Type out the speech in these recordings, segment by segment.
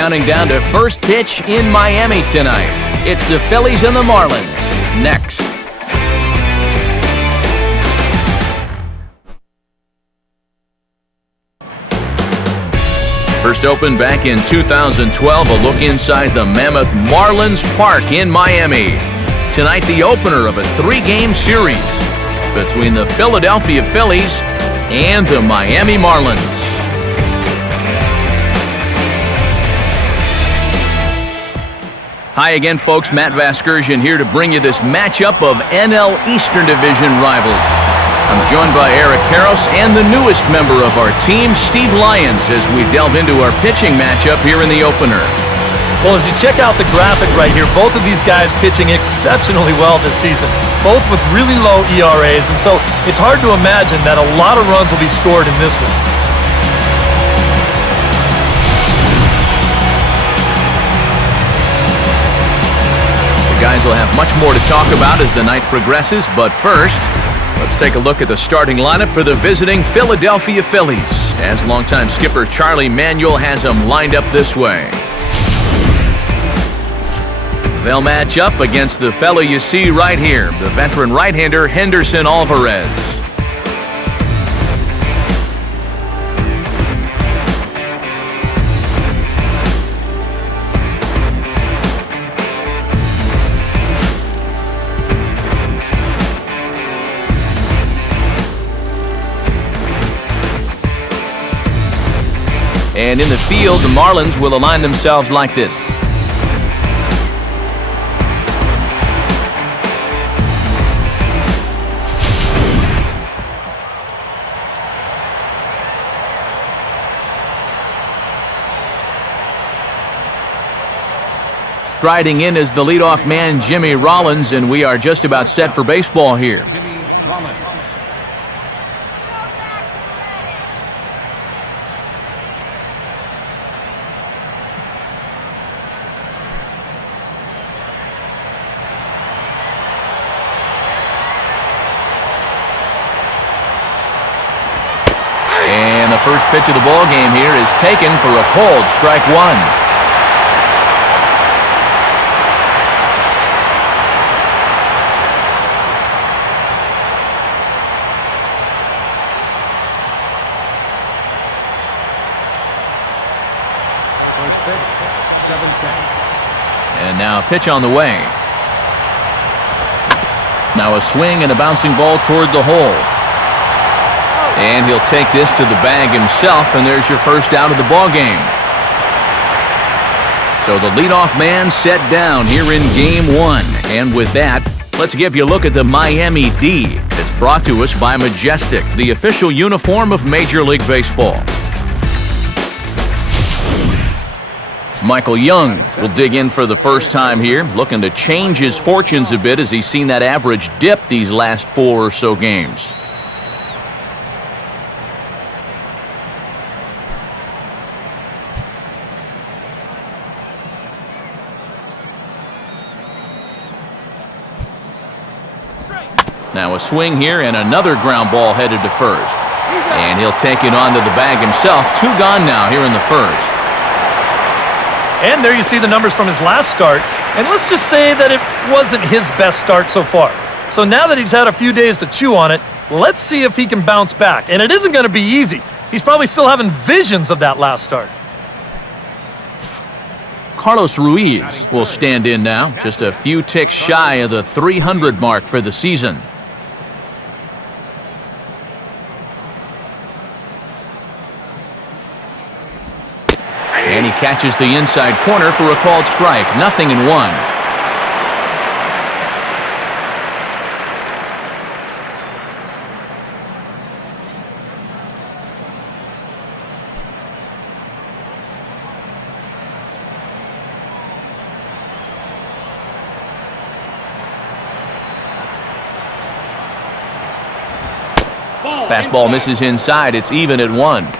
counting down to first pitch in Miami tonight. It's the Phillies and the Marlins next. First opened back in 2012, a look inside the mammoth Marlins Park in Miami. Tonight, the opener of a 3-game series between the Philadelphia Phillies and the Miami Marlins. Hi again, folks. Matt Vasgersian here to bring you this matchup of NL Eastern Division rivals. I'm joined by Eric Karros and the newest member of our team, Steve Lyons, as we delve into our pitching matchup here in the opener. Well, as you check out the graphic right here, both of these guys pitching exceptionally well this season, both with really low ERAs, and so it's hard to imagine that a lot of runs will be scored in this one. The guys will have much more to talk about as the night progresses, but first, let's take a look at the starting lineup for the visiting Philadelphia Phillies, as longtime skipper Charlie Manuel has them lined up this way. They'll match up against the fellow you see right here, the veteran right-hander Henderson Alvarez. And in the field, the Marlins will align themselves like this. Striding in is the leadoff man, Jimmy Rollins, and we are just about set for baseball here. And the first pitch of the ball game here is taken for a cold strike one. And now a pitch on the way. Now a swing and a bouncing ball toward the hole. And he'll take this to the bag himself, and there's your first out of the ball game. So the leadoff man set down here in Game 1. And with that, let's give you a look at the Miami D. It's brought to us by Majestic, the official uniform of Major League Baseball. Michael Young will dig in for the first time here, looking to change his fortunes a bit as he's seen that average dip these last 4 or so games. Now a swing here and another ground ball headed to first. And he'll take it onto the bag himself. 2 gone now here in the first. And there you see the numbers from his last start. And let's just say that it wasn't his best start so far. So now that he's had a few days to chew on it, let's see if he can bounce back. And it isn't going to be easy. He's probably still having visions of that last start. Carlos Ruiz will stand in now, just a few ticks shy of the 300 mark for the season. And he catches the inside corner for a called strike. 0-1. Fastball misses inside. It's even at 1.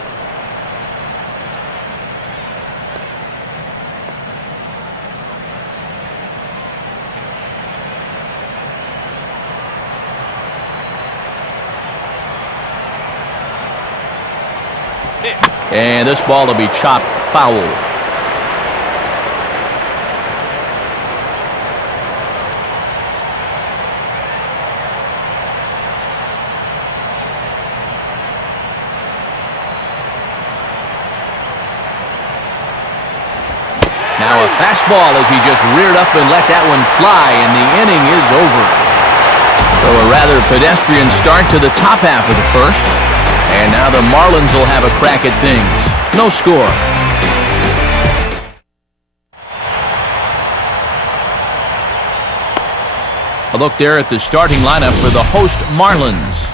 And this ball will be chopped foul. Now a fastball as he just reared up and let that one fly, and the inning is over. So a rather pedestrian start to the top half of the first. And now the Marlins will have a crack at things. No score. A look there at the starting lineup for the host Marlins.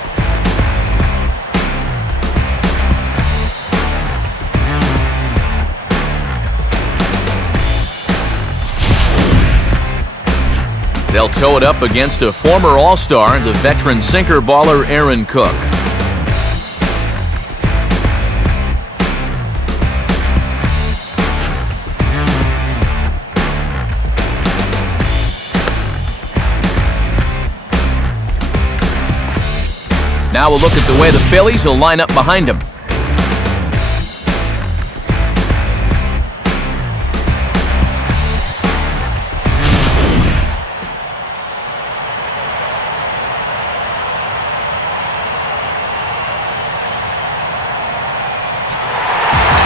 They'll tow it up against a former All-Star, the veteran sinker baller Aaron Cook. Now we'll look at the way the Phillies will line up behind him.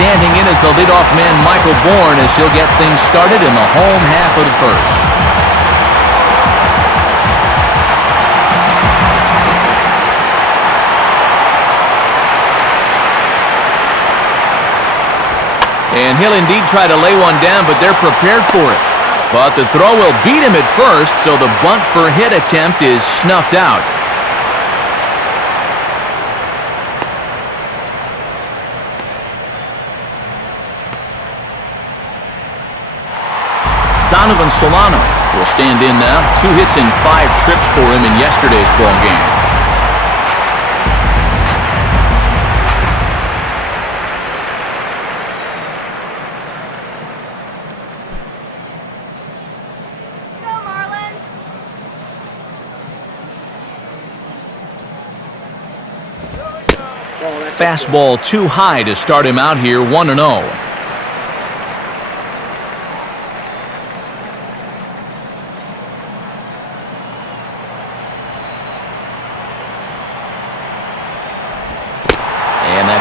Standing in as the leadoff man, Michael Bourne, as he'll get things started in the home half of the first. And he'll indeed try to lay one down, but they're prepared for it. But the throw will beat him at first, so the bunt for hit attempt is snuffed out. Donovan Solano will stand in now. 2 hits and 5 trips for him in yesterday's ball game. Go, Marlins! Fastball too high to start him out here, 1-0.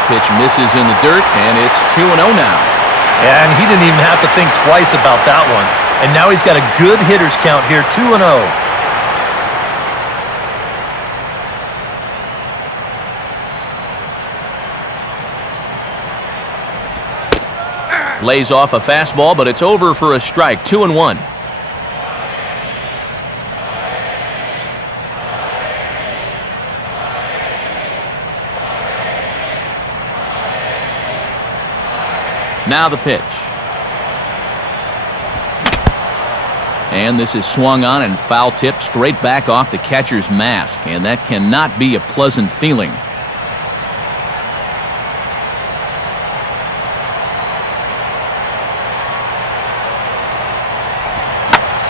Pitch misses in the dirt, and it's 2-0 now. And he didn't even have to think twice about that one. And now he's got a good hitter's count here, 2-0. Lays off a fastball, but it's over for a strike, 2-1. Now the pitch. And this is swung on and foul tipped straight back off the catcher's mask. And that cannot be a pleasant feeling.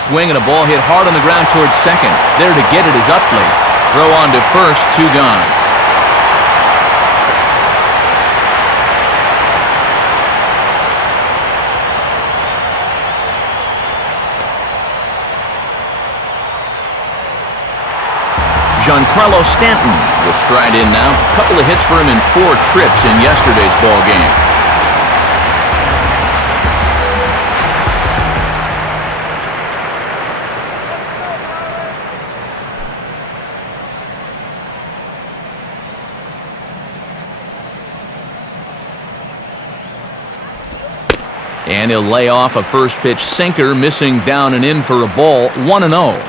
Swing and a ball hit hard on the ground towards second. There to get it is Utley. Throw on to first, 2 gone. Giancarlo Stanton will stride in now. A couple of hits for him in 4 trips in yesterday's ball game. And he'll lay off a first pitch sinker, missing down and in for a ball, 1-0.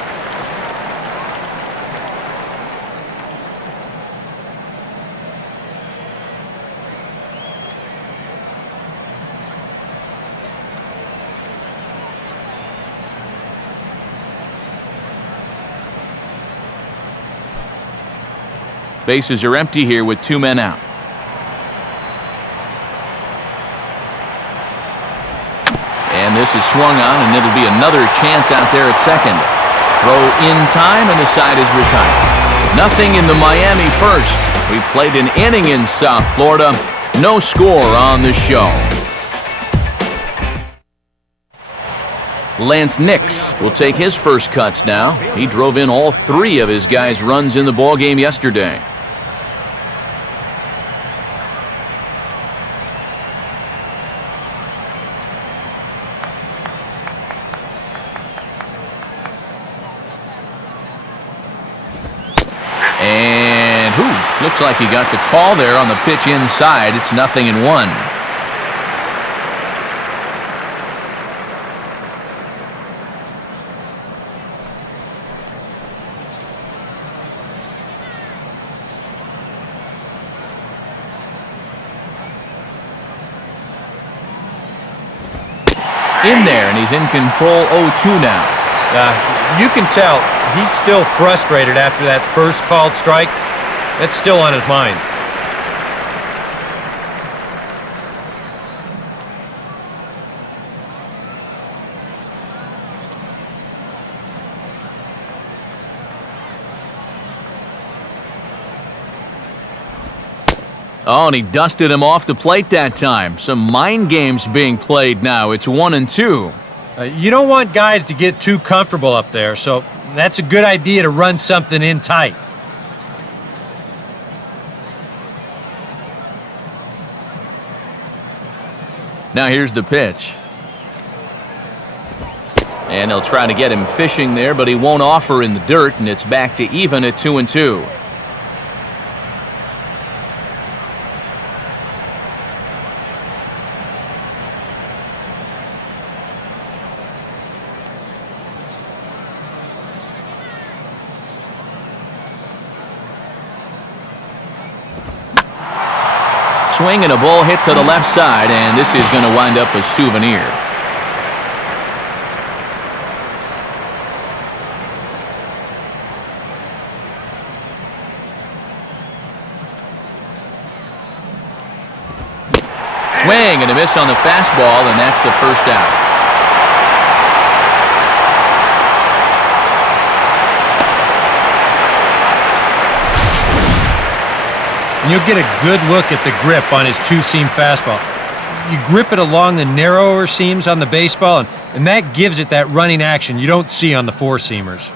Bases are empty here with 2 men out. And this is swung on, and it'll be another chance out there at second. Throw in time, and the side is retired. Nothing in the Miami first. We played an inning in South Florida. No score on the show. Lance Nix will take his first cuts now. He drove in all 3 of his guys' runs in the ball game yesterday. like he got the call there on the pitch inside. It's 0-1. In there, and he's in control 0-2 now. You can tell he's still frustrated after that first called strike. That's still on his mind. Oh, and he dusted him off the plate that time. Some mind games being played now. It's 1-2. You don't want guys to get too comfortable up there, so that's a good idea to run something in tight. Now here's the pitch. And he'll try to get him fishing there, but he won't offer in the dirt, and it's back to even at 2-2. Swing and a ball hit to the left side, and this is going to wind up a souvenir. Swing and a miss on the fastball, and that's the first out. And you'll get a good look at the grip on his two-seam fastball. You grip it along the narrower seams on the baseball, and that gives it that running action you don't see on the four-seamers.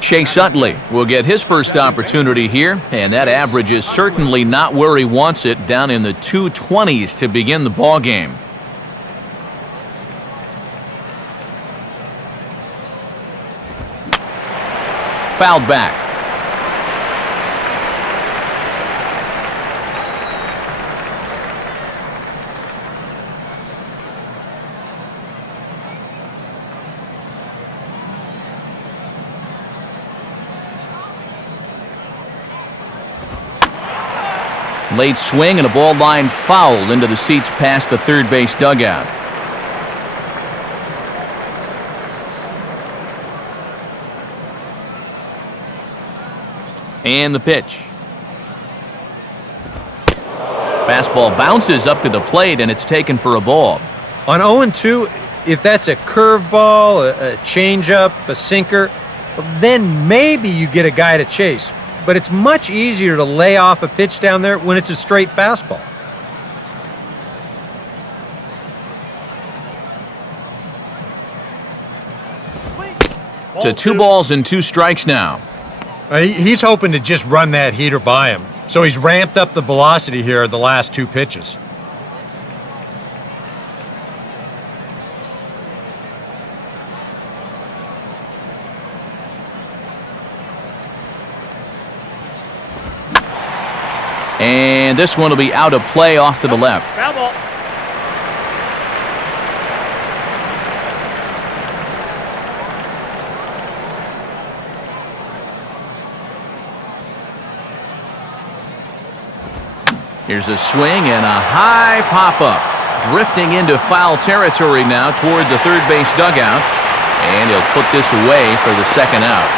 Chase Utley will get his first opportunity here, and that average is certainly not where he wants it, down in the 220s to begin the ball game. Fouled back. Late swing and a ball line foul into the seats past the third base dugout. And the pitch. Fastball bounces up to the plate, and it's taken for a ball. On 0-2, if that's a curveball, a changeup, a sinker, then maybe you get a guy to chase. But it's much easier to lay off a pitch down there when it's a straight fastball. To 2 balls and 2 strikes now. He's hoping to just run that heater by him. So he's ramped up the velocity here the last 2 pitches. And this one will be out of play off to the left. Foul ball. Here's a swing and a high pop-up. Drifting into foul territory now toward the third base dugout. And he'll put this away for the second out.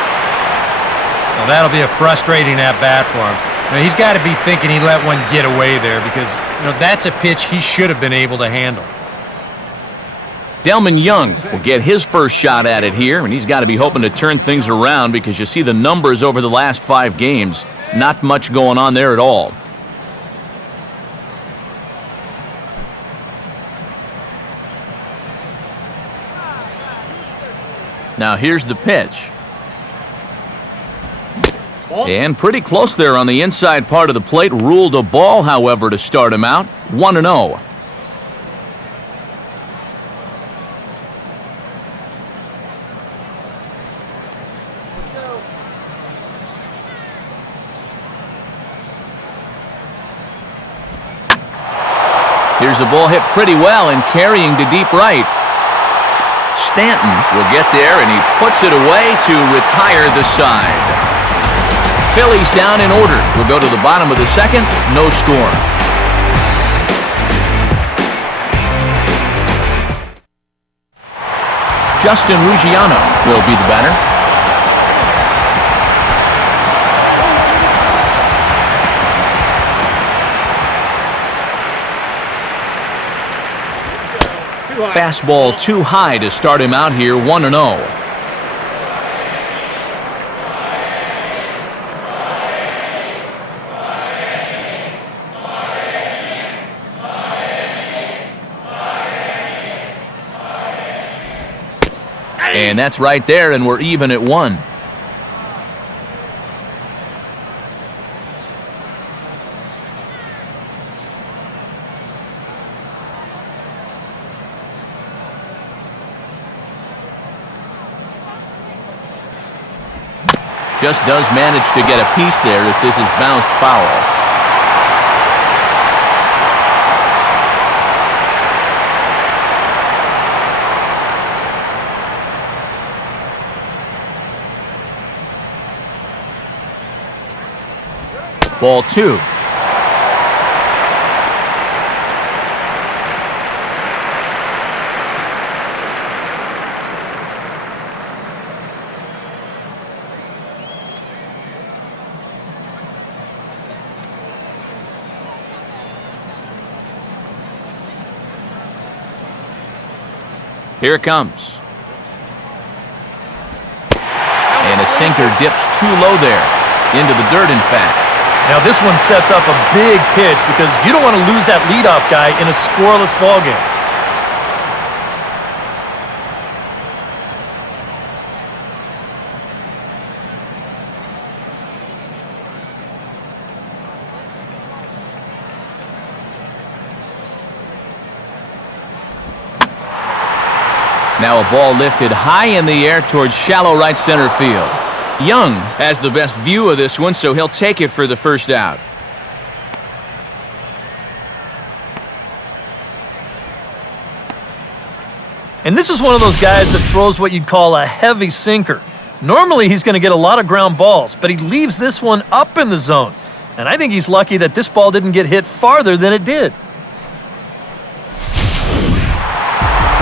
Well, that'll be a frustrating at-bat for him. Now, he's got to be thinking he let one get away there because, that's a pitch he should have been able to handle. Delman Young will get his first shot at it here, and he's got to be hoping to turn things around because you see the numbers over the last 5 games. Not much going on there at all. Now here's the pitch. And pretty close there on the inside part of the plate. Ruled a ball, however, to start him out. 1-0. Here's a ball hit pretty well and carrying to deep right. Stanton will get there, and he puts it away to retire the side. Phillies down in order. We'll go to the bottom of the second. No score. Justin Ruggiano will be the batter. Fastball too high to start him out here, 1-0. And that's right there, and we're even at 1. Just does manage to get a piece there as this is bounced foul. Ball 2. Here it comes. And a sinker dips too low there. Into the dirt, in fact. Now this one sets up a big pitch because you don't want to lose that leadoff guy in a scoreless ball game. Now a ball lifted high in the air towards shallow right center field. Young has the best view of this one, so he'll take it for the first out. And this is one of those guys that throws what you'd call a heavy sinker. Normally he's going to get a lot of ground balls, but he leaves this one up in the zone. And I think he's lucky that this ball didn't get hit farther than it did.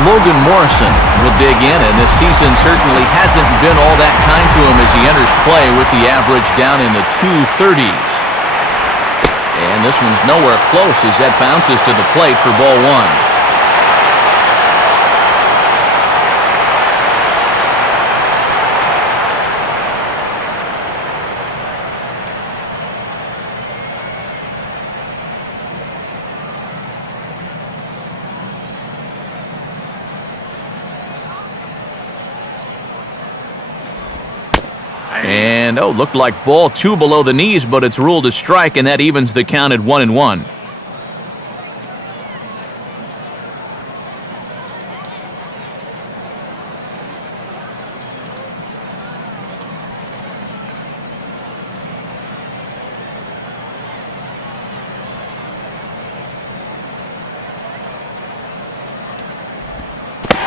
Logan Morrison will dig in, and this season certainly hasn't been all that kind to him as he enters play with the average down in the 230s. And this one's nowhere close as that bounces to the plate for ball 1. And, looked like ball 2 below the knees, but it's ruled a strike, and that evens the count at 1-1.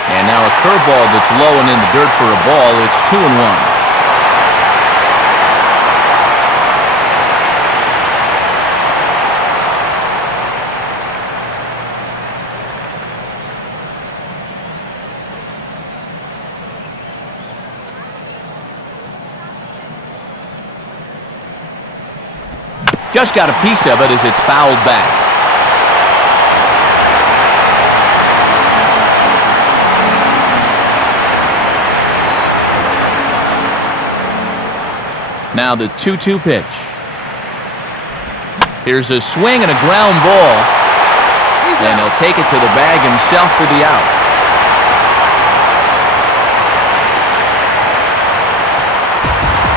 And now a curveball that's low and in the dirt for a ball. It's 2-1. Just got a piece of it as it's fouled back. Now the 2-2 pitch. Here's a swing and a ground ball. And he'll take it to the bag himself for the out.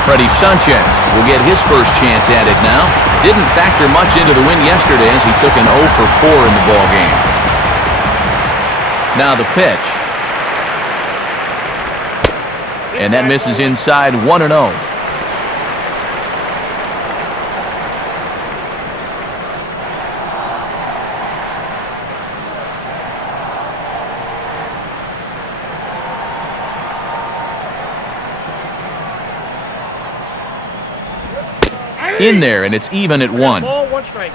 Freddie Sanchez will get his first chance at it now. Didn't factor much into the win yesterday as he took an 0 for 4 in the ball game. Now the pitch. And that misses inside, 1-0. In there, and it's even at 1. Ball, 1 strike.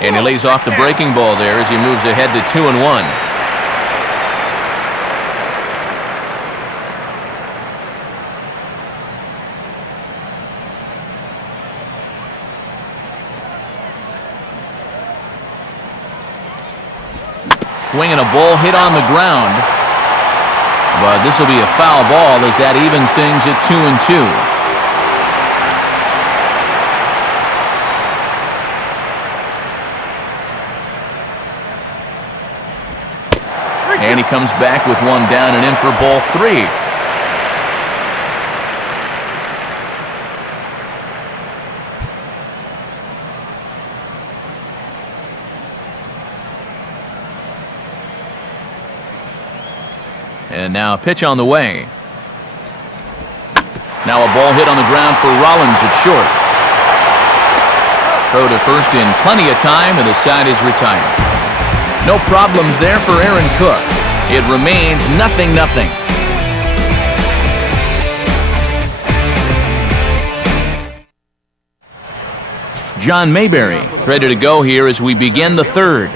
And he lays off the breaking ball there as he moves ahead to 2-1. Swinging a ball hit on the ground. But this will be a foul ball as that evens things at 2-2. And he comes back with 1 down and in for ball 3. And now a pitch on the way. Now a ball hit on the ground for Rollins at short. Throw to first in plenty of time, and the side is retired. No problems there for Aaron Cook. It remains 0-0. John Mayberry is ready to go here as we begin the third.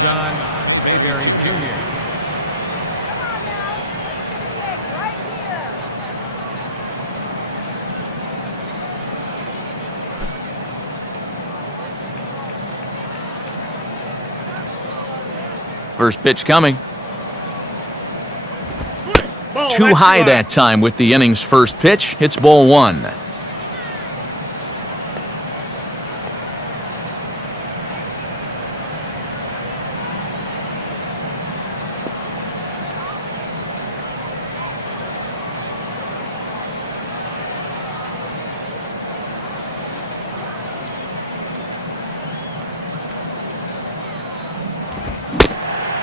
John Mayberry, Jr. Right here. First pitch coming. Ball, Too that's high right. that time with the inning's first pitch. It's ball 1.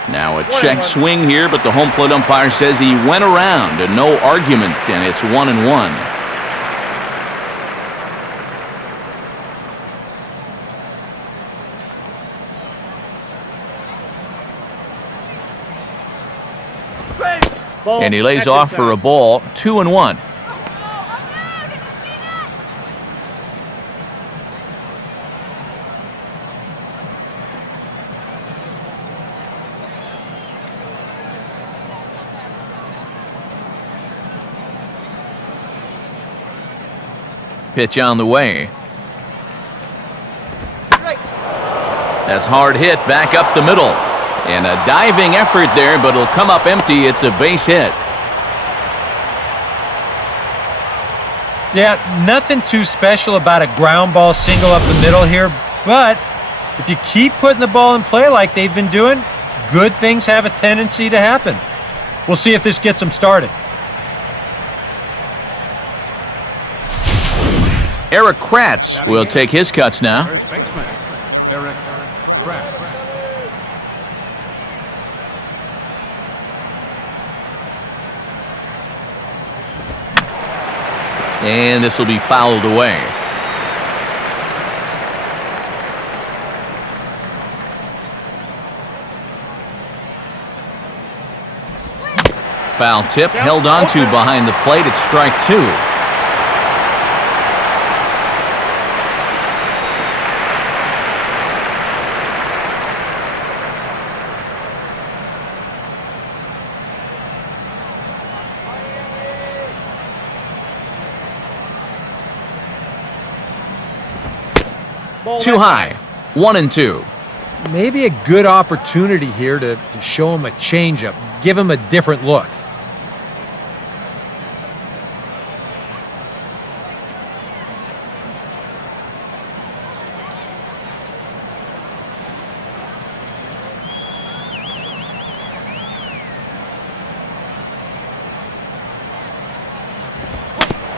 Now a check swing here, but the home plate umpire says he went around and no argument, and it's 1-1. Ball, And he lays that's off for a inside. ball, 2-1. Pitch on the way. That's hard hit back up the middle. And a diving effort there, but it'll come up empty. It's a base hit. Yeah, nothing too special about a ground ball single up the middle here, but if you keep putting the ball in play like they've been doing, good things have a tendency to happen. We'll see if this gets them started. Eric Kratz will take his cuts now. First baseman, Eric Kratz. And this will be fouled away. Foul tip held onto behind the plate. It's strike 2. Ball, Too that's high. 1-2. Maybe a good opportunity here to show him a changeup, give him a different look.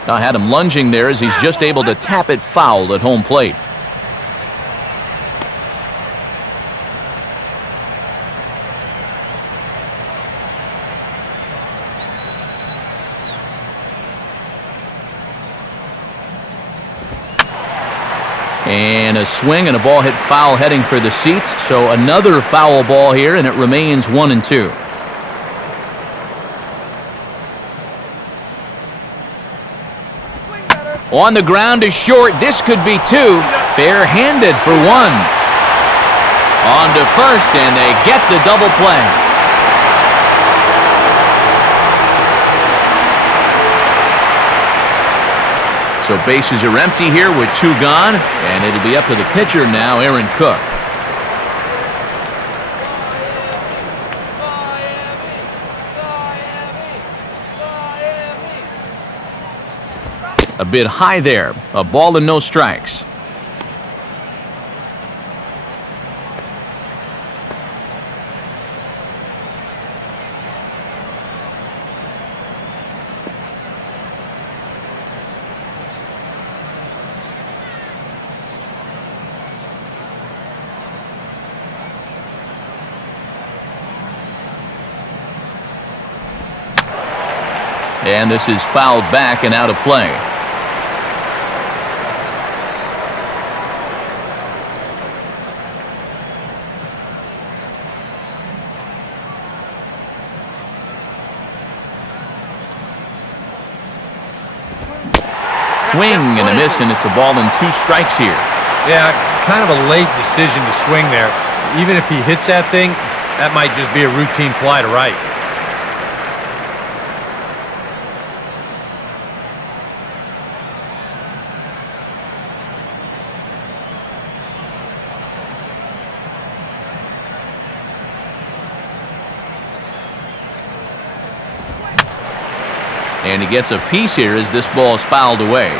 I had him lunging there as he's just able to tap it foul at home plate. And a swing and a ball hit foul heading for the seats. So another foul ball here, and it remains 1-2. On the ground is short. This could be 2. Barehanded for 1. On to first, and they get the double play. So bases are empty here with 2 gone, and it'll be up to the pitcher now, Aaron Cook. A bit high there. A ball and no strikes. And this is fouled back and out of play. Swing and a miss, and it's a ball and 2 strikes here. Yeah, kind of a late decision to swing there. Even if he hits that thing, that might just be a routine fly to right. And he gets a piece here as this ball is fouled away.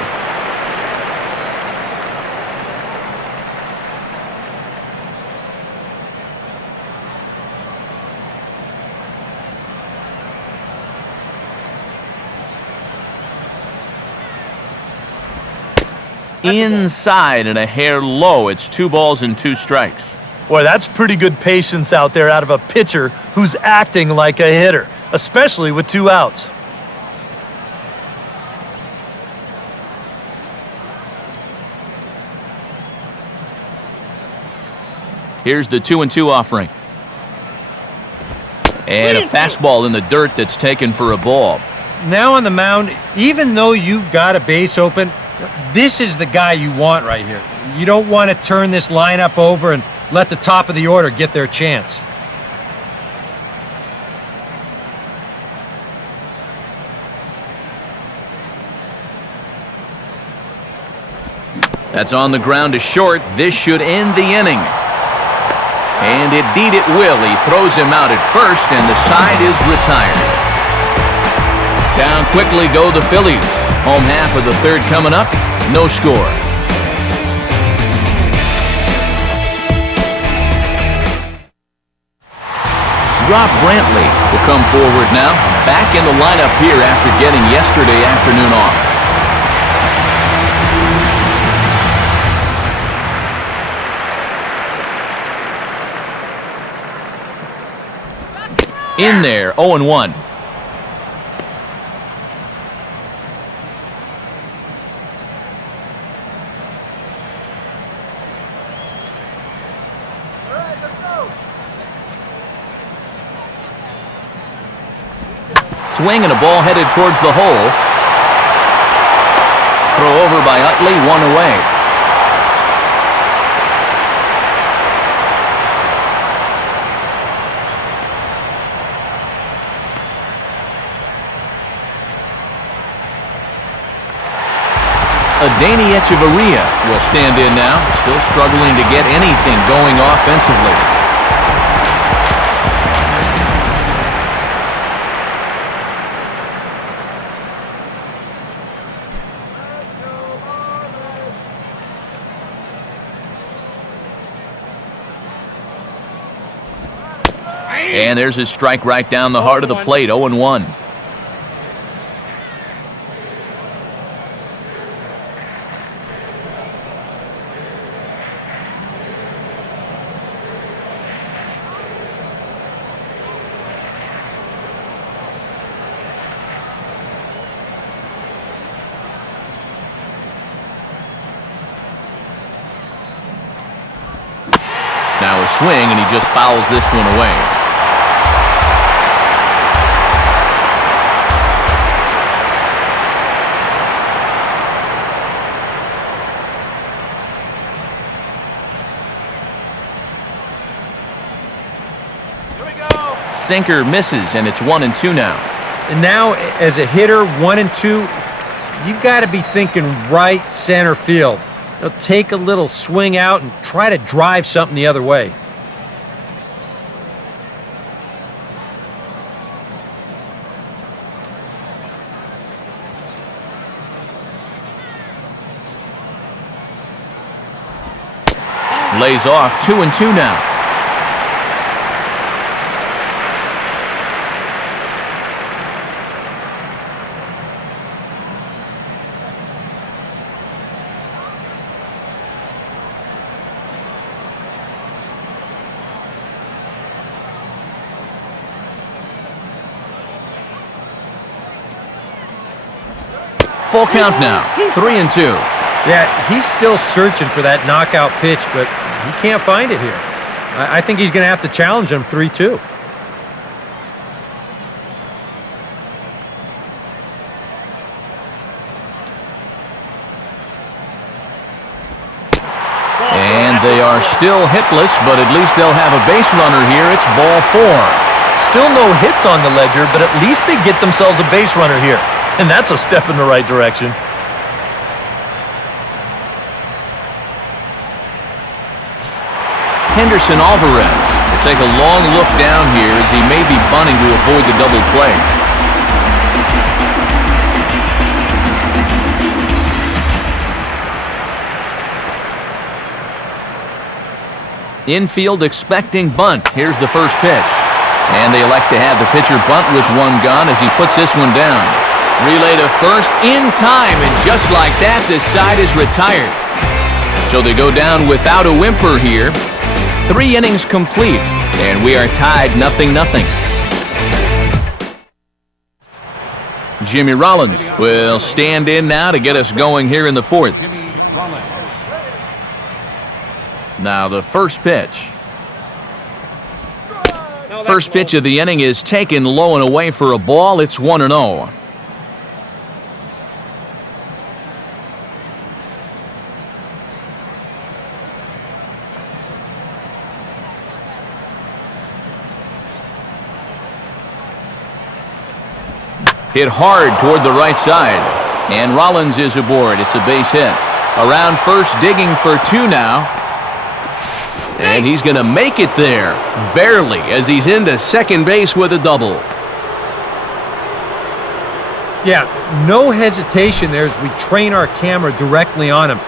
Inside and a hair low. It's 2 balls and 2 strikes. Boy, that's pretty good patience out there out of a pitcher who's acting like a hitter, especially with 2 outs. Here's the 2-2 offering. And a fastball in the dirt that's taken for a ball. Now on the mound, even though you've got a base open, this is the guy you want right here. You don't want to turn this lineup over and let the top of the order get their chance. That's on the ground to short. This should end the inning. And indeed it will. He throws him out at first, and the side is retired. Down quickly go the Phillies. Home half of the 3rd coming up. No score. Rob Brantley will come forward now. Back in the lineup here after getting yesterday afternoon off. In there, 0-1. Swing and a ball headed towards the hole. Throw over by Utley, 1 away. Danny Echeverria will stand in now, still struggling to get anything going offensively. And there's his strike right down the heart of the plate, 0-1. swing, and he just fouls this one away. Sinker misses, and it's 1-2 now. And now, as a hitter, 1-2, you've got to be thinking right center field. They'll take a little swing out and try to drive something the other way. Lays off, 2-2 now. Full count now, 3-2. Yeah, he's still searching for that knockout pitch, but he can't find it here. I think he's going to have to challenge him 3-2. And they are still hitless, but at least they'll have a base runner here. It's ball 4. Still no hits on the ledger, but at least they get themselves a base runner here. And that's a step in the right direction. Henderson Alvarez will take a long look down here as he may be bunting to avoid the double play. Infield expecting bunt. Here's the first pitch. And they elect to have the pitcher bunt with one gun as he puts this one down. Relay to first in time, and just like that, this side is retired. So they go down without a whimper here. 3 innings complete, and we are tied 0-0. Jimmy Rollins will stand in now to get us going here in the 4th. Jimmy Rollins. Now the first pitch. First pitch of the inning is taken low and away for a ball. It's 1-0. Hit hard toward the right side, and Rollins is aboard. It's a base hit. Around first, digging for 2 now. And he's going to make it there, barely, as he's into second base with a double. Yeah, no hesitation there as we train our camera directly on him.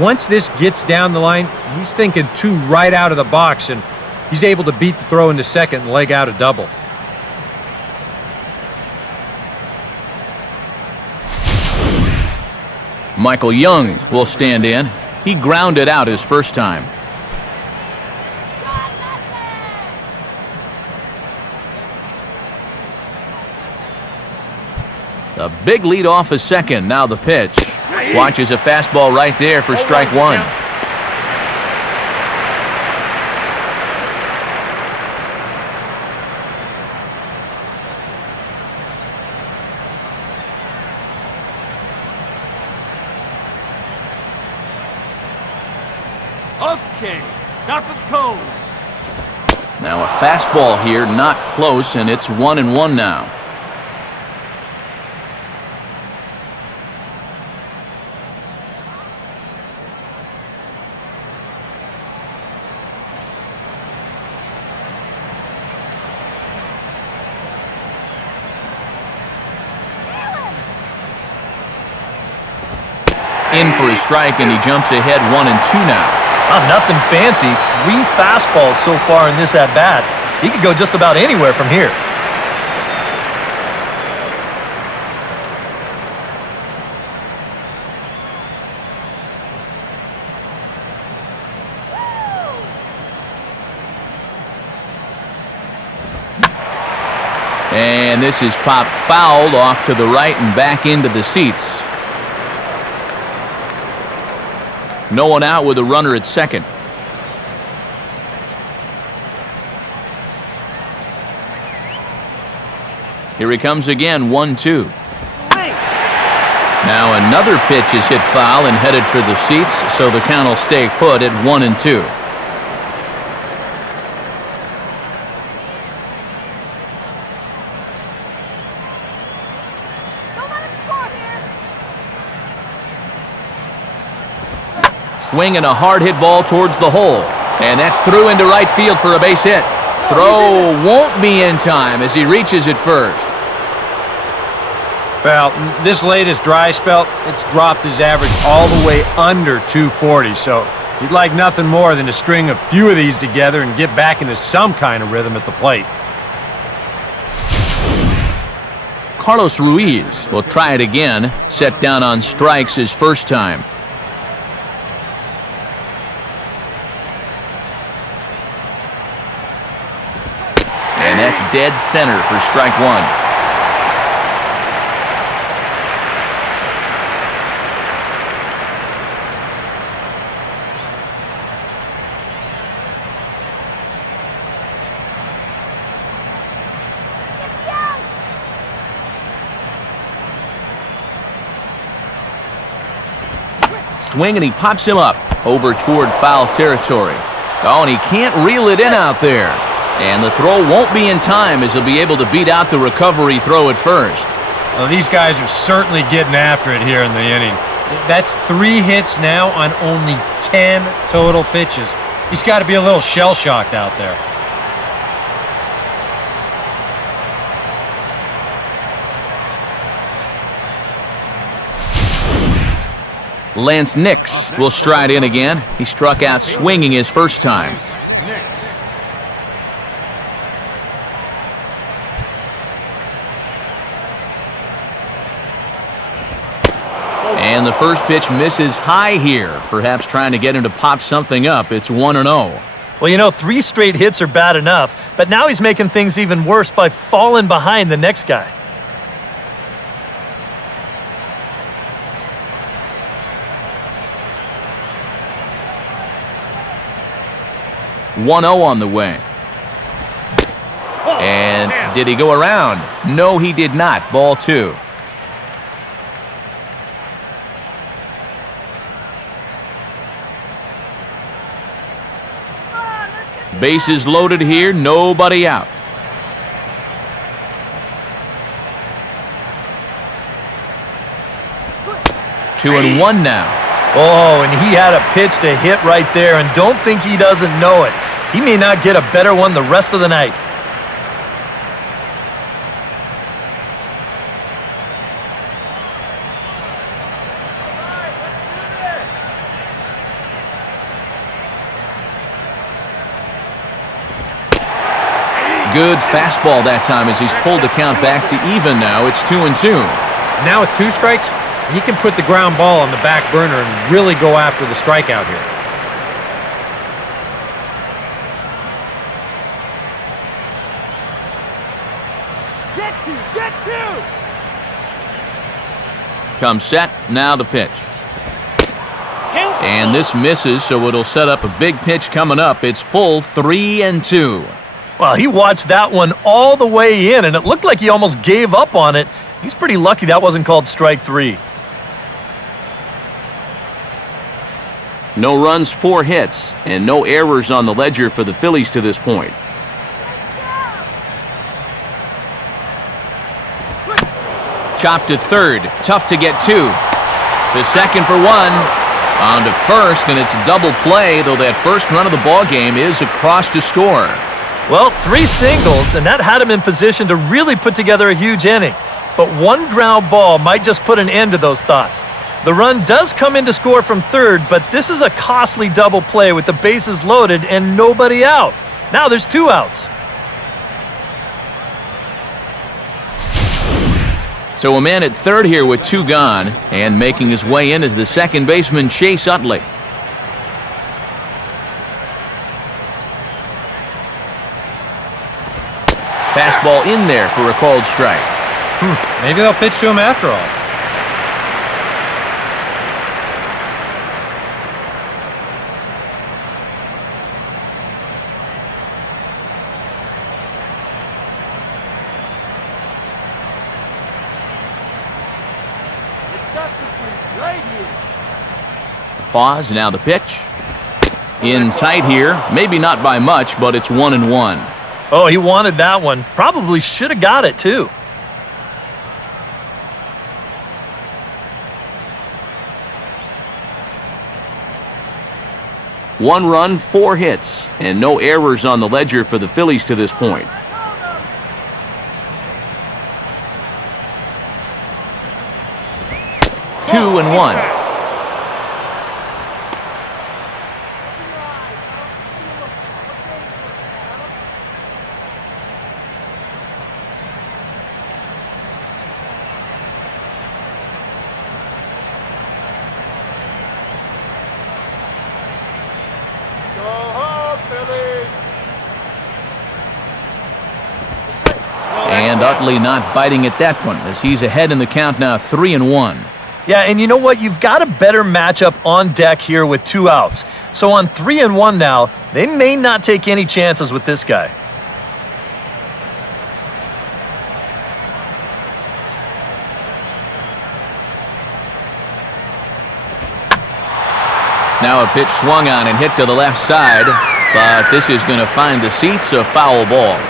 Once this gets down the line, he's thinking 2 right out of the box, and he's able to beat the throw into second and leg out a double. Michael Young will stand in. He grounded out his first time. A big lead off a second. Now the pitch. Watches a fastball right there for strike 1. Okay, stop it cold. Now a fastball here, not close, and it's 1-1 now. In for a strike, and he jumps ahead 1-2 now. Nothing fancy. 3 fastballs so far in this at-bat. He could go just about anywhere from here. And this is popped fouled off to the right and back into the seats. No one out with a runner at second. Here he comes again, 1-2. Now another pitch is hit foul and headed for the seats, so the count will stay put at 1-2. Don't let him score here. Swinging a hard hit ball towards the hole. And that's through into right field for a base hit. Throw won't be in time as he reaches it first. Well, this latest dry spell, it's dropped his average all the way under 240, so he'd like nothing more than to string a few of these together and get back into some kind of rhythm at the plate. Carlos Ruiz will try it again, set down on strikes his first time. And that's dead center for strike one. Swing and he pops him up over toward foul territory. Oh, and he can't reel it in out there. And the throw won't be in time as he'll be able to beat out the recovery throw at first. Well, these guys are certainly getting after it here in the inning. That's 3 hits now on only 10 total pitches. He's got to be a little shell-shocked out there. Lance Nix will stride in again. He struck out swinging his first time. And the first pitch misses high here, perhaps trying to get him to pop something up. It's 1-0. Well, you know, 3 straight hits are bad enough, but now he's making things even worse by falling behind the next guy. 1-0 on the way. And did he go around? No, he did not. Ball 2. Bases loaded here, nobody out. Two and one now. Oh, and he had a pitch to hit right there, and don't think he doesn't know it. He may not get a better one the rest of the night. Good fastball that time as he's pulled the count back to even now. It's 2-2. Now with 2 strikes, he can put the ground ball on the back burner and really go after the strikeout here. Get two! Comes set, now the pitch. And this misses, so it'll set up a big pitch coming up. It's full 3-2. Well, he watched that one all the way in, and it looked like he almost gave up on it. He's pretty lucky that wasn't called strike 3. No runs, 4 hits, and no errors on the ledger for the Phillies to this point. Chopped to third. Tough to get to. To second for 1. On to first, and it's a double play, though that first run of the ball game is across to score. Well, 3 singles, and that had him in position to really put together a huge inning. But 1 ground ball might just put an end to those thoughts. The run does come in to score from third, but this is a costly double play with the bases loaded and nobody out. Now there's 2 outs. So a man at third here with 2 gone, and making his way in is the second baseman, Chase Utley. Fastball in there for a called strike. Maybe they'll pitch to him after all. Right here. Pause, now the pitch. In tight here, maybe not by much, but it's 1-1. Oh, he wanted that one. Probably should have got it, too. One run, 4 hits, and no errors on the ledger for the Phillies to this point. Two and one. And Utley not biting at that one as he's ahead in the count now, 3-1. Yeah, and you know what? You've got a better matchup on deck here with 2 outs. So on 3-1 now, they may not take any chances with this guy. Now a pitch swung on and hit to the left side, but this is going to find the seats, a foul ball.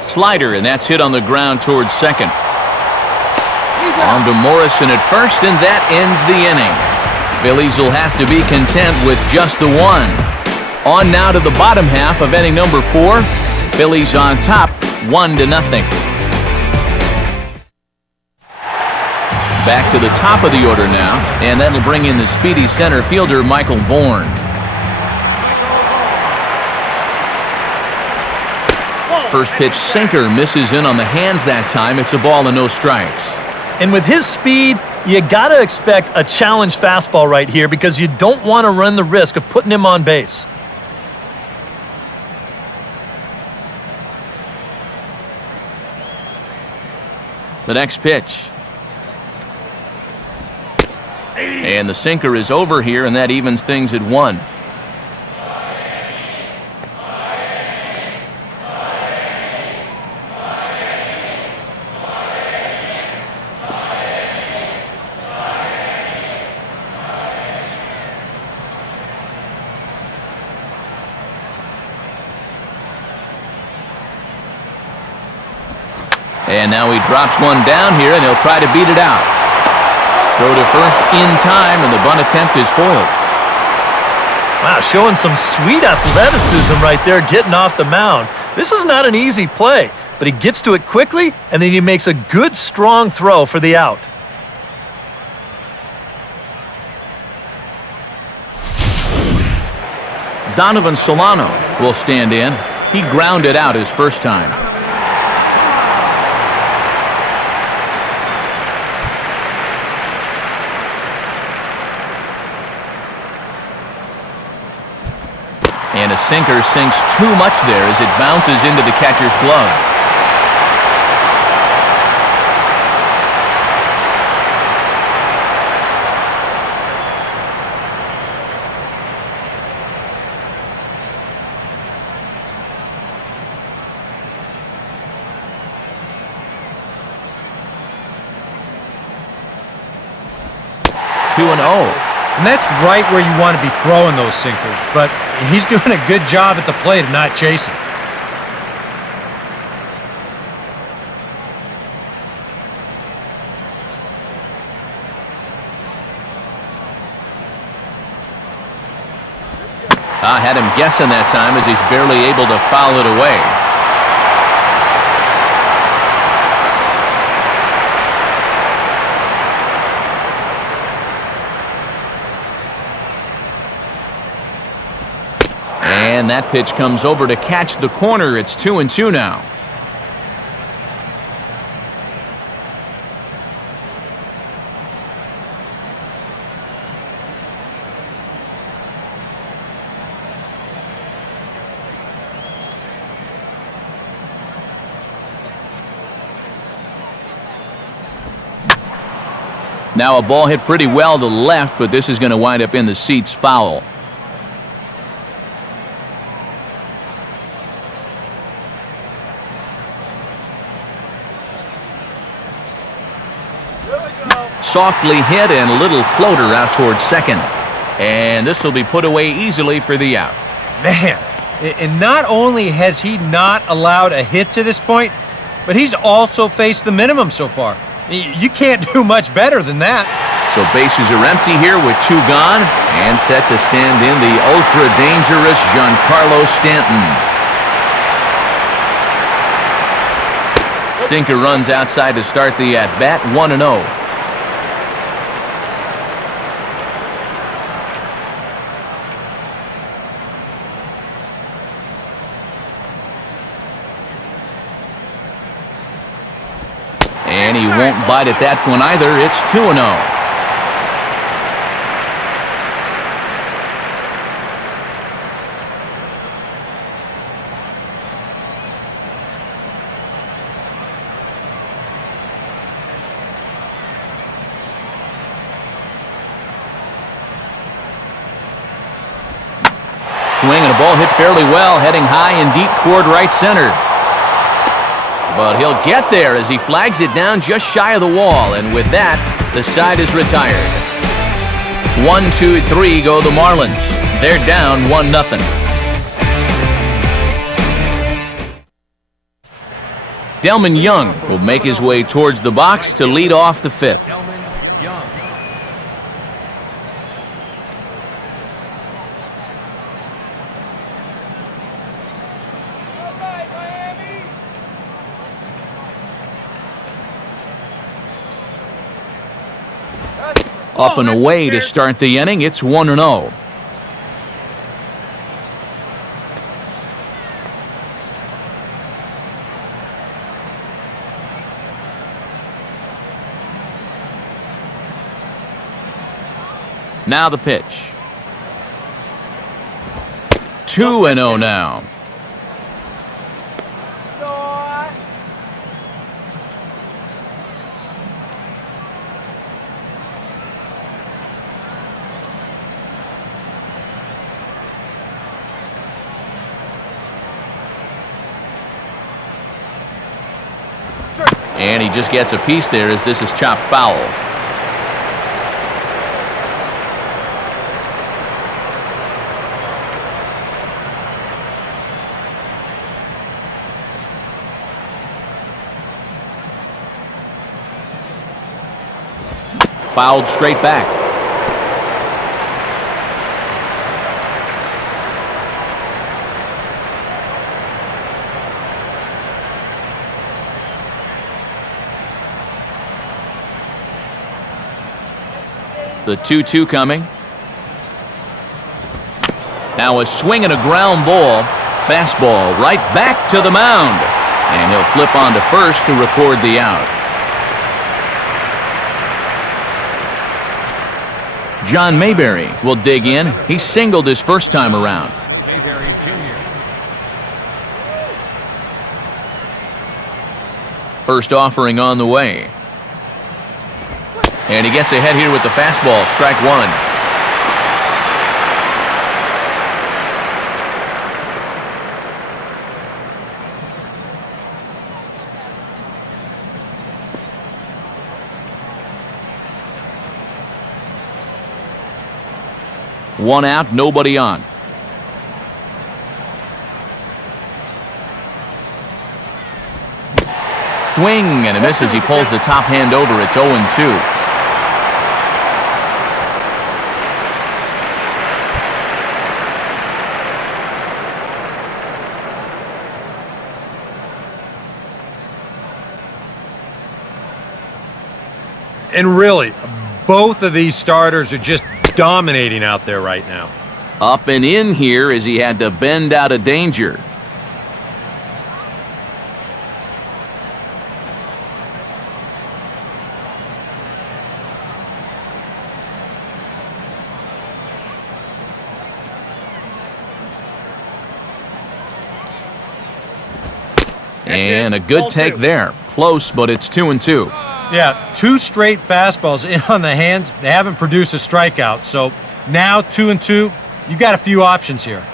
Slider, and that's hit on the ground towards second. On to Morrison at first, and that ends the inning. Phillies will have to be content with just the one. On now to the bottom half of inning number 4. Phillies on top, 1-0. Back to the top of the order now, and that'll bring in the speedy center fielder, Michael Bourne. First pitch sinker misses in on the hands that time. It's a ball and no strikes. And with his speed, you got to expect a challenge fastball right here because you don't want to run the risk of putting him on base. The next pitch. And the sinker is over here, and that evens things at 1. And now he drops one down here, and he'll try to beat it out. Throw to first in time, and the bunt attempt is foiled. Wow, showing some sweet athleticism right there, getting off the mound. This is not an easy play, but he gets to it quickly, and then he makes a good, strong throw for the out. Donovan Solano will stand in. He grounded out his first time. And a sinker sinks too much there as it bounces into the catcher's glove. Two and 0. And that's right where you want to be throwing those sinkers, but he's doing a good job at the plate of not chasing. I had him guessing that time as he's barely able to foul it away. And that pitch comes over to catch the corner. It's 2-2 now. Now a ball hit pretty well to left, but this is going to wind up in the seats foul. Softly hit and a little floater out towards second. And this will be put away easily for the out. Man, and not only has he not allowed a hit to this point, but he's also faced the minimum so far. You can't do much better than that. So bases are empty here with 2 gone, and set to stand in the ultra-dangerous Giancarlo Stanton. Sinker runs outside to start the at-bat, 1-0. And he won't bite at that one either. It's 2-0. Swing and a ball hit fairly well, heading high and deep toward right center. But he'll get there as he flags it down just shy of the wall, and with that, the side is retired. 1-2-3 go the Marlins. They're down 1-0. Delman Young will make his way towards the box to lead off the 5th. Delman Young. Up and away to start the inning. It's 1-0. Now the pitch. 2-0 now. And he just gets a piece there as this is chopped foul. Fouled straight back. The 2-2 coming. Now a swing and a ground ball. Fastball right back to the mound. And he'll flip on to first to record the out. John Mayberry will dig in. He singled his first time around. Mayberry Jr. First offering on the way. And he gets ahead here with the fastball. Strike 1. One out, nobody on. Swing and a miss as he pulls the top hand over. It's 0-2. And really, both of these starters are just dominating out there right now. Up and in here as he had to bend out of danger. And a good take there. Close, but it's 2-2. Yeah, 2 straight fastballs in on the hands. They haven't produced a strikeout. So now 2-2, you got a few options here.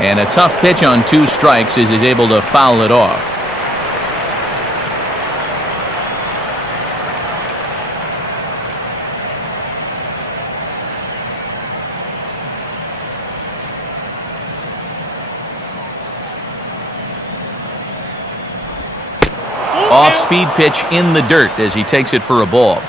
And a tough pitch on 2 strikes as he's able to foul it off. Off-speed pitch in the dirt as he takes it for a ball.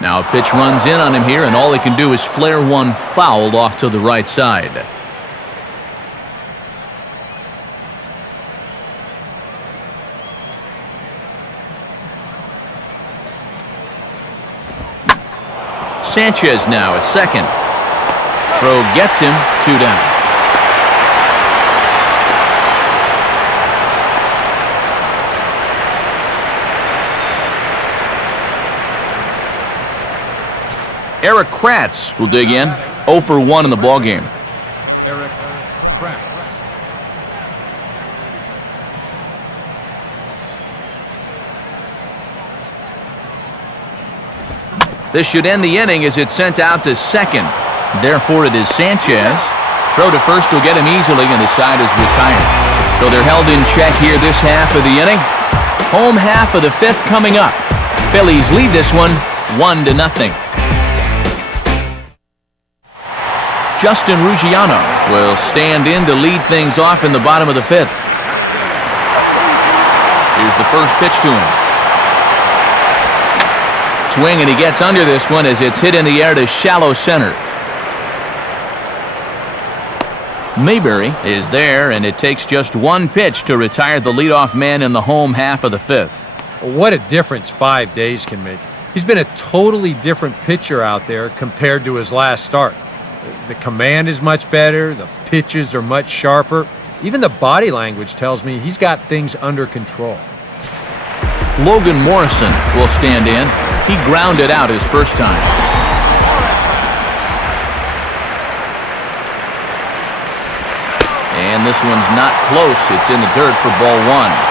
Now a pitch runs in on him here, and all he can do is flare one fouled off to the right side. Sanchez now at second. Throw gets him, 2 down. Eric Kratz will dig in. 0 for 1 in the ballgame. Eric Kratz. This should end the inning as it's sent out to second. Therefore, it is Sanchez. Throw to first will get him easily, and the side is retired. So they're held in check here this half of the inning. Home half of the 5th coming up. Phillies lead this one 1-0. Justin Ruggiano will stand in to lead things off in the bottom of the 5th. Here's the first pitch to him. Swing, and he gets under this one as it's hit in the air to shallow center. Mayberry is there, and it takes just 1 pitch to retire the leadoff man in the home half of the 5th. What a difference 5 days can make. He's been a totally different pitcher out there compared to his last start. The command is much better. The pitches are much sharper. Even the body language tells me he's got things under control. Logan Morrison will stand in. He grounded out his first time. And this one's not close. It's in the dirt for ball 1.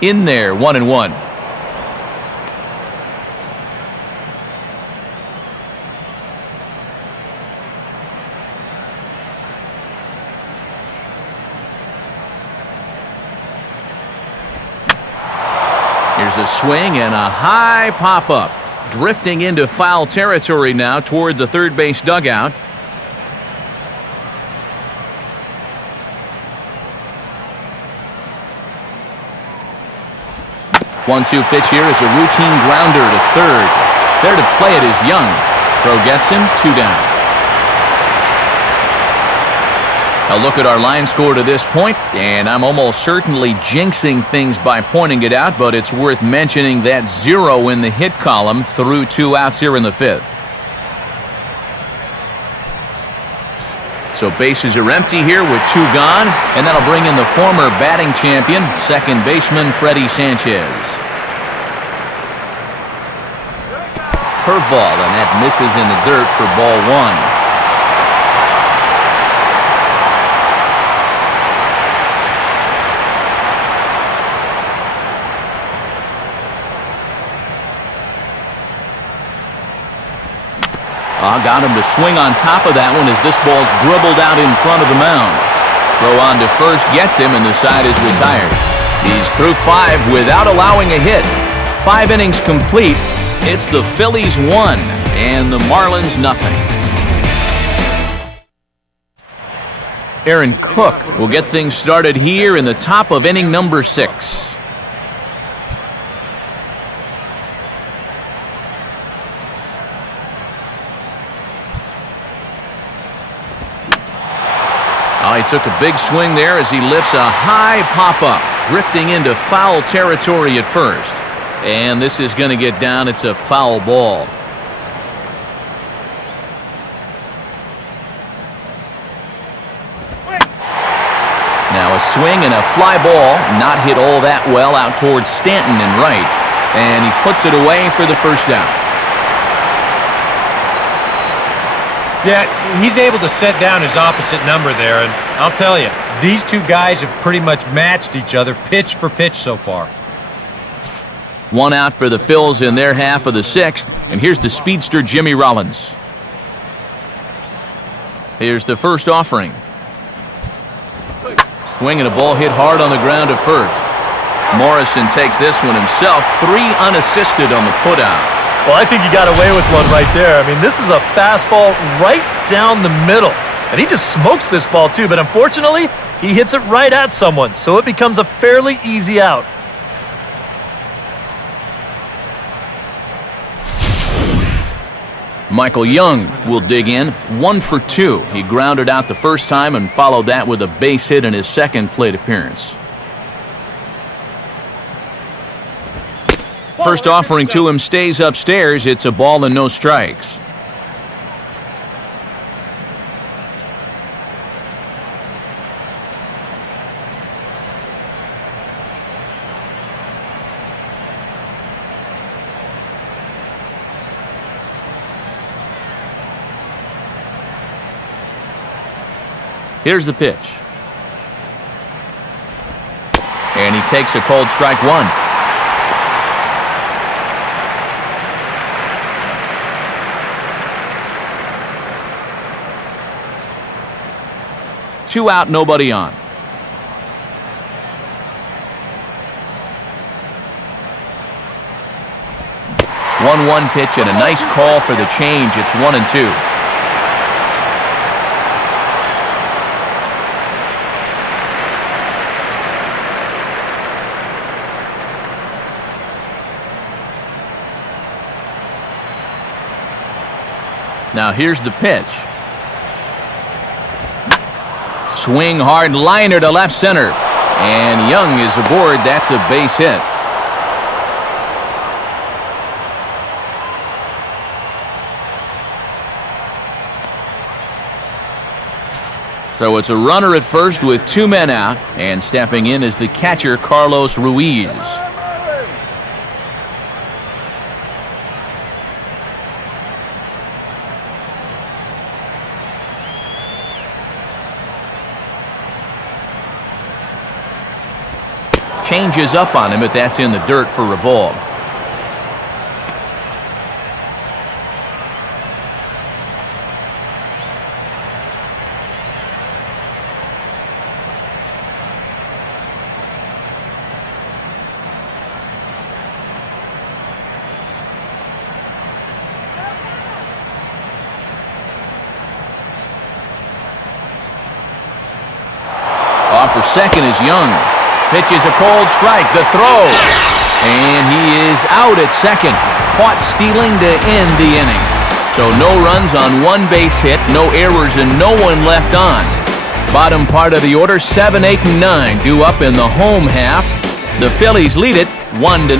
In there, 1-1. Here's a swing and a high pop-up. Drifting into foul territory now toward the third base dugout. One-two pitch here is a routine grounder to third. There to play it is Young. Throw gets him, 2 down. A look at our line score to this point, and I'm almost certainly jinxing things by pointing it out, but it's worth mentioning that 0 in the hit column through 2 outs here in the 5th. So bases are empty here with 2 gone, and that'll bring in the former batting champion, second baseman Freddie Sanchez. Curveball, and that misses in the dirt for ball 1. Got him to swing on top of that one as this ball's dribbled out in front of the mound. Throw on to first gets him, and the side is retired. He's through 5 without allowing a hit. 5 innings complete. It's the Phillies 1 and the Marlins nothing. Aaron Cook will get things started here in the top of inning number 6. He took a big swing there as he lifts a high pop-up, drifting into foul territory at first. And this is going to get down. It's a foul ball. Now a swing and a fly ball, not hit all that well out towards Stanton and right. And he puts it away for the first down. Yeah, he's able to set down his opposite number there, and I'll tell you, these two guys have pretty much matched each other pitch for pitch so far. One out for the Phils in their half of the sixth, and here's the speedster Jimmy Rollins. Here's the first offering. Swinging a ball hit hard on the ground to first. Morrison takes this one himself, 3 unassisted on the putout. Well, I think he got away with one right there. I mean, this is a fastball right down the middle. And he just smokes this ball too, but unfortunately, he hits it right at someone, so it becomes a fairly easy out. Michael Young will dig in, 1 for 2. He grounded out the first time and followed that with a base hit in his second plate appearance. First offering to him stays upstairs. It's a ball and no strikes. Here's the pitch. And he takes a called strike 1. Two out, nobody on. One pitch and a nice call for the change. It's 1-2. Now here's the pitch. Swing hard liner to left center. And Young is aboard. That's a base hit. So it's a runner at first with 2 men out. And stepping in is the catcher, Carlos Ruiz. Changes up on him, but that's in the dirt for a ball. Off for second is Young. Pitches a cold strike, the throw, and he is out at second. Caught stealing to end the inning. So no runs on 1 base hit, no errors, and no one left on. Bottom part of the order, 7, 8, and 9 due up in the home half. The Phillies lead it 1-0.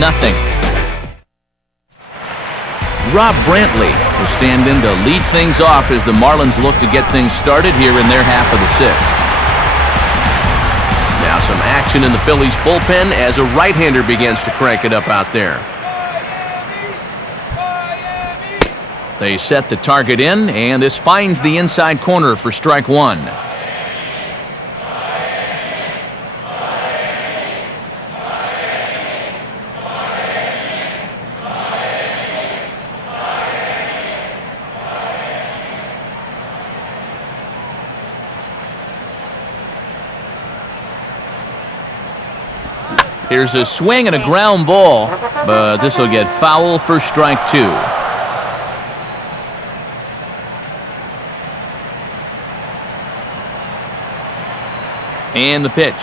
Rob Brantley will stand in to lead things off as the Marlins look to get things started here in their half of the sixth. Now some action in the Phillies bullpen as a right-hander begins to crank it up out there. They set the target in, and this finds the inside corner for strike 1. Here's a swing and a ground ball, but this will get foul for strike 2. And the pitch.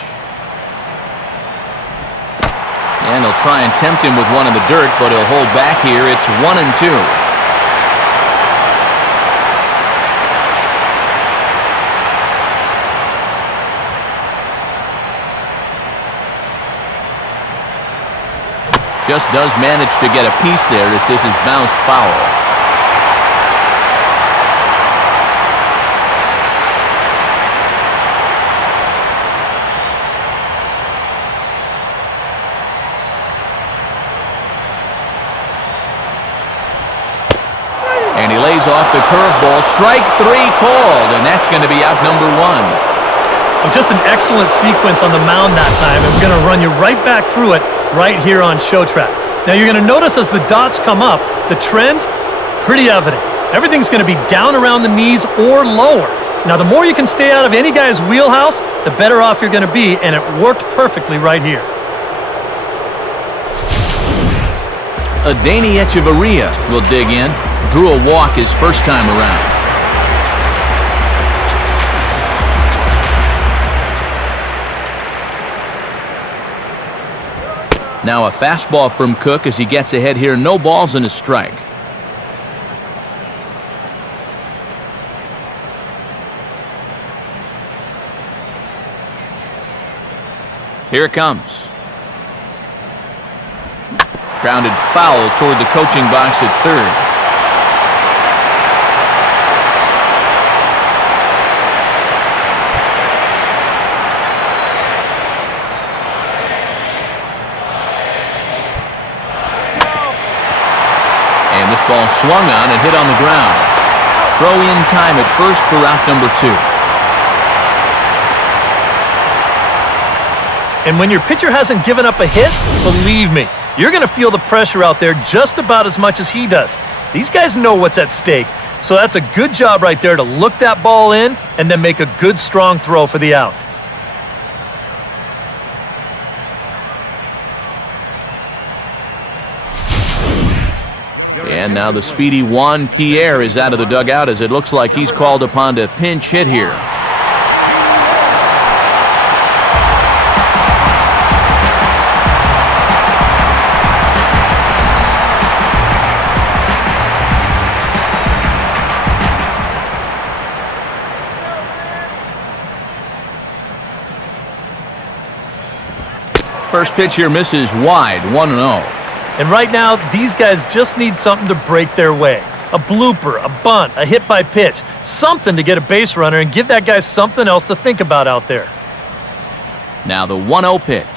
And they'll try and tempt him with one in the dirt, but he'll hold back here. It's 1-2. Just does manage to get a piece there as this is bounced foul. And he lays off the curveball. Strike 3 called, and that's going to be out number 1. Well, just an excellent sequence on the mound that time, and we're going to run you right back through it right here on Show Track. Now, you're going to notice as the dots come up, the trend, pretty evident. Everything's going to be down around the knees or lower. Now, the more you can stay out of any guy's wheelhouse, the better off you're going to be, and it worked perfectly right here. Adeiny Echeverria will dig in. Drew a walk his first time around. Now a fastball from Cook as he gets ahead here. No balls and a strike. Here it comes. Grounded foul toward the coaching box at third. And this ball swung on and hit on the ground. Throw in time at first for out number 2. And when your pitcher hasn't given up a hit, believe me, you're going to feel the pressure out there just about as much as he does. These guys know what's at stake, so that's a good job right there to look that ball in and then make a good, strong throw for the out. And now the speedy Juan Pierre is out of the dugout as it looks like he's called upon to pinch hit here. First pitch here misses wide, 1-0. And right now, these guys just need something to break their way. A blooper, a bunt, a hit by pitch, something to get a base runner and give that guy something else to think about out there. Now the 1-0 pitch.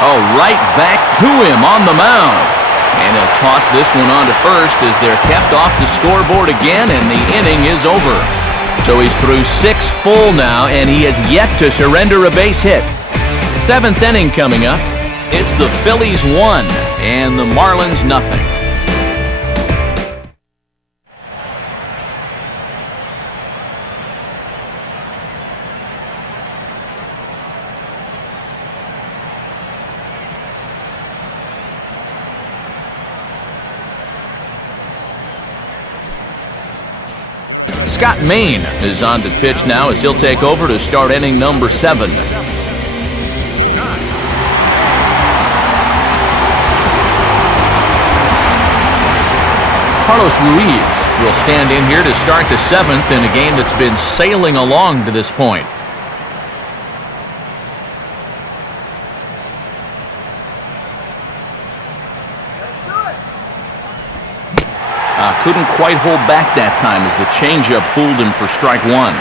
Oh, right back to him on the mound. And he'll toss this one on to first as they're kept off the scoreboard again, and the inning is over. So he's through 6 full now, and he has yet to surrender a base hit. 7th inning coming up. It's the Phillies 1 and the Marlins nothing. Scott Maine is on to pitch now as he'll take over to start inning number 7. Carlos Ruiz will stand in here to start the 7th in a game that's been sailing along to this point. Couldn't quite hold back that time as the changeup fooled him for strike 1.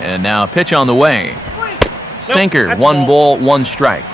And now a pitch on the way. Sinker, Nope, 1 ball, 1 strike.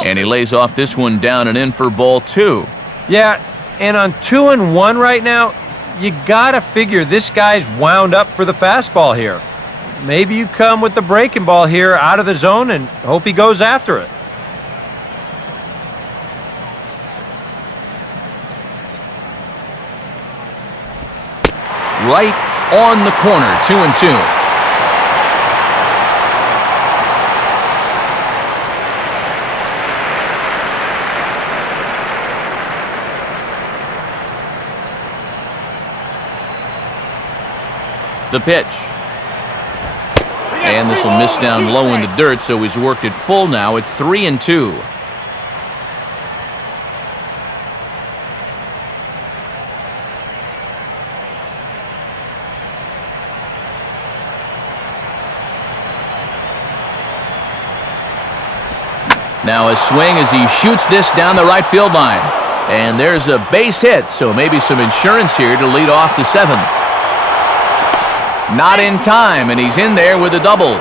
And he lays off this one down and in for ball 2. Yeah, and on 2-1 right now, you gotta figure this guy's wound up for the fastball here. Maybe you come with the breaking ball here out of the zone and hope he goes after it. Right on the corner, 2-2. The pitch. And this will miss down low in the dirt, so he's worked it full now at 3-2. Now a swing as he shoots this down the right field line. And there's a base hit, so maybe some insurance here to lead off the 7th. Not in time, and he's in there with a double.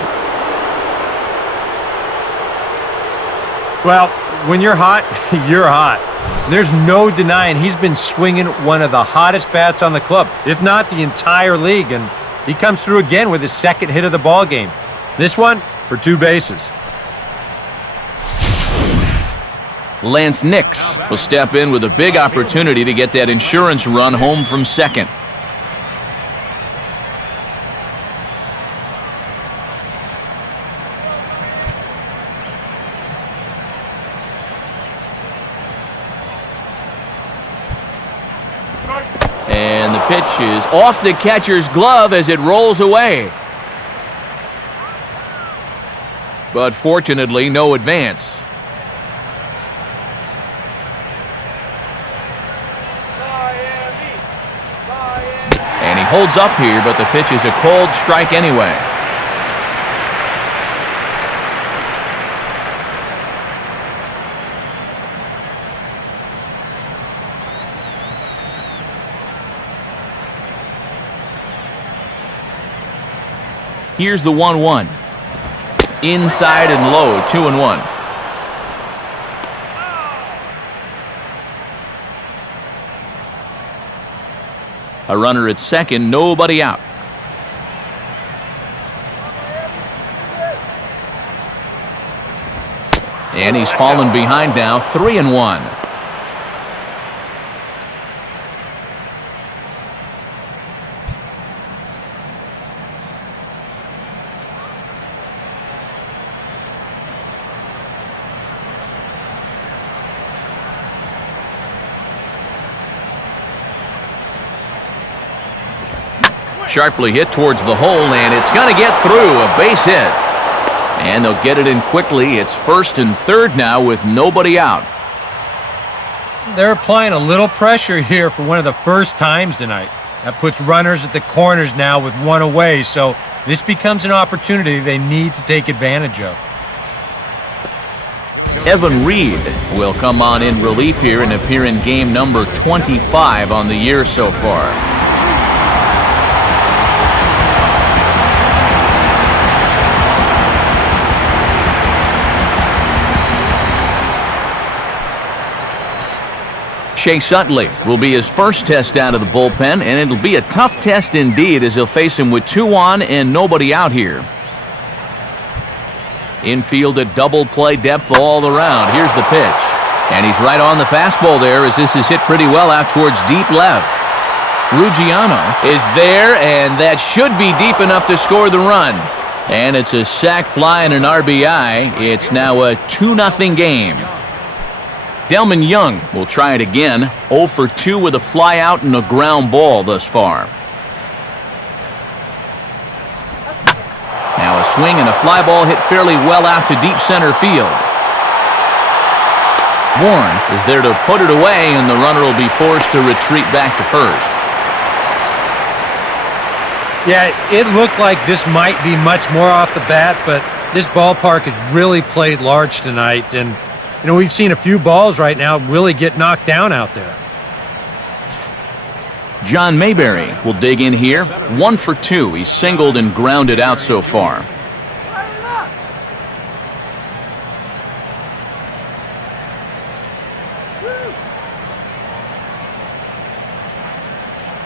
Well, when you're hot, you're hot. There's no denying he's been swinging one of the hottest bats on the club, if not the entire league, and he comes through again with his second hit of the ball game. This one for 2 bases. Lance Nix will step in with a big opportunity to get that insurance run home from second. And the pitch is off the catcher's glove as it rolls away. But fortunately, no advance. And he holds up here, but the pitch is a cold strike anyway. Here's the 1-1. Inside and low, 2-1. A runner at second, nobody out. And he's fallen behind now, 3-1. Sharply hit towards the hole, and it's going to get through. A base hit. And they'll get it in quickly. It's 1st and 3rd now with nobody out. They're applying a little pressure here for one of the first times tonight. That puts runners at the corners now with 1 away, so this becomes an opportunity they need to take advantage of. Evan Reed will come on in relief here and appear in game number 25 on the year so far. Chase Utley will be his first test out of the bullpen, and it'll be a tough test indeed as he'll face him with 2 on and nobody out here. Infield at double play depth all around. Here's the pitch. And he's right on the fastball there as this is hit pretty well out towards deep left. Ruggiano is there, and that should be deep enough to score the run. And it's a sac fly and an RBI. It's now a 2-0 game. Delman Young will try it again. 0 for 2 with a fly out and a ground ball thus far. Now a swing and a fly ball hit fairly well out to deep center field. Warren is there to put it away, and the runner will be forced to retreat back to first. Yeah, it looked like this might be much more off the bat, but this ballpark has really played large tonight, and you know, we've seen a few balls right now really get knocked down out there. John Mayberry will dig in here. 1 for 2. He's singled and grounded out so far.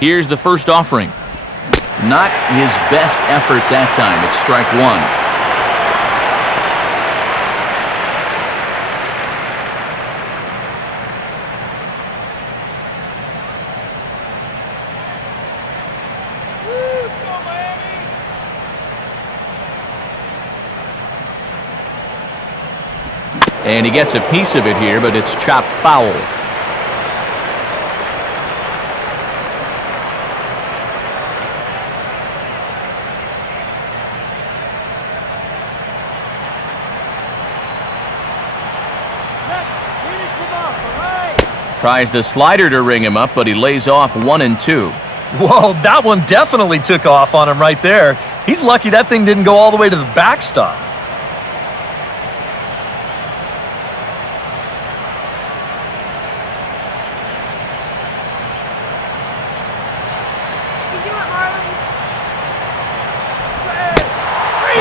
Here's the first offering. Not his best effort that time. It's strike 1. And he gets a piece of it here, but it's chopped foul. Tries the slider to ring him up, but he lays off 1-2. Whoa, that one definitely took off on him right there. He's lucky that thing didn't go all the way to the backstop. You do it, Marlins.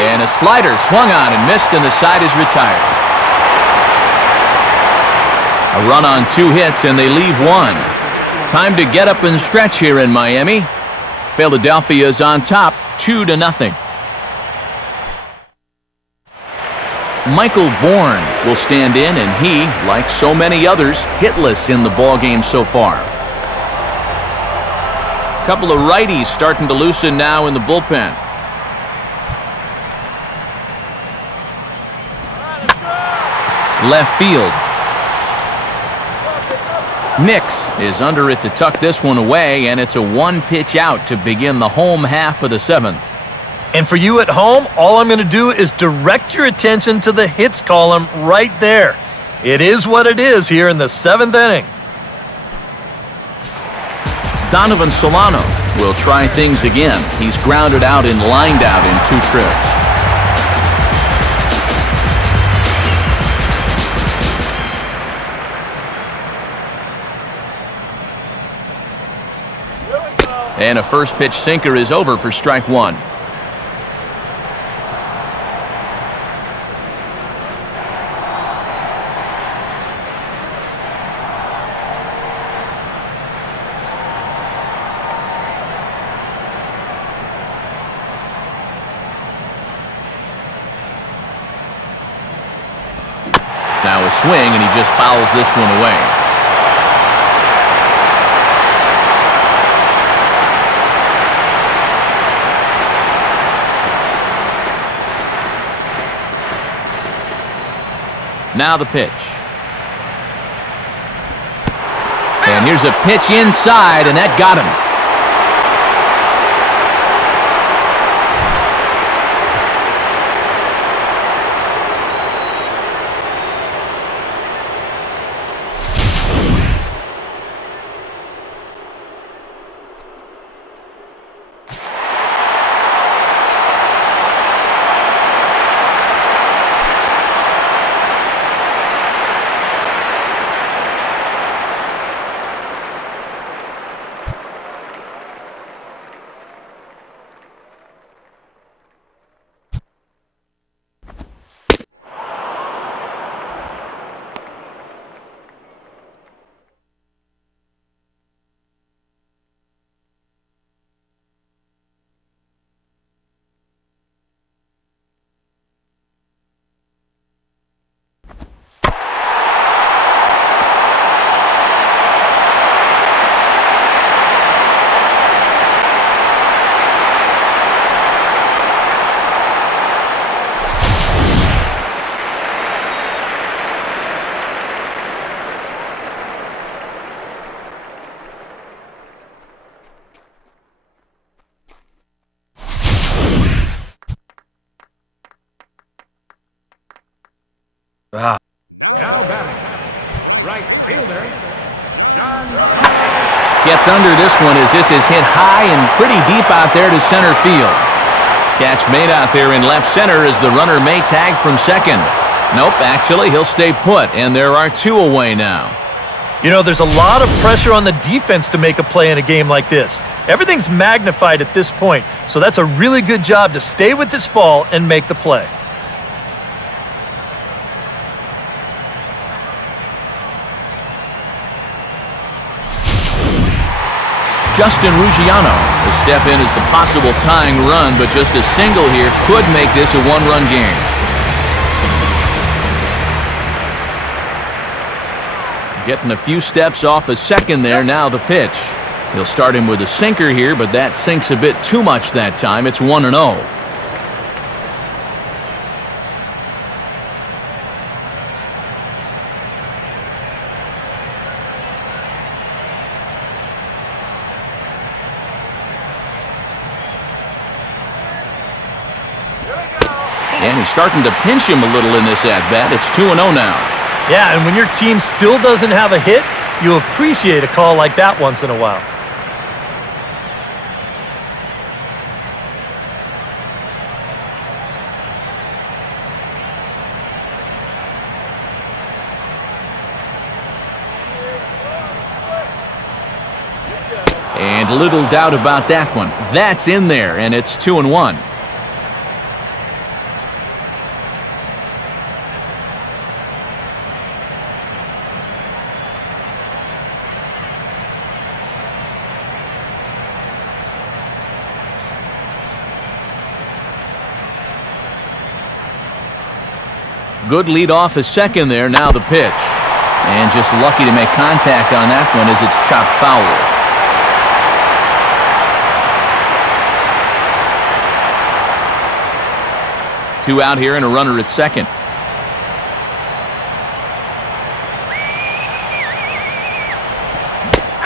And a slider swung on and missed, and the side is retired. A run on 2 hits, and they leave 1. Time to get up and stretch here in Miami. Philadelphia is on top, 2-0. Michael Bourne will stand in, and he, like so many others, hitless in the ballgame so far. Couple of righties starting to loosen now in the bullpen. Left field. Nix is under it to tuck this one away, and it's a 1-pitch out to begin the home half of the 7th. And for you at home, all I'm going to do is direct your attention to the hits column right there. It is what it is here in the 7th inning. Donovan Solano will try things again. He's grounded out and lined out in 2 trips. And a first pitch sinker is over for strike 1. Now a swing, and he just fouls this one away. Now the pitch. And here's a pitch inside, and that got him. Now batting, right fielder, John. Gets under this one as this is hit high and pretty deep out there to center field. Catch made out there in left center as the runner may tag from second. Nope, actually he'll stay put, and there are 2 away now. You know, there's a lot of pressure on the defense to make a play in a game like this. Everything's magnified at this point, so that's a really good job to stay with this ball and make the play. Justin Ruggiano will step in as the possible tying run, but just a single here could make this a 1-run game. Getting a few steps off a second there, now the pitch. He'll start him with a sinker here, but that sinks a bit too much that time. It's 1-0. And he's starting to pinch him a little in this at-bat. It's 2-0 now. Yeah, and when your team still doesn't have a hit, You appreciate a call like that once in a while. And little doubt about that one. That's in there, and it's 2-1. Good lead off a second there. Now the pitch. And just lucky to make contact on that one as it's chopped foul. Two out here and a runner at second.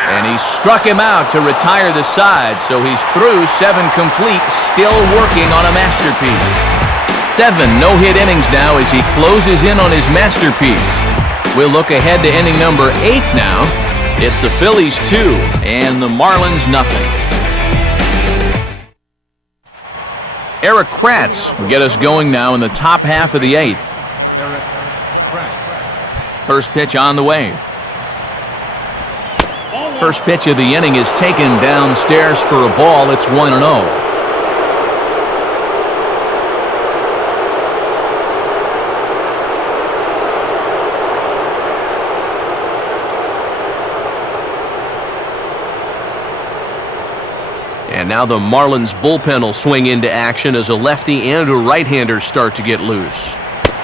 And he struck him out to retire the side, so he's through 7 complete, still working on a masterpiece. 7 no-hit innings now as he closes in on his masterpiece. We'll look ahead to inning number 8 now. It's the Phillies 2 and the Marlins nothing. Eric Kratz will get us going now in the top half of the 8th. First pitch on the way. First pitch of the inning is taken downstairs for a ball. It's 1-0. And now the Marlins bullpen will swing into action as a lefty and a right-hander start to get loose.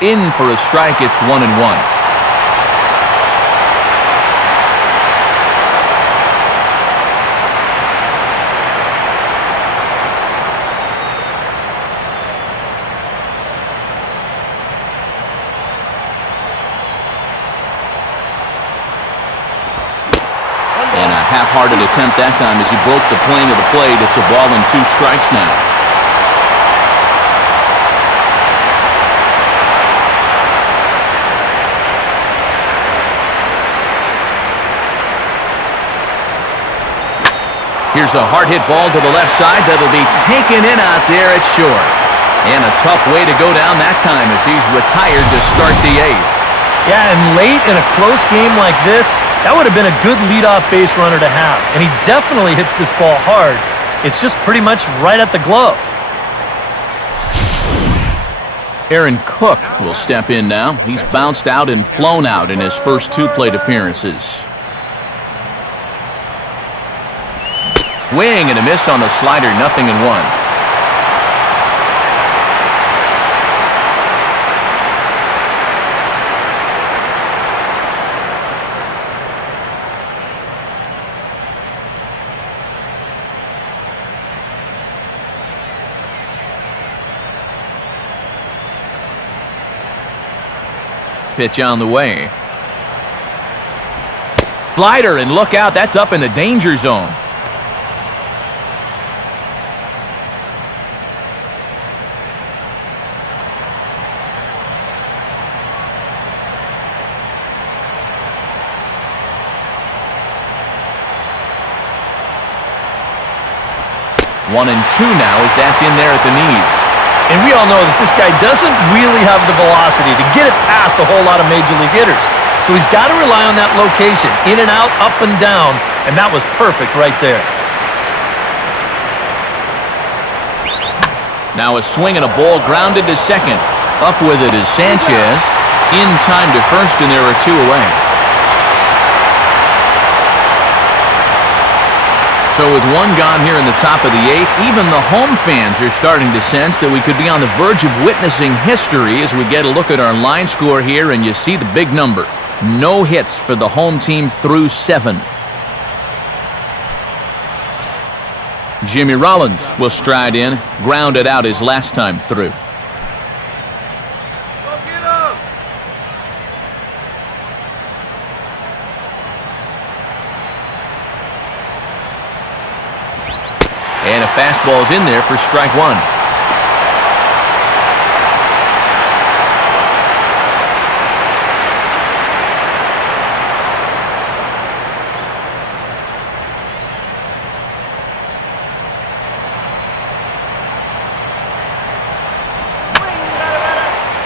In for a strike, it's 1-1. Half-hearted attempt that time as he broke the plane of the plate. It's a ball and 2 strikes now. Here's a hard hit ball to the left side that'll be taken in out there at short. And a tough way to go down that time as he's retired to start the 8th. Yeah, and late in a close game like this, that would have been a good leadoff base runner to have. And he definitely hits this ball hard. It's just pretty much right at the glove. Aaron Cook will step in now. He's bounced out and flown out in his first 2 plate appearances. Swing and a miss on the slider, 0-1. Pitch on the way. Slider, and look out, that's up in the danger zone. One and 2 now as that's in there at the knees. And we all know that this guy doesn't really have the velocity to get it past a whole lot of major league hitters. So he's got to rely on that location, in and out, up and down, and that was perfect right there. Now a swing and a ball grounded to second. Up with it is Sanchez. In time to first, and there are 2 away. So with 1 gone here in the top of the 8th, even the home fans are starting to sense that we could be on the verge of witnessing history as we get a look at our line score here, and you see the big number. No hits for the home team through 7. Jimmy Rollins will stride in, grounded out his last time through. And a fastball's in there for strike 1.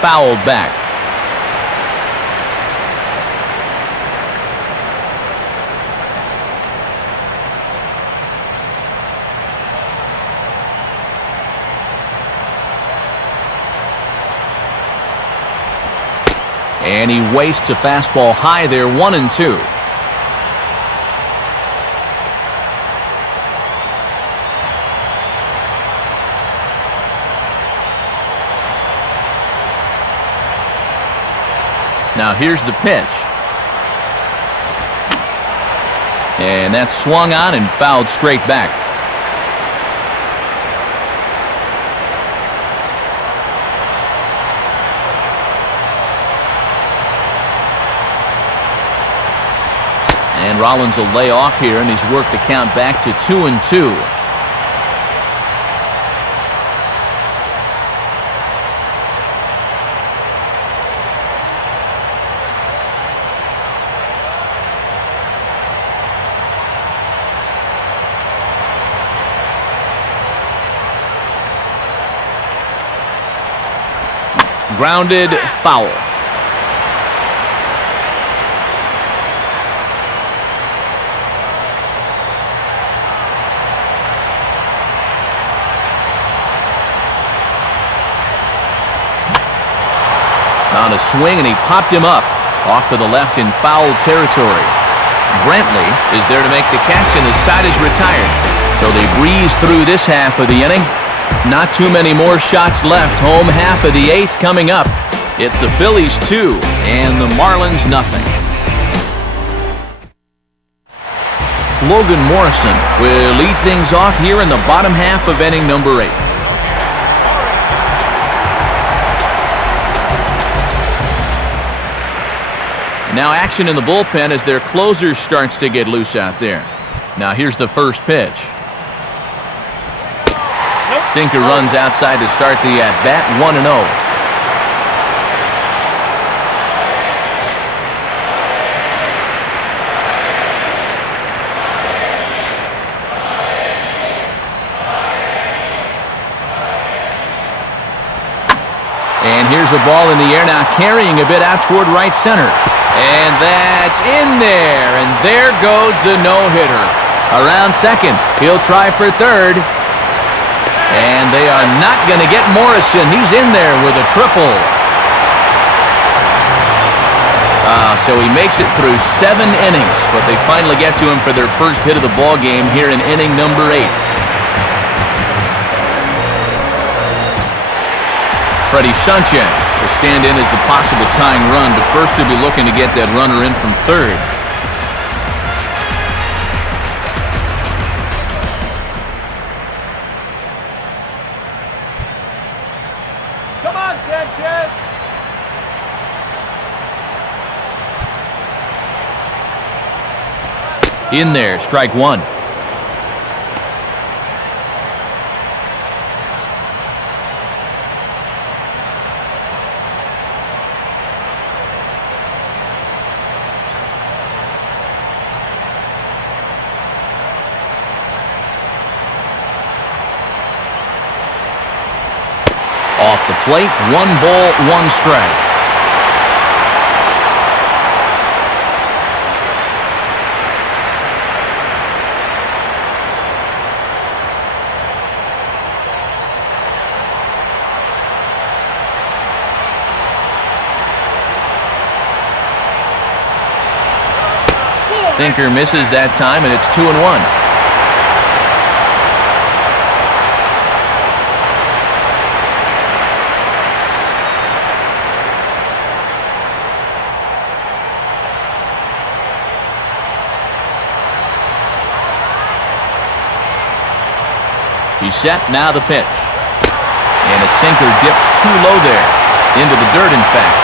fouled back. And he wastes a fastball high there, 1-2. Now here's the pitch. And that's swung on and fouled straight back. And Rollins will lay off here, and he's worked the count back to 2-2. Grounded foul. On a swing, and he popped him up off to the left in foul territory. Brantley is there to make the catch, and his side is retired. So they breeze through this half of the inning. Not too many more shots left. Home half of the 8th coming up. It's the Phillies 2 and the Marlins nothing. Logan Morrison will lead things off here in the bottom half of inning number 8. Now action in the bullpen as their closer starts to get loose out there. Now here's the first pitch. Sinker runs outside to start the at-bat, 1-0. And here's a ball in the air now, carrying a bit out toward right center. And that's in there, and there goes the no-hitter. Around second, he'll try for third. And they are not going to get Morrison. He's in there with a triple. So he makes it through 7 innings, but they finally get to him for their first hit of the ball game here in inning number 8. Freddie Sanchez will stand in as the possible tying run, but first he'll be looking to get that runner in from third. Come on, Sanchez! In there, strike one. Off the plate, 1 ball, 1 strike. Sinker misses that time, and it's 2-1. He's set, now the pitch. And a sinker dips too low there. Into the dirt, in fact.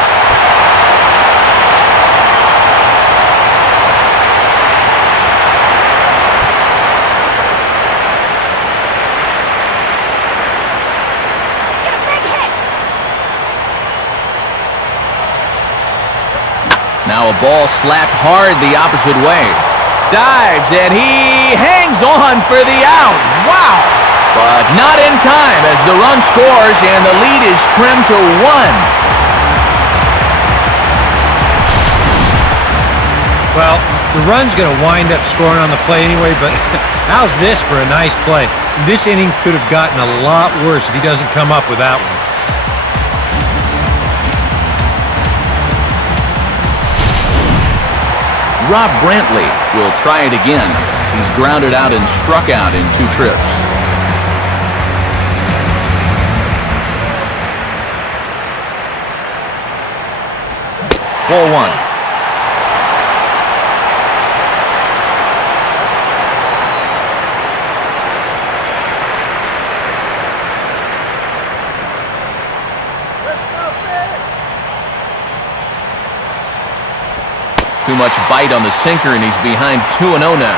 Now a ball slapped hard the opposite way. Dives, and he hangs on for the out. Wow! But not in time as the run scores and the lead is trimmed to 1. Well, the run's going to wind up scoring on the play anyway, but how's this for a nice play? This inning could have gotten a lot worse if he doesn't come up with that one. Rob Brantley will try it again. He's grounded out and struck out in 2 trips. Ball 1. Too much bite on the sinker, and he's behind 2-0 now.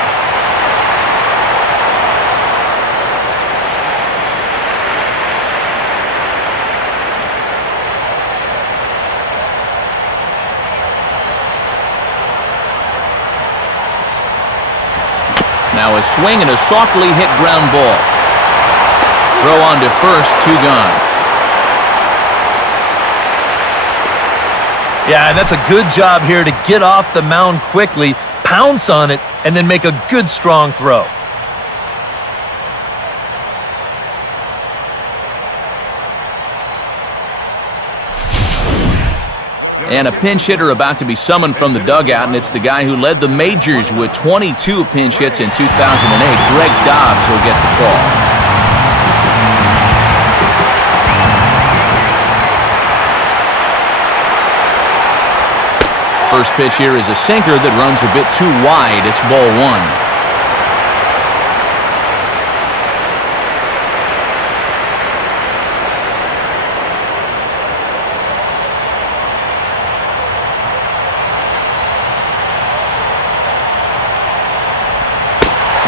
Now a swing and a softly hit ground ball. Throw on to first, 2 gone. Yeah, and that's a good job here to get off the mound quickly, pounce on it, and then make a good, strong throw. And a pinch hitter about to be summoned from the dugout, and it's the guy who led the majors with 22 pinch hits in 2008. Greg Dobbs will get the call. First pitch here is a sinker that runs a bit too wide. It's ball 1.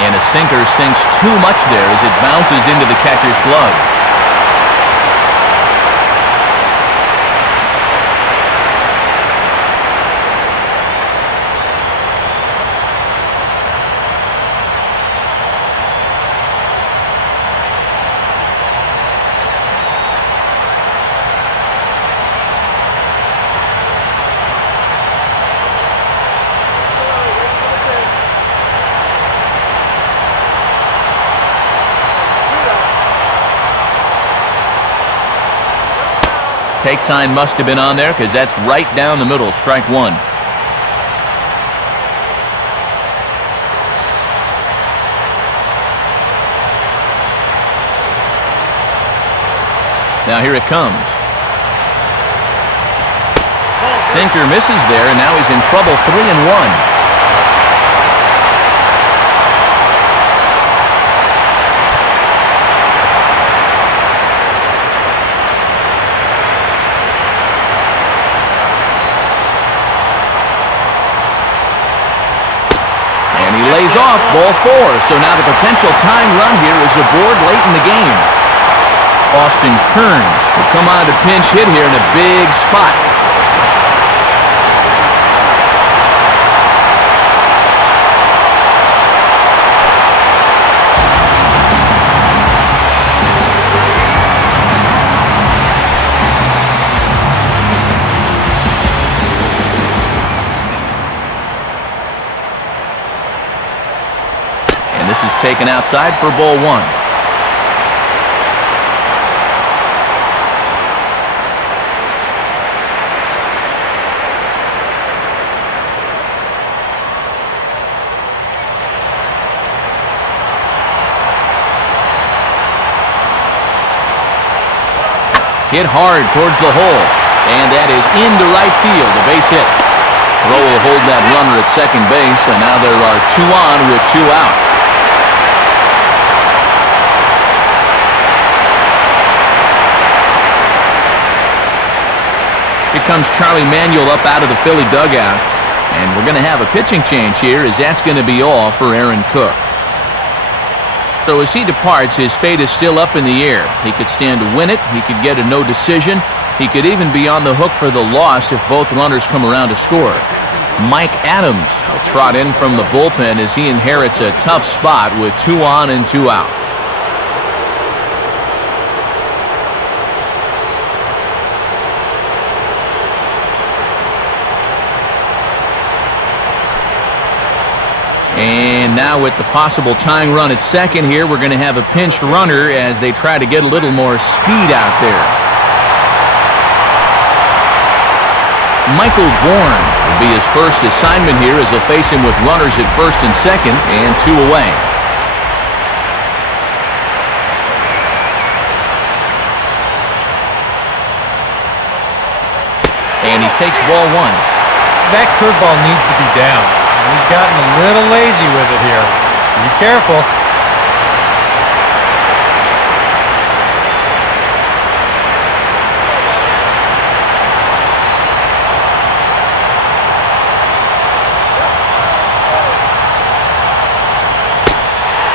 And a sinker sinks too much there as it bounces into the catcher's glove. Take sign must have been on there because that's right down the middle, strike 1. Now here it comes. Sinker misses there, and now he's in trouble, 3-1. Lays off, ball 4. So now the potential tying run here is aboard late in the game. Austin Kearns will come on to pinch hit here in a big spot. Taken outside for ball 1. Hit hard towards the hole, and that is into right field, a base hit. Throw will hold that runner at second base, and now there are 2 on with 2 out. Here comes Charlie Manuel up out of the Philly dugout, and we're going to have a pitching change here as that's going to be all for Aaron Cook. So as he departs, his fate is still up in the air. He could stand to win it, he could get a no decision, he could even be on the hook for the loss if both runners come around to score. Mike Adams will trot in from the bullpen as he inherits a tough spot with 2 on and 2 out. And now with the possible tying run at second here, we're going to have a pinched runner as they try to get a little more speed out there. Michael Bourne will be his first assignment here as they'll face him with runners at first and second and 2 away. And he takes ball 1. That curveball needs to be down. He's gotten a little lazy with it here. Be careful.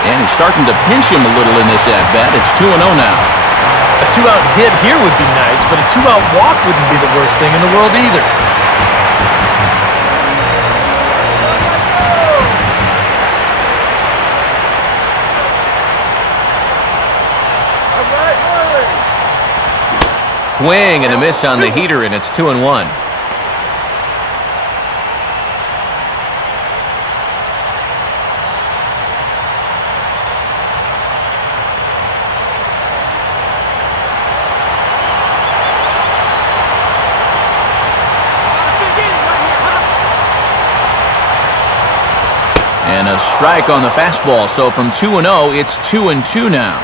And he's starting to pinch him a little in this at-bat. It's 2-0 now. A 2-out hit here would be nice, but a 2-out walk wouldn't be the worst thing in the world either. Swing and a miss on the heater, and it's 2-1. And a strike on the fastball. So from 2-0, it's 2-2 now.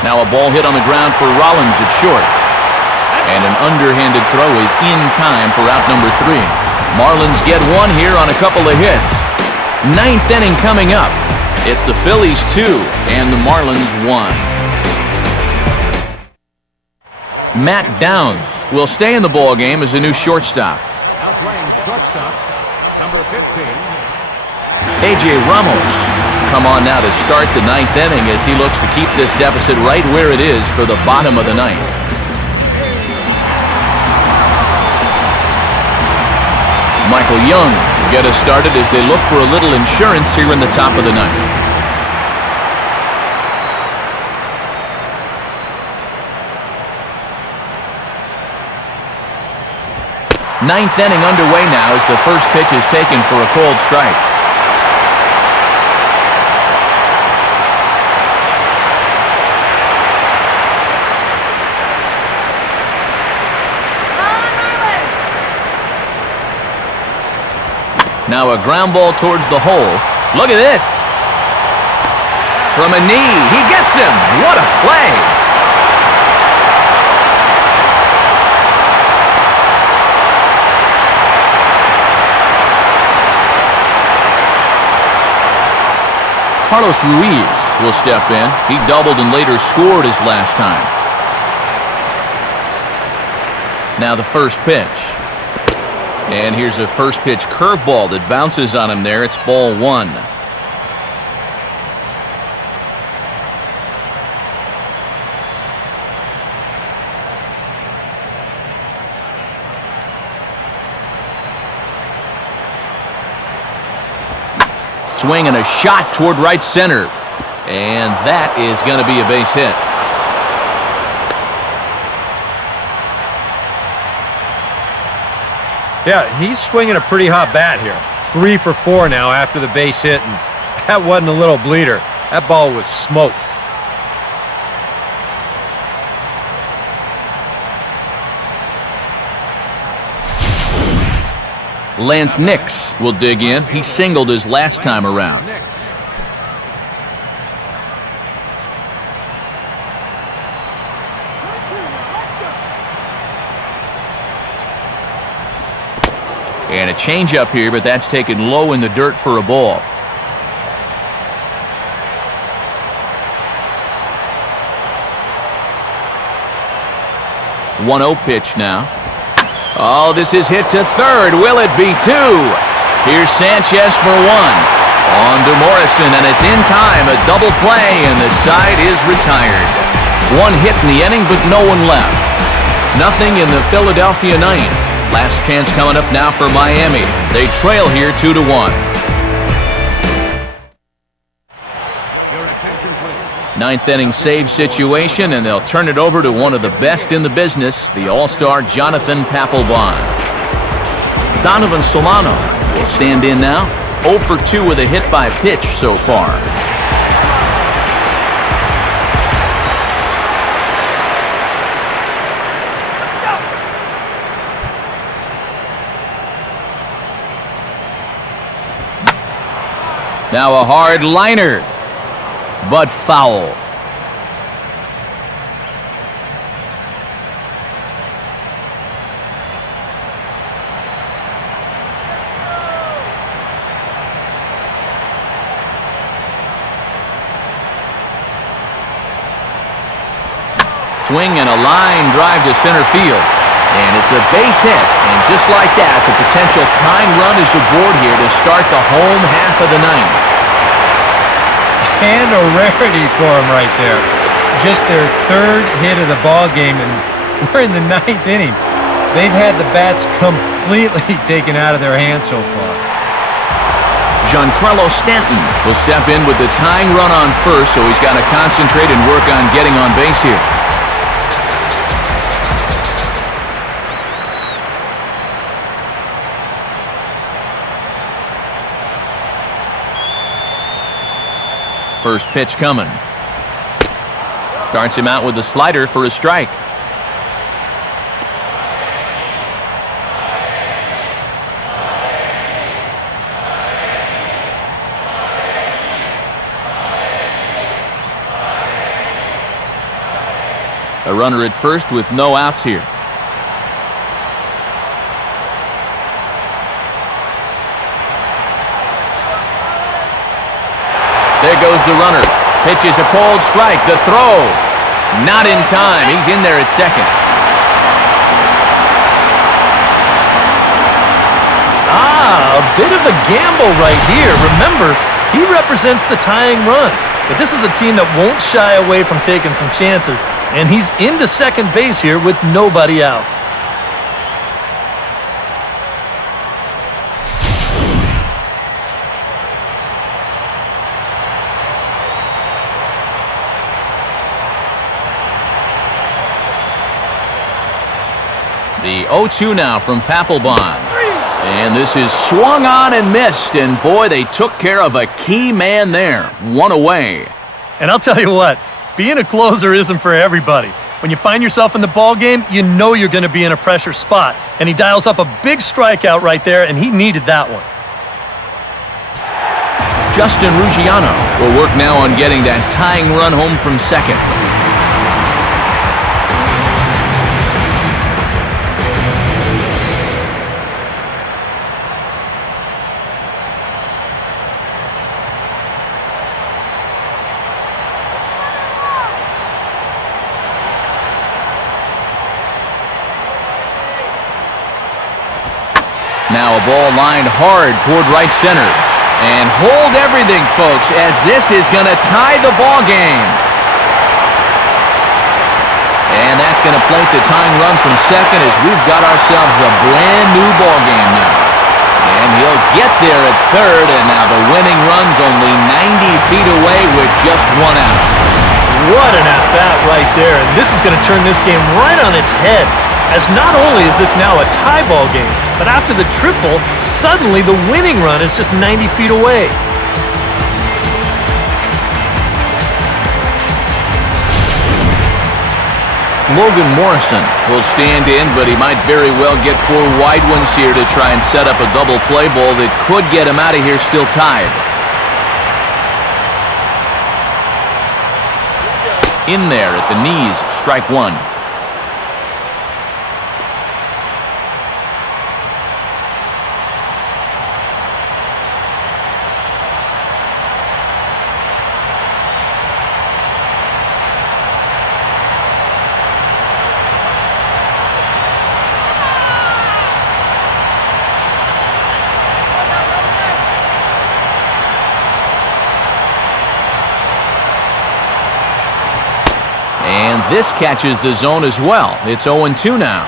Now a ball hit on the ground for Rollins at short. And an underhanded throw is in time for out number 3. Marlins get one here on a couple of hits. 9th inning coming up. It's the Phillies 2 and the Marlins 1. Matt Downs will stay in the ball game as a new shortstop. Now playing shortstop, number 15. A.J. Ramos come on now to start the 9th inning as he looks to keep this deficit right where it is for the bottom of the 9th. Michael Young will get us started as they look for a little insurance here in the top of the 9th. Ninth inning underway now as the first pitch is taken for a called strike. Now a ground ball towards the hole. Look at this. From a knee, he gets him. What a play. Carlos Ruiz will step in. He doubled and later scored his last time. Now the first pitch. And here's a first pitch curveball that bounces on him there. It's ball 1. Swing and a shot toward right center. And that is going to be a base hit. Yeah, he's swinging a pretty hot bat here. 3 for 4 now after the base hit, and that wasn't a little bleeder. That ball was smoked. Lance Nix will dig in. He singled his last time around. And a changeup here, but that's taken low in the dirt for a ball. One-0 pitch now. Oh, this is hit to third. Will it be 2? Here's Sanchez for 1. On to Morrison, and it's in time. A double play, and the side is retired. 1 hit in the inning, but no one left. Nothing in the Philadelphia ninth. Last chance coming up now for Miami. They trail here 2-1. Your attention, please. Ninth inning save situation, and they'll turn it over to one of the best in the business, the All-Star Jonathan Papelbon. Donovan Solano will stand in now. 0 for 2 with a hit by pitch so far. Now a hard liner, but foul. Swing and a line drive to center field. And it's a base hit. And just like that, the potential tying run is aboard here to start the home half of the ninth. And a rarity for them right there. Just their third hit of the ball game, and we're in the ninth inning. They've had the bats completely taken out of their hands so far. Giancarlo Stanton will step in with the tying run on first, so he's got to concentrate and work on getting on base here. First pitch coming. Starts him out with a slider for a strike. A runner at first with no outs here. There goes the runner. Pitches a cold strike. The throw. Not in time. He's in there at second. A bit of a gamble right here. Remember, he represents the tying run. But this is a team that won't shy away from taking some chances. And he's into second base here with nobody out. The 0-2 now from Papelbon. And this is swung on and missed. And boy, they took care of a key man there. One away. And I'll tell you what, being a closer isn't for everybody. When you find yourself in the ball game, you know you're going to be in a pressure spot. And he dials up a big strikeout right there, and he needed that one. Justin Ruggiano will work now on getting that tying run home from second. Now a ball lined hard toward right center. And hold everything, folks, as this is going to tie the ball game. And that's going to plate the tying run from second as we've got ourselves a brand new ball game now. And he'll get there at third, and now the winning run's only 90 feet away with just one out. What an at-bat right there, and this is going to turn this game right on its head. As not only is this now a tie ball game, but after the triple, suddenly the winning run is just 90 feet away. Logan Morrison will stand in, but he might very well get 4 wide ones here to try and set up a double play ball that could get him out of here still tied. In there at the knees, strike one. This catches the zone as well. It's 0-2 now.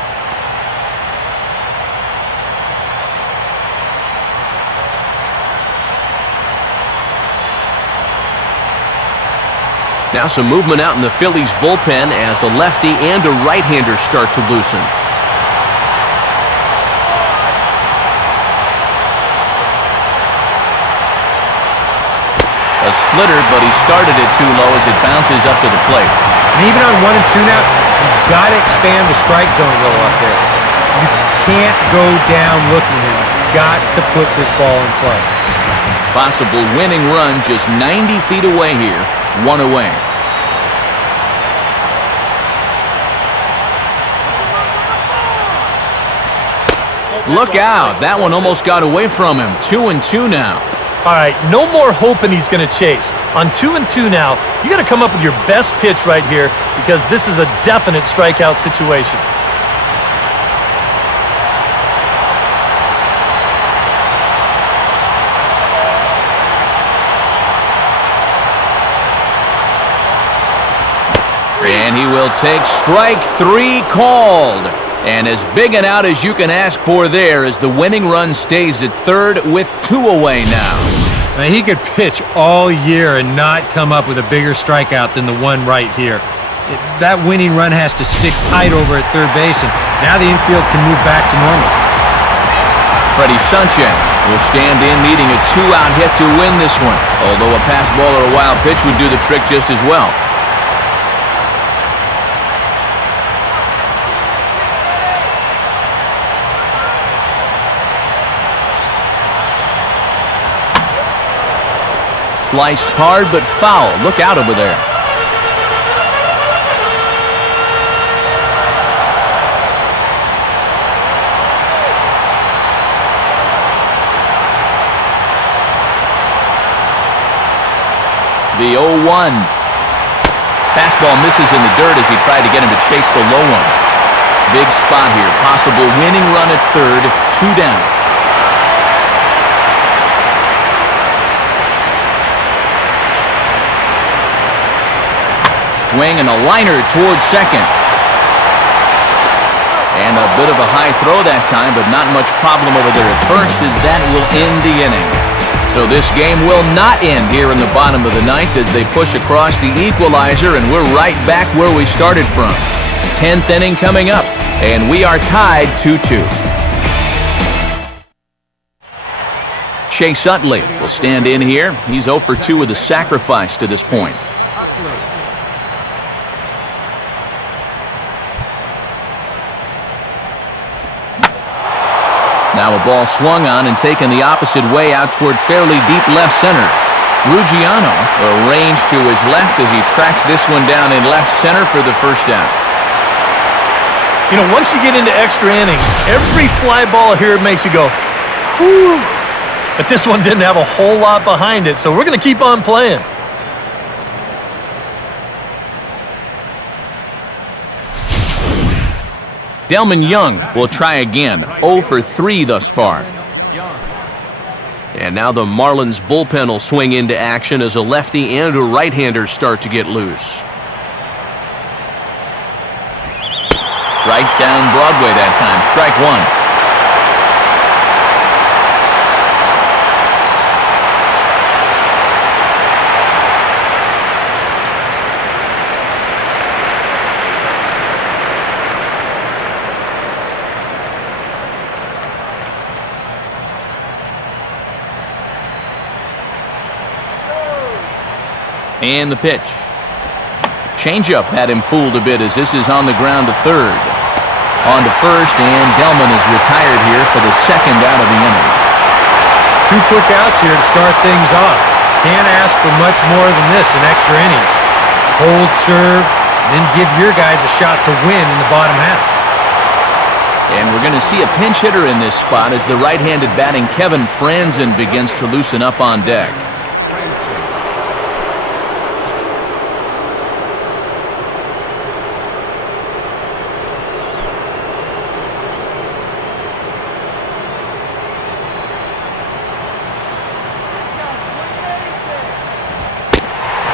Now some movement out in the Phillies bullpen as a lefty and a right-hander start to loosen. A splitter, but he started it too low as it bounces up to the plate. And even on 1-2 now, you've got to expand the strike zone a little up there. You can't go down looking at it. You've got to put this ball in play. Possible winning run just 90 feet away here. 1 away. Look out. That one almost got away from him. 2-2 now. All right, no more hoping he's going to chase. On 2-2 now, you got to come up with your best pitch right here because this is a definite strikeout situation. And he will take strike 3 called. And as big an out as you can ask for there as the winning run stays at third with 2 away now. I mean, he could pitch all year and not come up with a bigger strikeout than the one right here. That winning run has to stick tight over at third base, and now the infield can move back to normal. Freddie Sanchez will stand in needing a 2-out hit to win this one, although a pass ball or a wild pitch would do the trick just as well. Sliced hard but foul. Look out over there. The 0-1. Fastball misses in the dirt as he tried to get him to chase the low one. Big spot here. Possible winning run at third. 2 down. Swing and a liner towards second. And a bit of a high throw that time, but not much problem over there at first as that will end the inning. So this game will not end here in the bottom of the ninth as they push across the equalizer, and we're right back where we started from. 10th inning coming up, and we are tied 2-2. Chase Utley will stand in here. He's 0 for 2 with a sacrifice to this point. Now a ball swung on and taken the opposite way out toward fairly deep left center. Ruggiano arranged to his left as he tracks this one down in left center for the first down. You know, once you get into extra innings, every fly ball here makes you go, whew. But this one didn't have a whole lot behind it, so we're going to keep on playing. Delman Young will try again. 0 for 3 thus far. And now the Marlins bullpen will swing into action as a lefty and a right-hander start to get loose. Right down Broadway that time. Strike 1. And the pitch. Changeup had him fooled a bit as this is on the ground to third. On to first, and Delman is retired here for the second out of the inning. 2 quick outs here to start things off. Can't ask for much more than this in extra innings. Hold serve, and then give your guys a shot to win in the bottom half. And we're going to see a pinch hitter in this spot as the right-handed batting Kevin Franzen begins to loosen up on deck.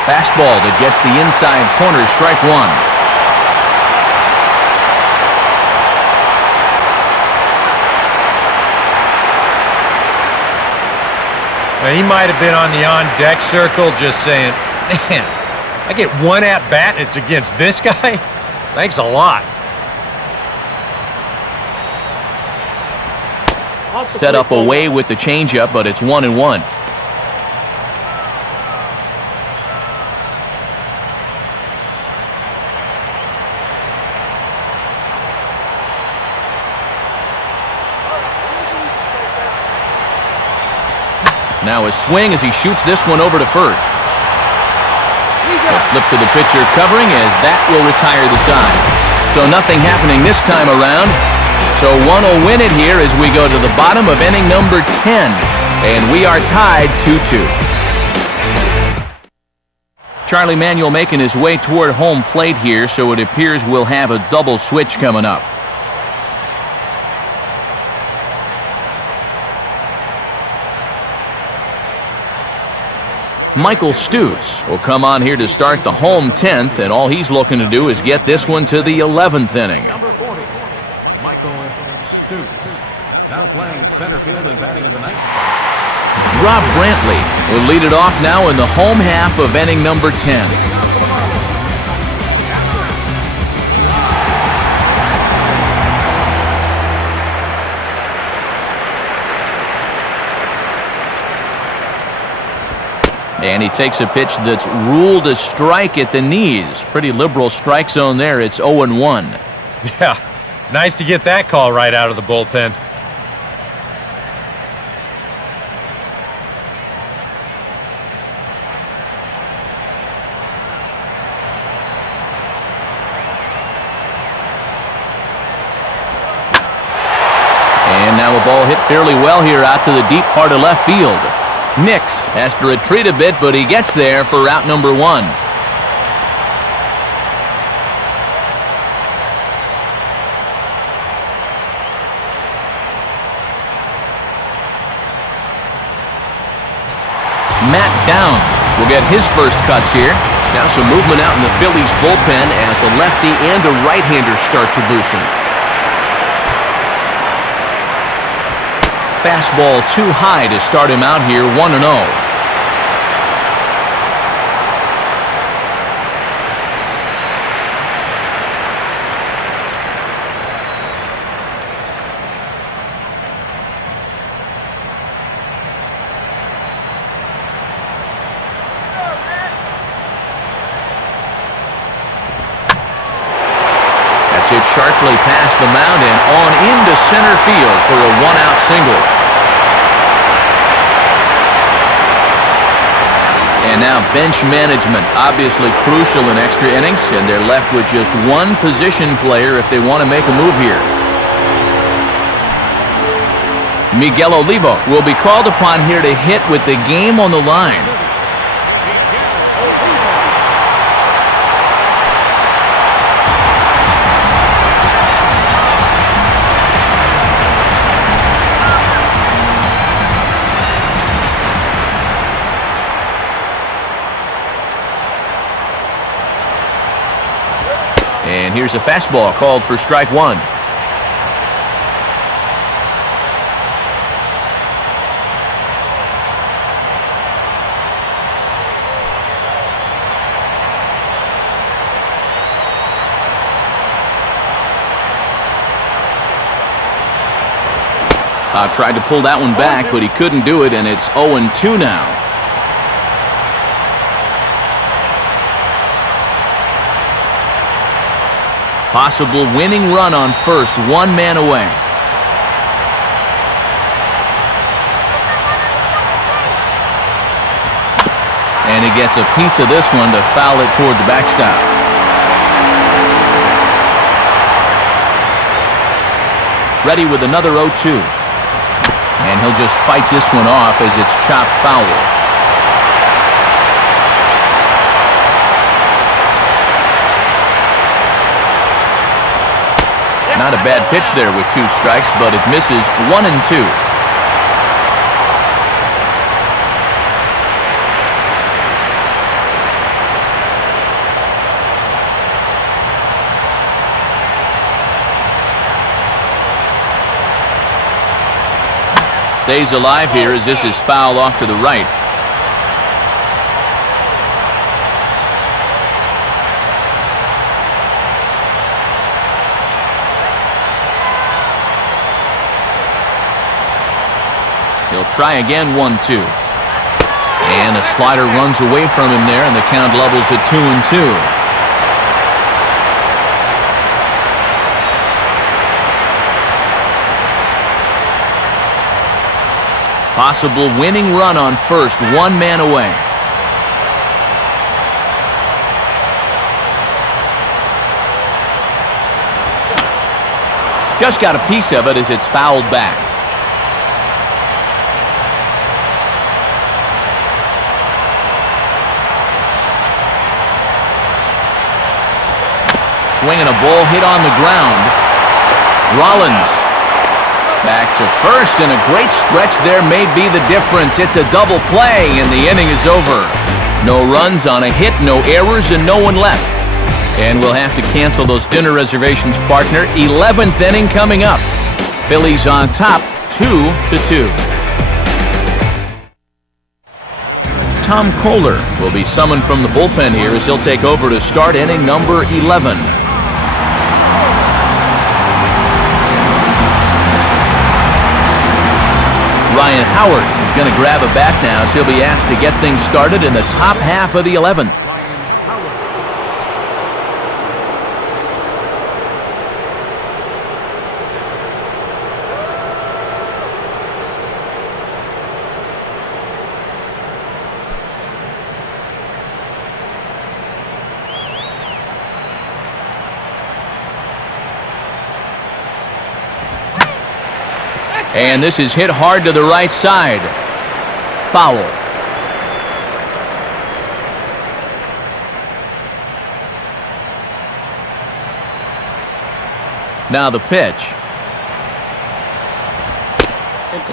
Fastball that gets the inside corner, strike 1. he might have been on the on-deck circle just saying, man, I get one at-bat and it's against this guy? Thanks a lot. Set up away with the changeup, but it's 1-1. Now a swing as he shoots this one over to first. A flip to the pitcher covering as that will retire the side. So nothing happening this time around. So one will win it here as we go to the bottom of inning number 10. And we are tied 2-2. Charlie Manuel making his way toward home plate here, so it appears we'll have a double switch coming up. Michael Stutes will come on here to start the home 10th, and all he's looking to do is get this one to the 11th inning. Number 40, Michael Stutes. Now playing center field and batting in the ninth. Rob Brantley will lead it off now in the home half of inning number 10. And he takes a pitch that's ruled a strike at the knees. Pretty liberal strike zone there. It's 0-1. Yeah, nice to get that call right out of the bullpen. And now a ball hit fairly well here out to the deep part of left field. Nix has to retreat a bit, but he gets there for route number 1. Matt Downs will get his first cuts here. Now some movement out in the Phillies bullpen as a lefty and a right-hander start to loosen. Fastball too high to start him out here, 1-0. That's hit sharply past the mound and on into center field for a one-out single. And now bench management, obviously crucial in extra innings, and they're left with just one position player if they want to make a move here. Miguel Olivo will be called upon here to hit with the game on the line. And here's a fastball called for strike 1. Tried to pull that one back, but he couldn't do it, and it's 0-2 now. Possible winning run on first, one man away. And he gets a piece of this one to foul it toward the backstop. Ready with another 0-2. And he'll just fight this one off as it's chopped foul. Not a bad pitch there with 2 strikes, but it misses 1-2. stays alive here as this is fouled off to the right. He'll try again, 1-2. And a slider runs away from him there, and the count levels at 2-2. Possible winning run on first, one man away. Just got a piece of it as it's fouled back. Swinging a ball hit on the ground. Rollins back to first, and a great stretch there may be the difference. It's a double play, and the inning is over. No runs on a hit, no errors, and no one left. And we'll have to cancel those dinner reservations, partner. 11th inning coming up. Phillies on top, 2-2. Tom Kohler will be summoned from the bullpen here as he'll take over to start inning number 11. Ryan Howard is going to grab a bat now as he'll be asked to get things started in the top half of the 11th. And this is hit hard to the right side. Foul. Now the pitch.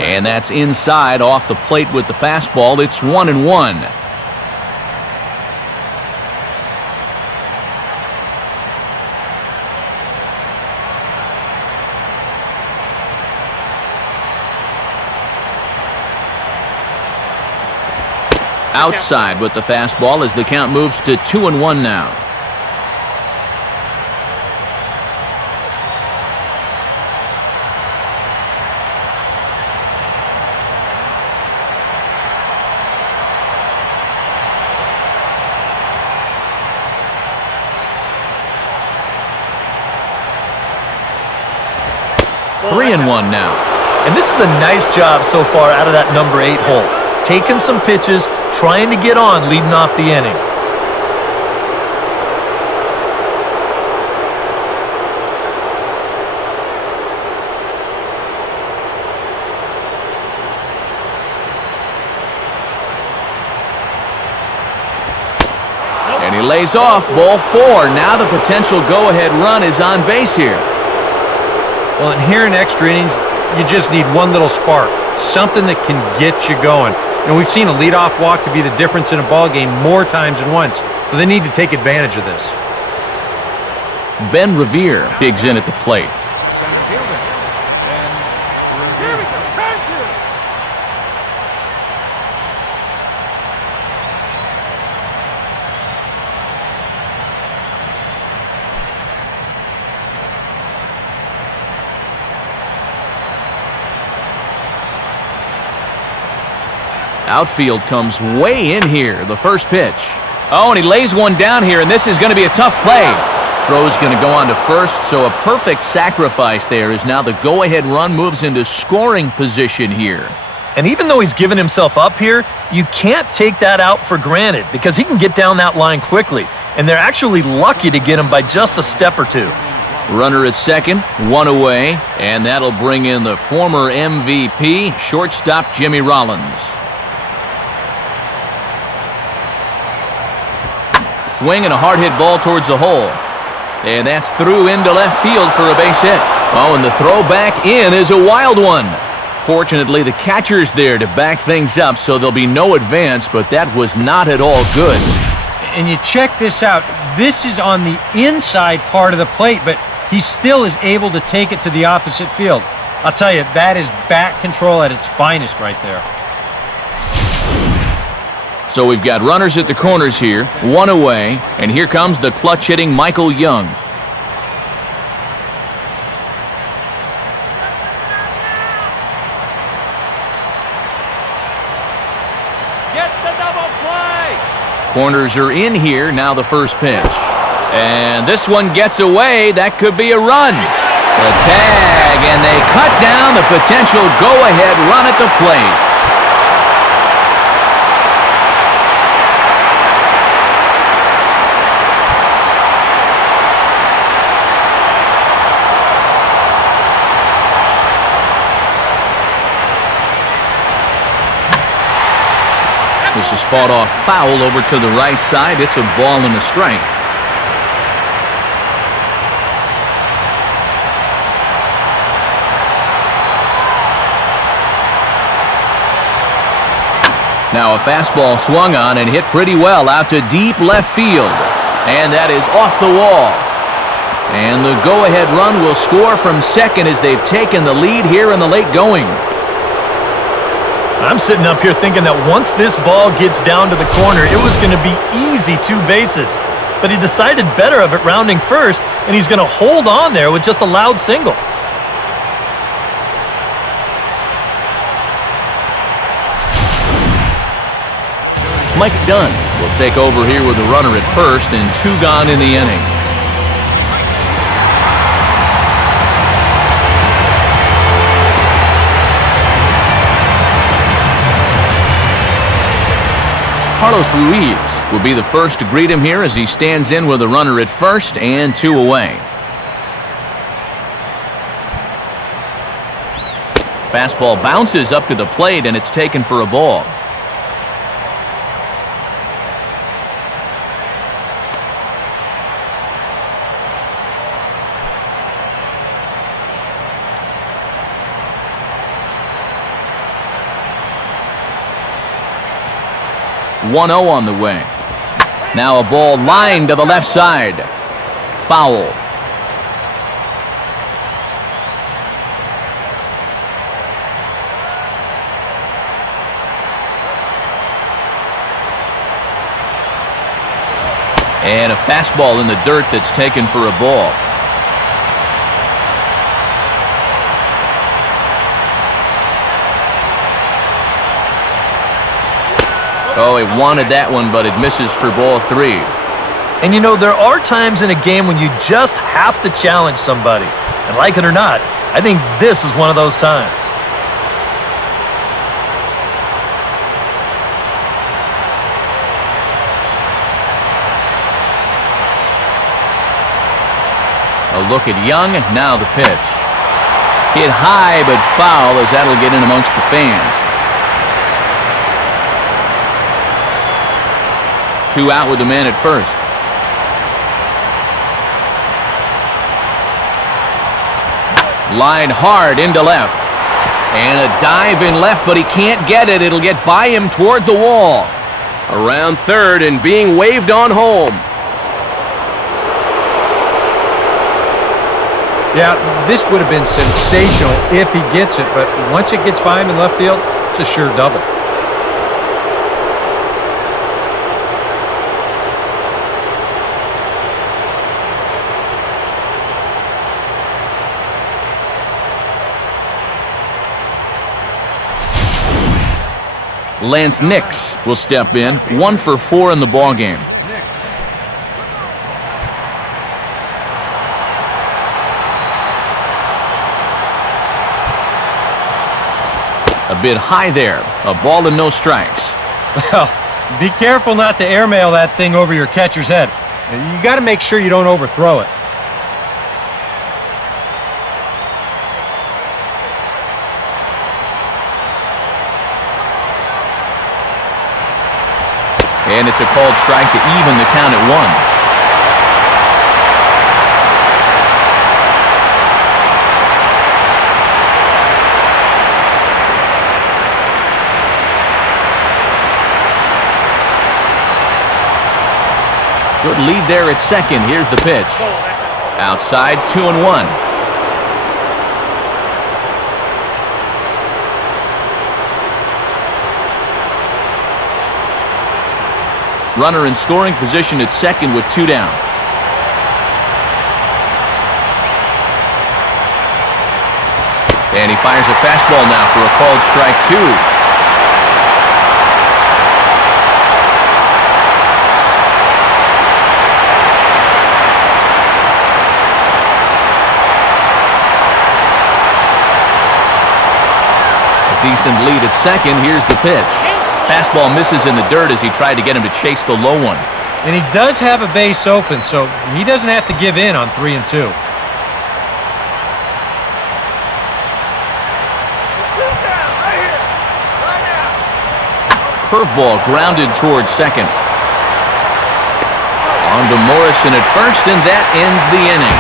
And that's inside off the plate with the fastball. It's 1-1. Outside with the fastball as the count moves to 2-1 now. Three and one now. And this is a nice job so far out of that number 8 hole. Taking some pitches, trying to get on leading off the inning. And he lays off, ball 4. Now the potential go-ahead run is on base here. Well, and here in extra innings, you just need one little spark, something that can get you going. And we've seen a leadoff walk to be the difference in a ball game more times than once, so they need to take advantage of this. Ben Revere digs in at the plate. Center fielder, Ben Revere. Outfield comes way in here, the first pitch. Oh, and he lays one down here, and this is going to be a tough play. Throw's going to go on to first, so a perfect sacrifice there as now the go-ahead run moves into scoring position here. And even though he's given himself up here, you can't take that out for granted because he can get down that line quickly. And they're actually lucky to get him by just a step or two. Runner at second, one away, and that'll bring in the former MVP, shortstop Jimmy Rollins. Swing and a hard hit ball towards the hole. And that's through into left field for a base hit. Oh, and the throw back in is a wild one. Fortunately, the catcher's there to back things up, so there'll be no advance, but that was not at all good. And you check this out. This is on the inside part of the plate, but he still is able to take it to the opposite field. I'll tell you, that is bat control at its finest right there. So we've got runners at the corners here, one away, and here comes the clutch-hitting Michael Young. Get the double play. Corners are in here, now the first pitch. And this one gets away. That could be a run. The tag, and they cut down the potential go-ahead run at the plate. This is fought off foul over to the right side. It's a ball and a strike. Now a fastball swung on and hit pretty well out to deep left field. And that is off the wall. And the go-ahead run will score from second as they've taken the lead here in the late going. I'm sitting up here thinking that once this ball gets down to the corner, it was going to be easy 2 bases. But he decided better of it rounding first, and he's going to hold on there with just a loud single. Mike Dunn will take over here with a runner at first and 2 gone in the inning. Carlos Ruiz will be the first to greet him here as he stands in with a runner at first and 2 away. Fastball bounces up to the plate and it's taken for a ball. One 0 on the way. Now a ball lined to the left side. Foul. And a fastball in the dirt that's taken for a ball. Oh, he wanted that one, but it misses for ball 3. And you know, there are times in a game when you just have to challenge somebody. And like it or not, I think this is one of those times. A look at Young, now the pitch. Hit high but foul as that'll get in amongst the fans. 2 out with the man at first. Line hard into left. And a dive in left, but he can't get it. It'll get by him toward the wall. Around third and being waved on home. Yeah, this would have been sensational if he gets it, but once it gets by him in left field, it's a sure double. Lance Nix will step in, 1 for 4 in the ballgame. A bit high there, a ball and no strikes. Well, be careful not to airmail that thing over your catcher's head. You got to make sure you don't overthrow it. And it's a called strike to even the count at 1. Good lead there at second. Here's the pitch. Outside, 2-1. Runner in scoring position at second with 2 down. And he fires a fastball now for a called strike 2. Decent lead at second. Here's the pitch. Fastball misses in the dirt as he tried to get him to chase the low one. And he does have a base open, so he doesn't have to give in on 3 and 2. Curveball grounded towards second. On to Morrison at first, and that ends the inning.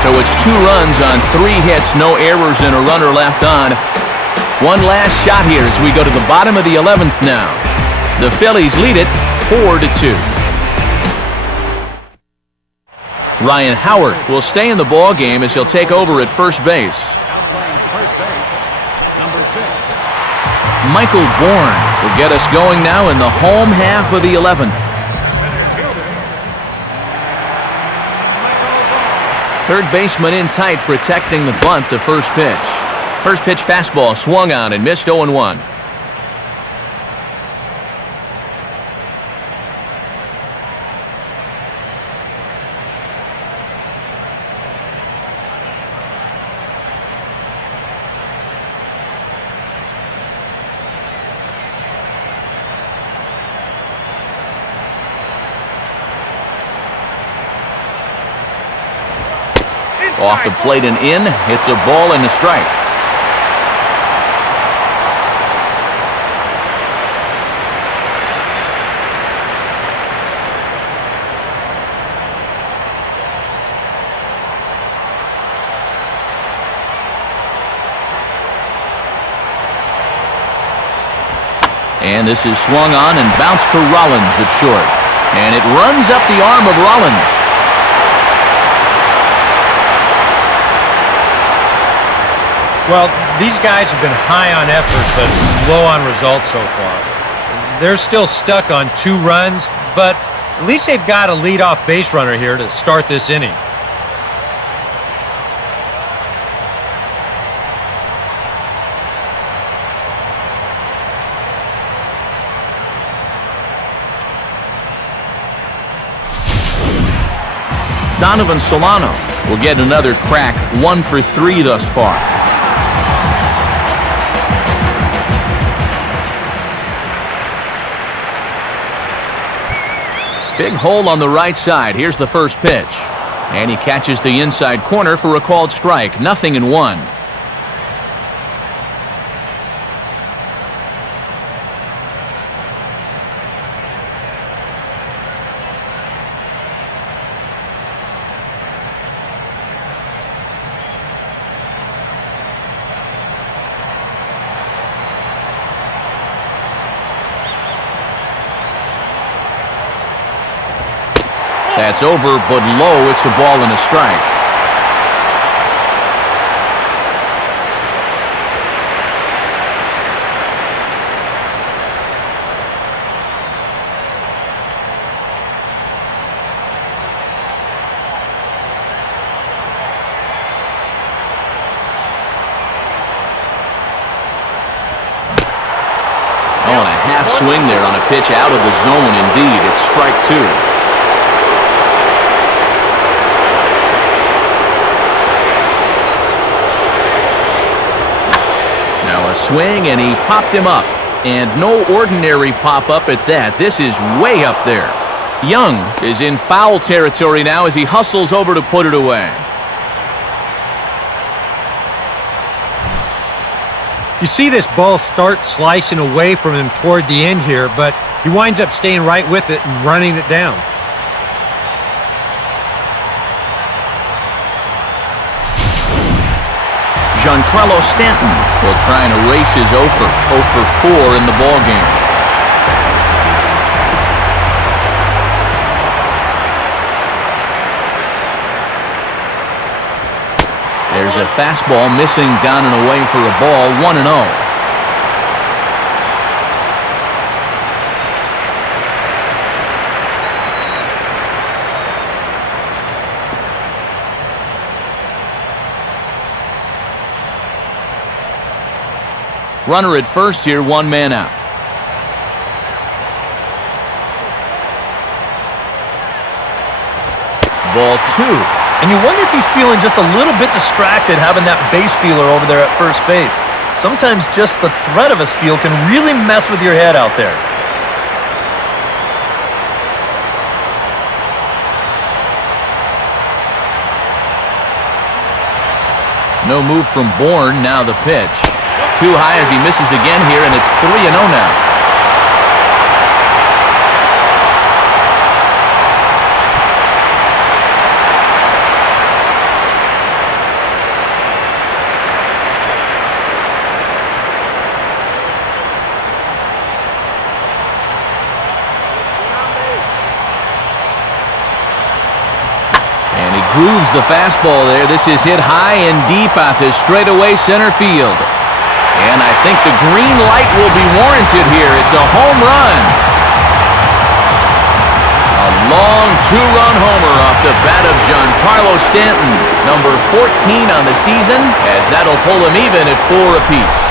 So it's 2 runs on 3 hits, no errors, and a runner left on. One last shot here as we go to the bottom of the 11th now. The Phillies lead it 4-2. Ryan Howard will stay in the ball game as he'll take over at first base. Now playing first base, number 6. Michael Bourne will get us going now in the home half of the 11th. Third baseman in tight, protecting the bunt to first pitch. First pitch fastball swung on and missed 0-1. Off the plate and in. It's a ball and a strike. And this is swung on and bounced to Rollins at short. And it runs up the arm of Rollins. Well, these guys have been high on effort, but low on results so far. They're still stuck on 2 runs, but at least they've got a leadoff base runner here to start this inning. Donovan Solano will get another crack, 1 for 3 thus far. Big hole on the right side. Here's the first pitch. And he catches the inside corner for a called strike. 0-1. That's over, but low. It's a ball and a strike. Oh, and a half swing there on a pitch out of the zone. Indeed, it's strike 2. Now a swing, and he popped him up. And no ordinary pop-up at that. This is way up there. Young is in foul territory now as he hustles over to put it away. You see this ball start slicing away from him toward the end here, but he winds up staying right with it and running it down. Giancarlo Stanton will try and erase his 0 for 4 in the ballgame. There's a fastball missing down and away for a ball. 1-0. Runner at first here, 1 man out. Ball 2. And you wonder if he's feeling just a little bit distracted having that base stealer over there at first base. Sometimes just the threat of a steal can really mess with your head out there. No move from Bourne. Now the pitch. Too high as he misses again here, and it's 3-0 now. Grooves the fastball there. This is hit high and deep out to straightaway center field. And I think the green light will be warranted here. It's a home run. A long 2-run homer off the bat of Giancarlo Stanton. Number 14 on the season, as that'll pull him even at 4 apiece.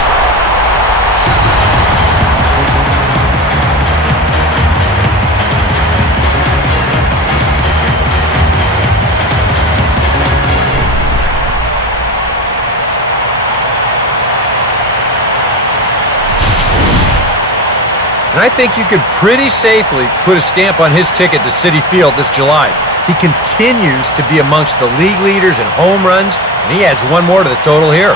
And I think you could pretty safely put a stamp on his ticket to Citi Field this July. He continues to be amongst the league leaders in home runs, and he adds 1 more to the total here.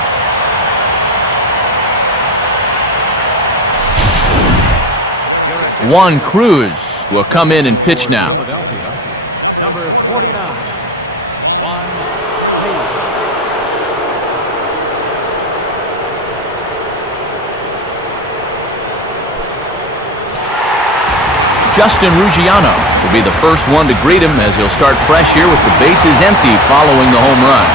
Juan Cruz will come in and pitch now. Philadelphia, number 49, Juan Cruz. Justin Ruggiano will be the first one to greet him as he'll start fresh here with the bases empty following the home run.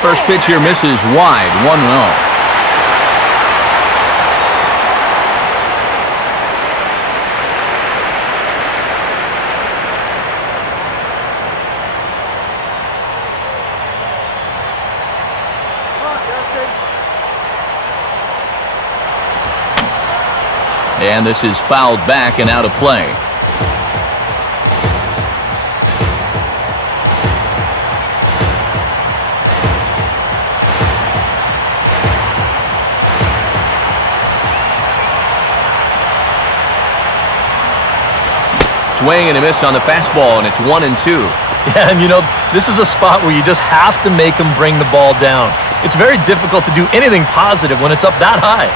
First pitch here misses wide, 1-0. And this is fouled back and out of play. Swing and a miss on the fastball, and it's 1-2. Yeah, and you know, this is a spot where you just have to make him bring the ball down. It's very difficult to do anything positive when it's up that high.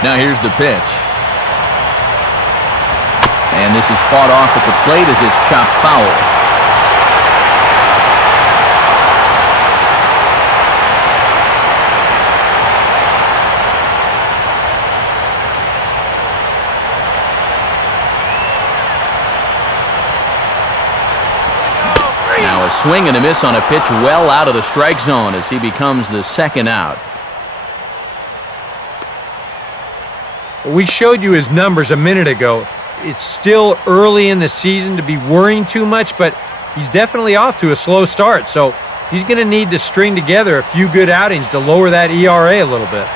Now here's the pitch. And this is fought off at the plate as it's chopped foul. Now a swing and a miss on a pitch well out of the strike zone as he becomes the second out. We showed you his numbers a minute ago. It's still early in the season to be worrying too much, but he's definitely off to a slow start, so he's going to need to string together a few good outings to lower that ERA a little bit.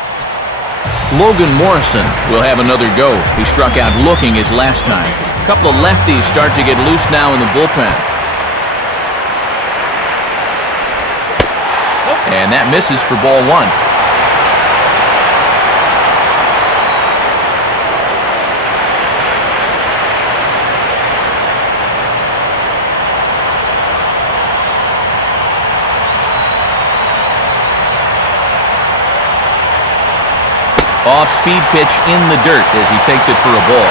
Logan Morrison will have another go. He struck out looking his last time. A couple of lefties start to get loose now in the bullpen. And that misses for ball 1. Off-speed pitch in the dirt as he takes it for a ball.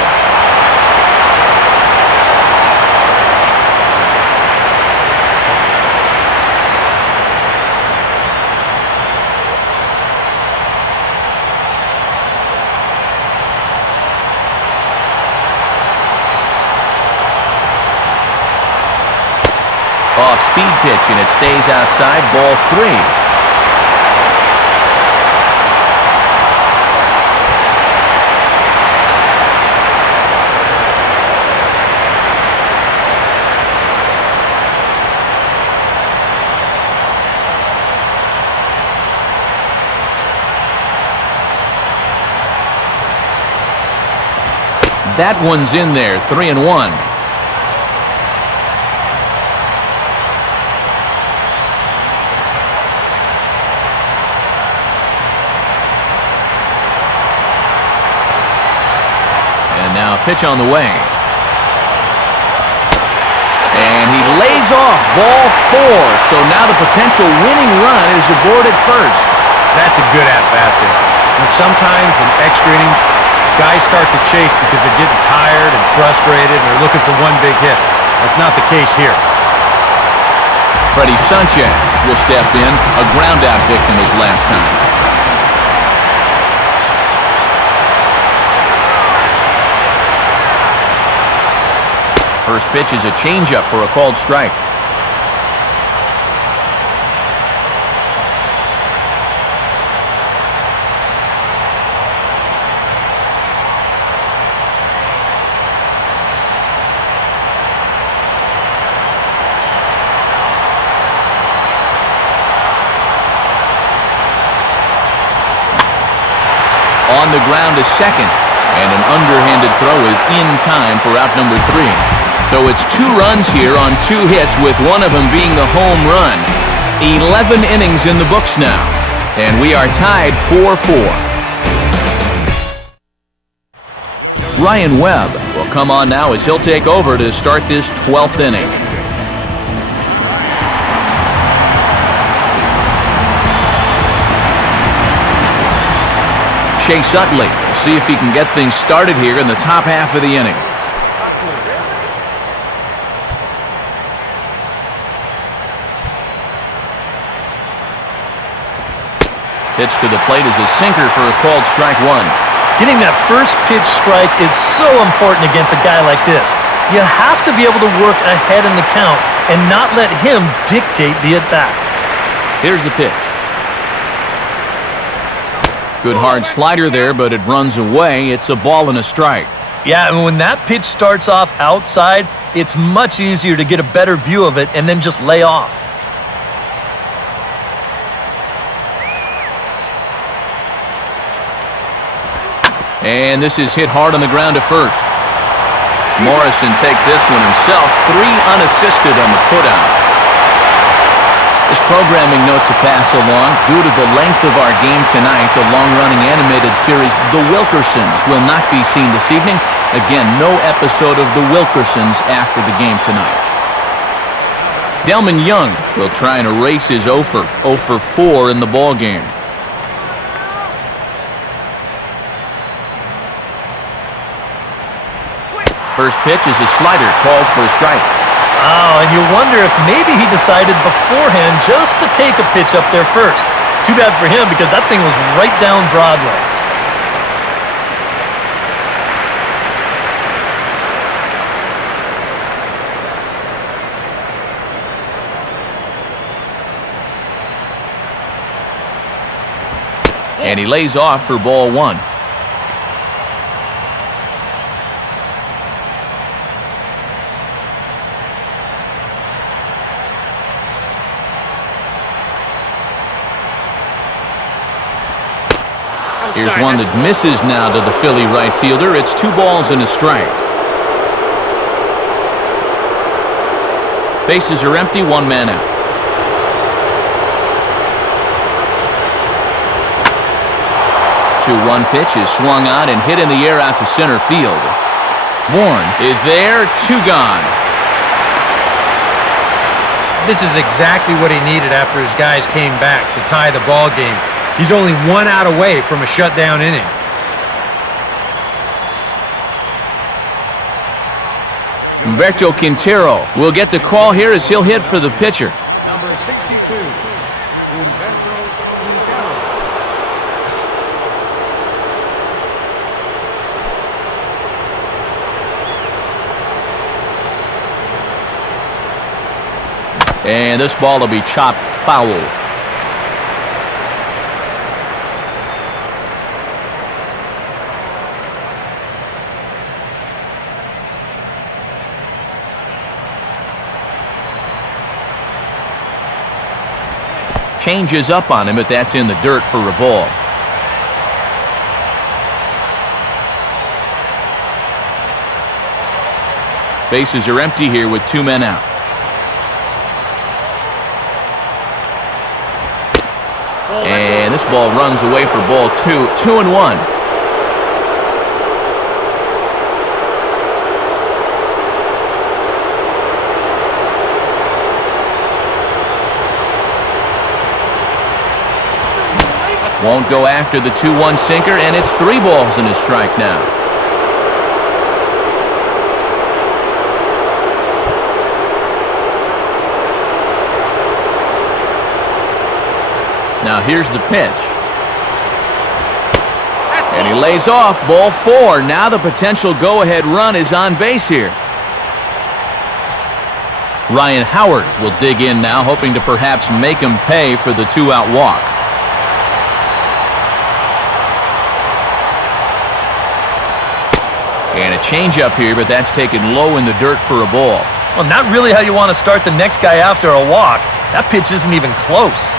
Off-speed pitch, and it stays outside, ball 3. That one's in there, 3-1. And now pitch on the way. And he lays off, ball 4. So now the potential winning run is aboard at first. That's a good at-bat there. And sometimes in extra innings, guys start to chase because they're getting tired and frustrated and they're looking for one big hit. That's not the case here. Freddie Sanchez will step in, a ground-out victim his last time. First pitch is a changeup for a called strike. On the ground to second, and an underhanded throw is in time for out number 3. So it's 2 runs here on 2 hits, with one of them being the home run. 11 innings in the books now, and we are tied 4-4. Ryan Webb will come on now as he'll take over to start this 12th inning. Chase Utley will see if he can get things started here in the top half of the inning. Pitch to the plate is a sinker for a called strike 1. Getting that first pitch strike is so important against a guy like this. You have to be able to work ahead in the count and not let him dictate the at-bat. Here's the pitch. Good hard slider there, but it runs away. It's a ball and a strike. Yeah, and when that pitch starts off outside, it's much easier to get a better view of it and then just lay off. And this is hit hard on the ground to first. Morrison takes this one himself. 3 unassisted on the putout. This programming note to pass along: due to the length of our game tonight, the long-running animated series The Wilkersons will not be seen this evening. Again, no episode of The Wilkersons after the game tonight. Delman Young will try and erase his 0 for 4 in the ball game. First pitch is a slider, called for a strike. Oh, and you wonder if maybe he decided beforehand just to take a pitch up there first. Too bad for him, because that thing was right down Broadway. And he lays off for ball 1. Here's one that misses now to the Philly right fielder. It's 2 balls and a strike. Bases are empty, 1 man out. Two-1 pitch is swung on and hit in the air out to center field. Bourne is there, 2 gone. This is exactly what he needed after his guys came back to tie the ball game. He's only 1 out away from a shutdown inning. Humberto Quintero will get the call here as he'll hit for the pitcher. Number 62, Humberto Quintero. And this ball will be chopped foul. Changes up on him, but that's in the dirt for a ball. Bases are empty here with 2 men out. And this ball runs away for ball 2. 2-1. Won't go after the 2-1 sinker, and it's 3 balls and a strike now. Now here's the pitch. And he lays off, ball 4. Now the potential go-ahead run is on base here. Ryan Howard will dig in now, hoping to perhaps make him pay for the 2-out walk. And a changeup here, but that's taken low in the dirt for a ball. Well, not really how you want to start the next guy after a walk. That pitch isn't even close.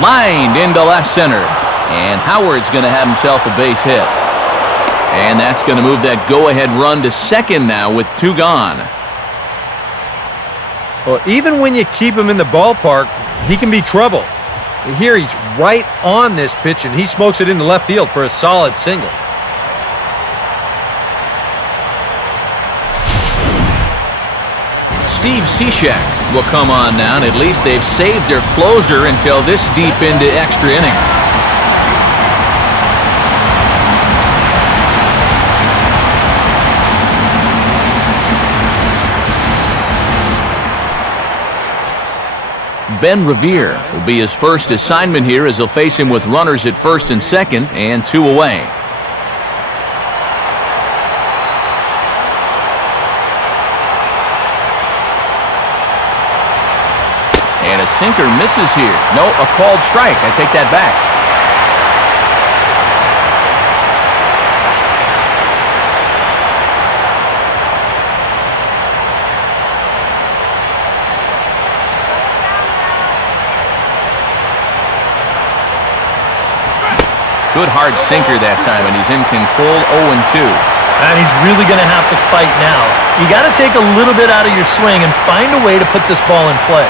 Lined into left center. And Howard's going to have himself a base hit. And that's going to move that go-ahead run to second now with 2 gone. Well, even when you keep him in the ballpark, he can be trouble. Here he's right on this pitch, and he smokes it into left field for a solid single. Steve Cishek will come on now, and at least they've saved their closer until this deep into extra inning. Ben Revere will be his first assignment here as he'll face him with runners at first and second and 2 away. And a sinker misses here. No, a called strike. I take that back. Good hard sinker that time, and he's in control. 0-2. And he's really going to have to fight now. You got to take a little bit out of your swing and find a way to put this ball in play.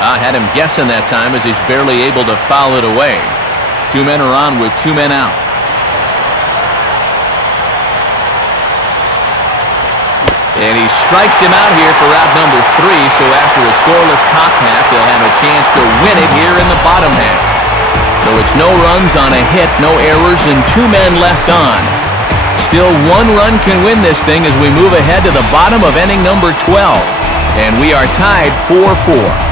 I had him guessing that time as he's barely able to foul it away. 2 men are on with 2 men out. And he strikes him out here for out number 3, so after a scoreless top half, they'll have a chance to win it here in the bottom half. So it's no runs on a hit, no errors, and 2 men left on. Still 1 run can win this thing as we move ahead to the bottom of inning number 12. And we are tied 4-4.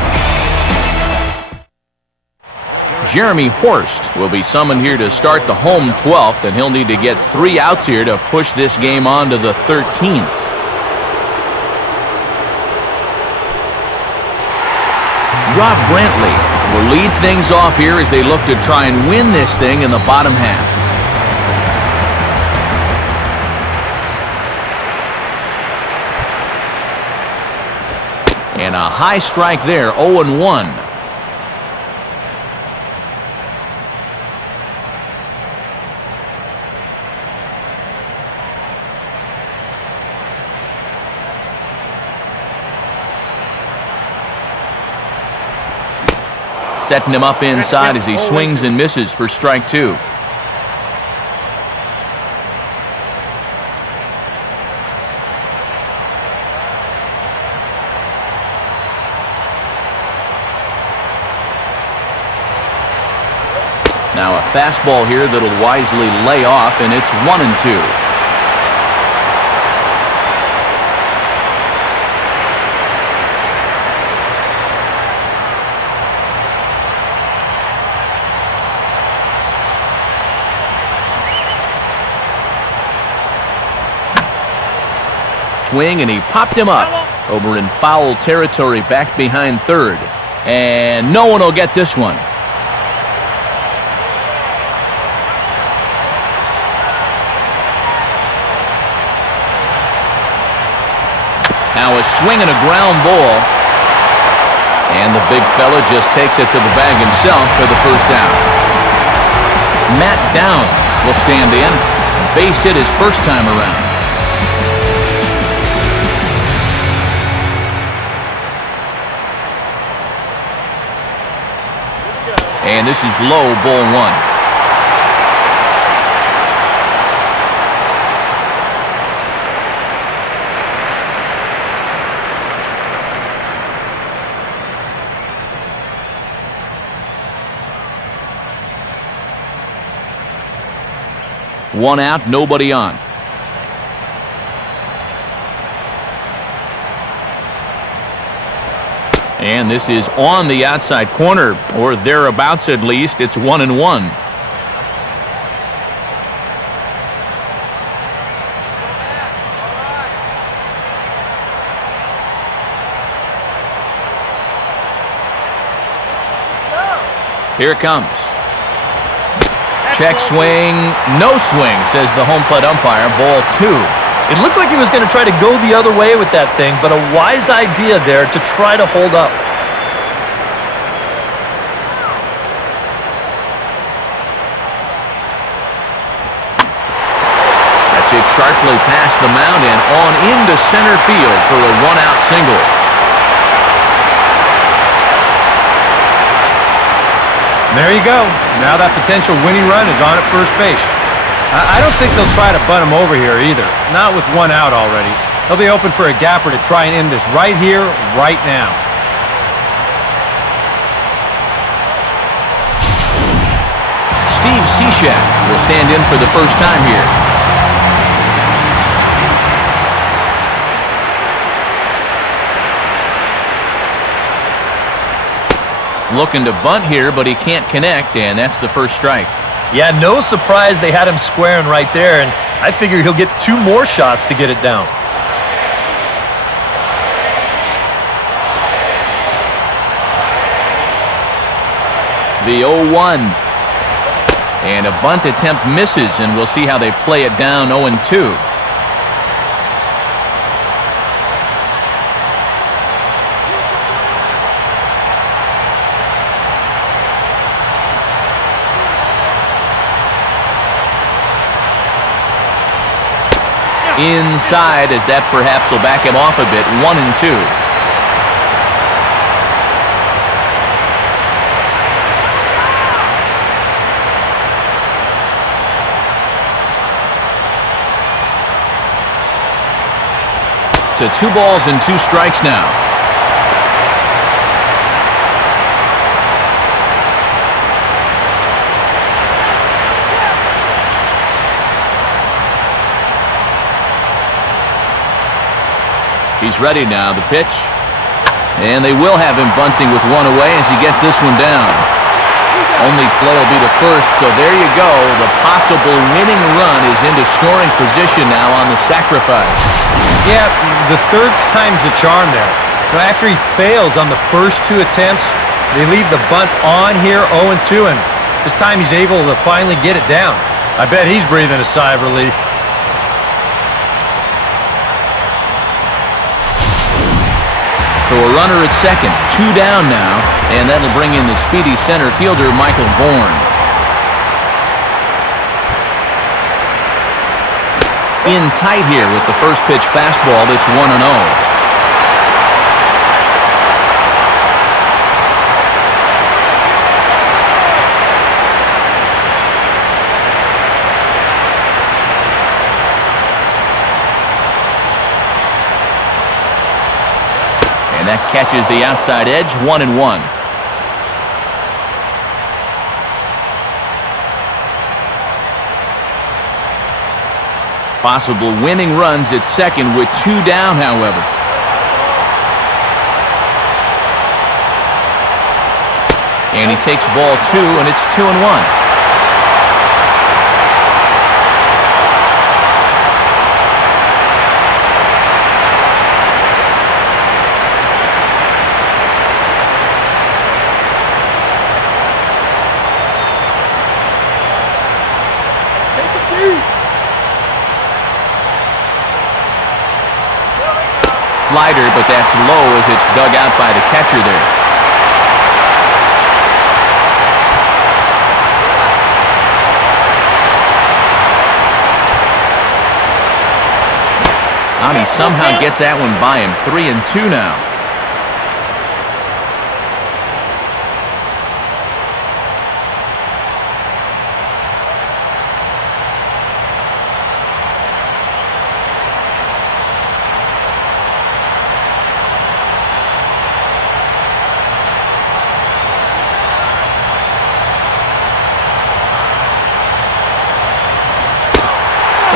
Jeremy Horst will be summoned here to start the home 12th, and he'll need to get 3 outs here to push this game on to the 13th. Rob Brantley will lead things off here as they look to try and win this thing in the bottom half. And a high strike there, 0-1. Setting him up inside as he swings and misses for strike 2. Now a fastball here that'll wisely lay off, and it's 1-2. Swing, and he popped him up over in foul territory back behind third. And no one will get this one. Now a swing and a ground ball. And the big fella just takes it to the bag himself for the first out. Matt Downs will stand in. Base hit his first time around. And this is low, ball one. One out, nobody on. And this is on the outside corner, or thereabouts at least. It's 1-1. Here it comes. Check swing, no swing, says the home plate umpire. Ball two. It looked like he was going to try to go the other way with that thing, but a wise idea there to try to hold up. That's it sharply past the mound and on into center field for a one-out single. There you go. Now that potential winning run is on at first base. I don't think they'll try to bunt him over here either. Not with one out already. They'll be open for a gapper to try and end this right here, right now. Steve Cishek will stand in for the first time here. Looking to bunt here, but he can't connect, and that's the first strike. Yeah, no surprise they had him squaring right there, and I figure he'll get two more shots to get it down. The 0-1. And a bunt attempt misses, and we'll see how they play it down 0-2. Inside, as that perhaps will back him off a bit. 1-2. To 2 balls and 2 strikes now. He's ready now, the pitch. And they will have him bunting with one away as he gets this one down. Only play will be to first, so there you go. The possible winning run is into scoring position now on the sacrifice. Yeah, the third time's the charm there. So after he fails on the first 2 attempts, they leave the bunt on here 0-2, and this time he's able to finally get it down. I bet he's breathing a sigh of relief. So a runner at second, 2 down now, and that'll bring in the speedy center fielder, Michael Bourne. In tight here with the first pitch fastball that's 1-0. That catches the outside edge, 1-1. Possible winning runs at second with 2 down, however. And he takes ball 2, and it's 2-1. Slider, but that's low as it's dug out by the catcher there. And he somehow gets that one by him. 3-2 now.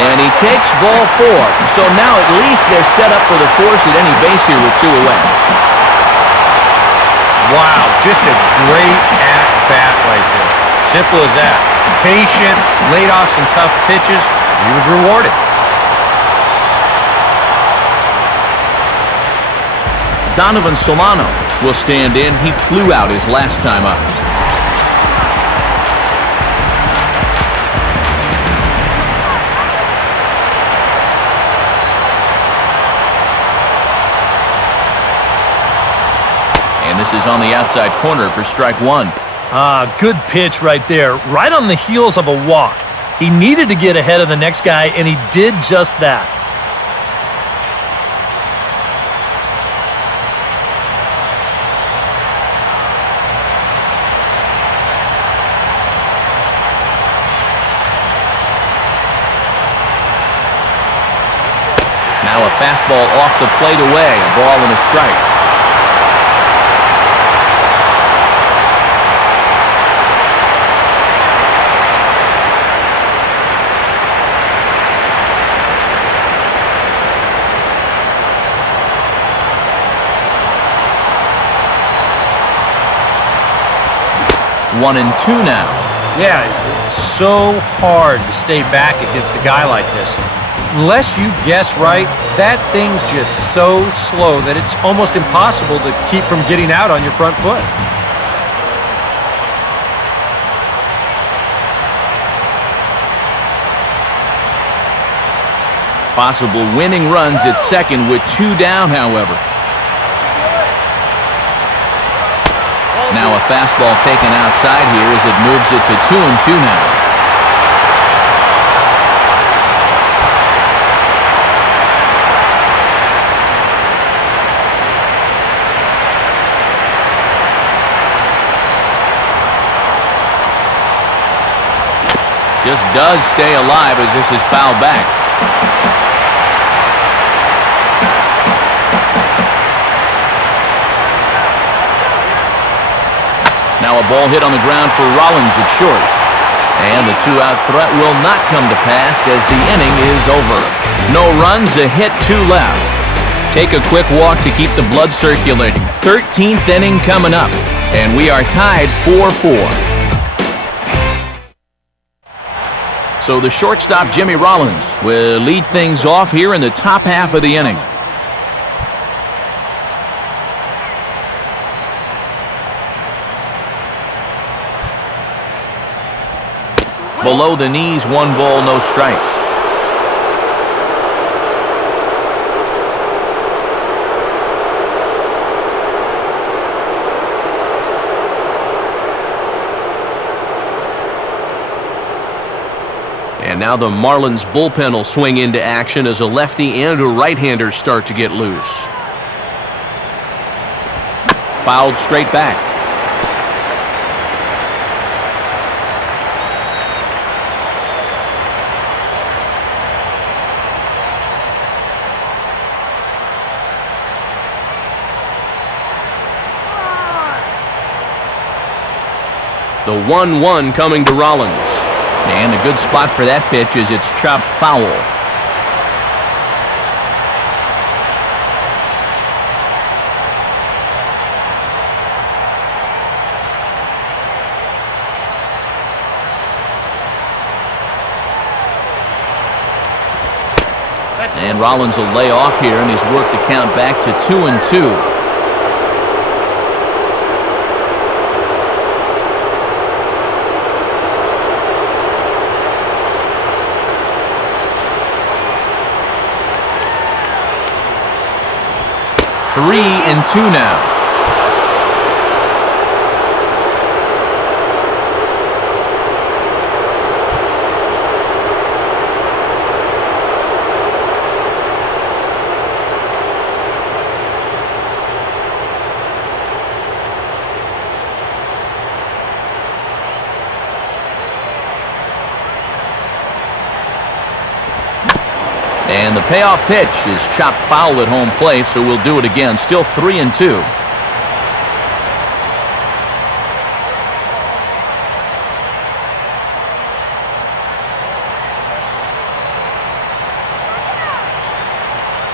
And he takes ball 4. So now at least they're set up for the force at any base here with 2 away. Wow, just a great at-bat right there. Simple as that. Patient, laid off some tough pitches. He was rewarded. Donovan Solano will stand in. He flew out his last time up. And this is on the outside corner for strike 1. Good pitch right there. Right on the heels of a walk. He needed to get ahead of the next guy, and he did just that. Now a fastball off the plate away. A ball and a strike. One and 2 now. Yeah, it's so hard to stay back against a guy like this. Unless you guess right, that thing's just so slow that it's almost impossible to keep from getting out on your front foot. Possible winning runs at second with 2 down, however. Now a fastball taken outside here as it moves it to 2-2 now. Just does stay alive as this is fouled back. Now a ball hit on the ground for Rollins at short. And the 2-out threat will not come to pass as the inning is over. No runs, a hit, 2 left. Take a quick walk to keep the blood circulating. 13th inning coming up. And we are tied 4-4. So the shortstop, Jimmy Rollins, will lead things off here in the top half of the inning. Below the knees, 1 ball, no strikes. And now the Marlins bullpen will swing into action as a lefty and a right-hander start to get loose. Fouled straight back. The 1-1 coming to Rollins. And a good spot for that pitch as it's chopped foul. Rollins will lay off here, and he's worked the count back to 2-2. Three and two now. And the payoff pitch is chopped foul at home plate, so we'll do it again. Still 3-2.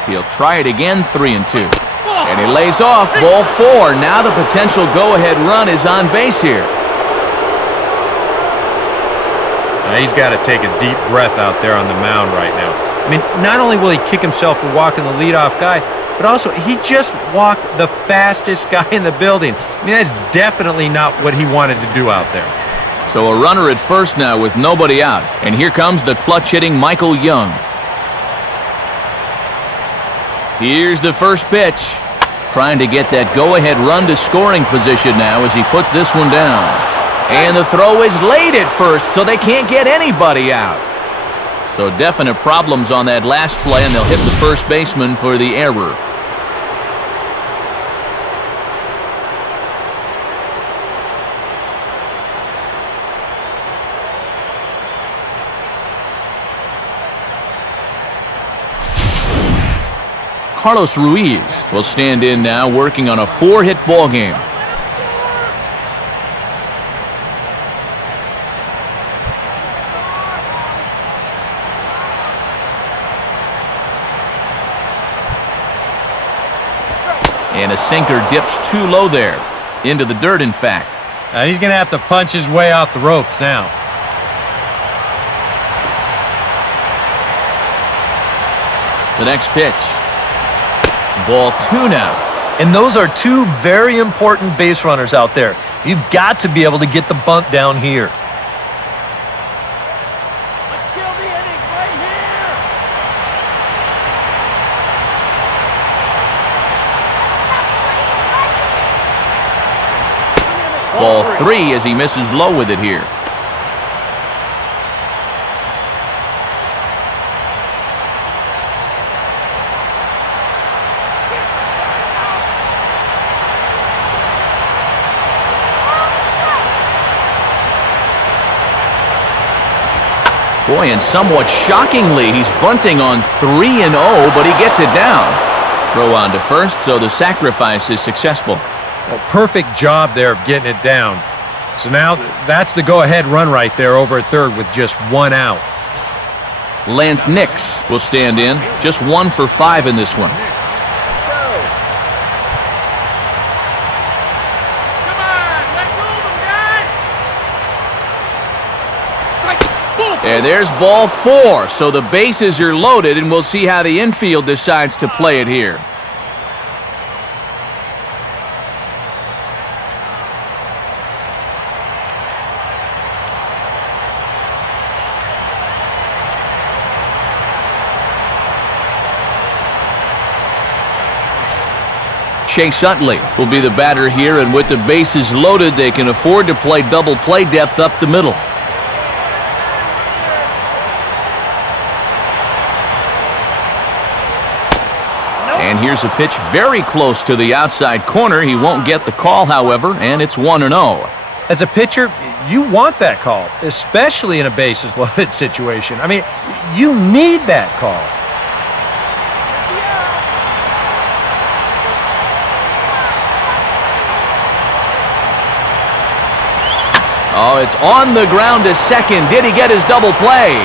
He'll try it again, 3-2. And he lays off, ball 4. Now the potential go-ahead run is on base here. Now he's got to take a deep breath out there on the mound right now. I mean, not only will he kick himself for walking the leadoff guy, but also he just walked the fastest guy in the building. I mean, that's definitely not what he wanted to do out there. So a runner at first now with nobody out. And here comes the clutch-hitting Michael Young. Here's the first pitch. Trying to get that go-ahead run to scoring position now as he puts this one down. And the throw is late at first, so they can't get anybody out. So definite problems on that last play, and they'll hit the first baseman for the error. Carlos Ruiz will stand in now, working on a 4-hit ball game. And a sinker dips too low there. Into the dirt, in fact. He's going to have to punch his way off the ropes now. The next pitch. Ball 2 now. And those are two very important base runners out there. You've got to be able to get the bunt down here. Let's kill the inning right here. Ball 3 as he misses low with it here. Boy, and somewhat shockingly, he's bunting on 3-0, but he gets it down. Throw on to first, so the sacrifice is successful. A perfect job there of getting it down. So now that's the go-ahead run right there over at third with just 1 out. Lance Nix will stand in. Just 1 for 5 in this one. Come on, let's move him, guys. And there's ball 4, so the bases are loaded, and we'll see how the infield decides to play it here. Chase Utley will be the batter here, and with the bases loaded, they can afford to play double play depth up the middle. And here's a pitch very close to the outside corner. He won't get the call, however, and it's 1-0. As a pitcher, you want that call, especially in a bases loaded situation. I mean, you need that call. Oh, it's on the ground to second. Did he get his double play?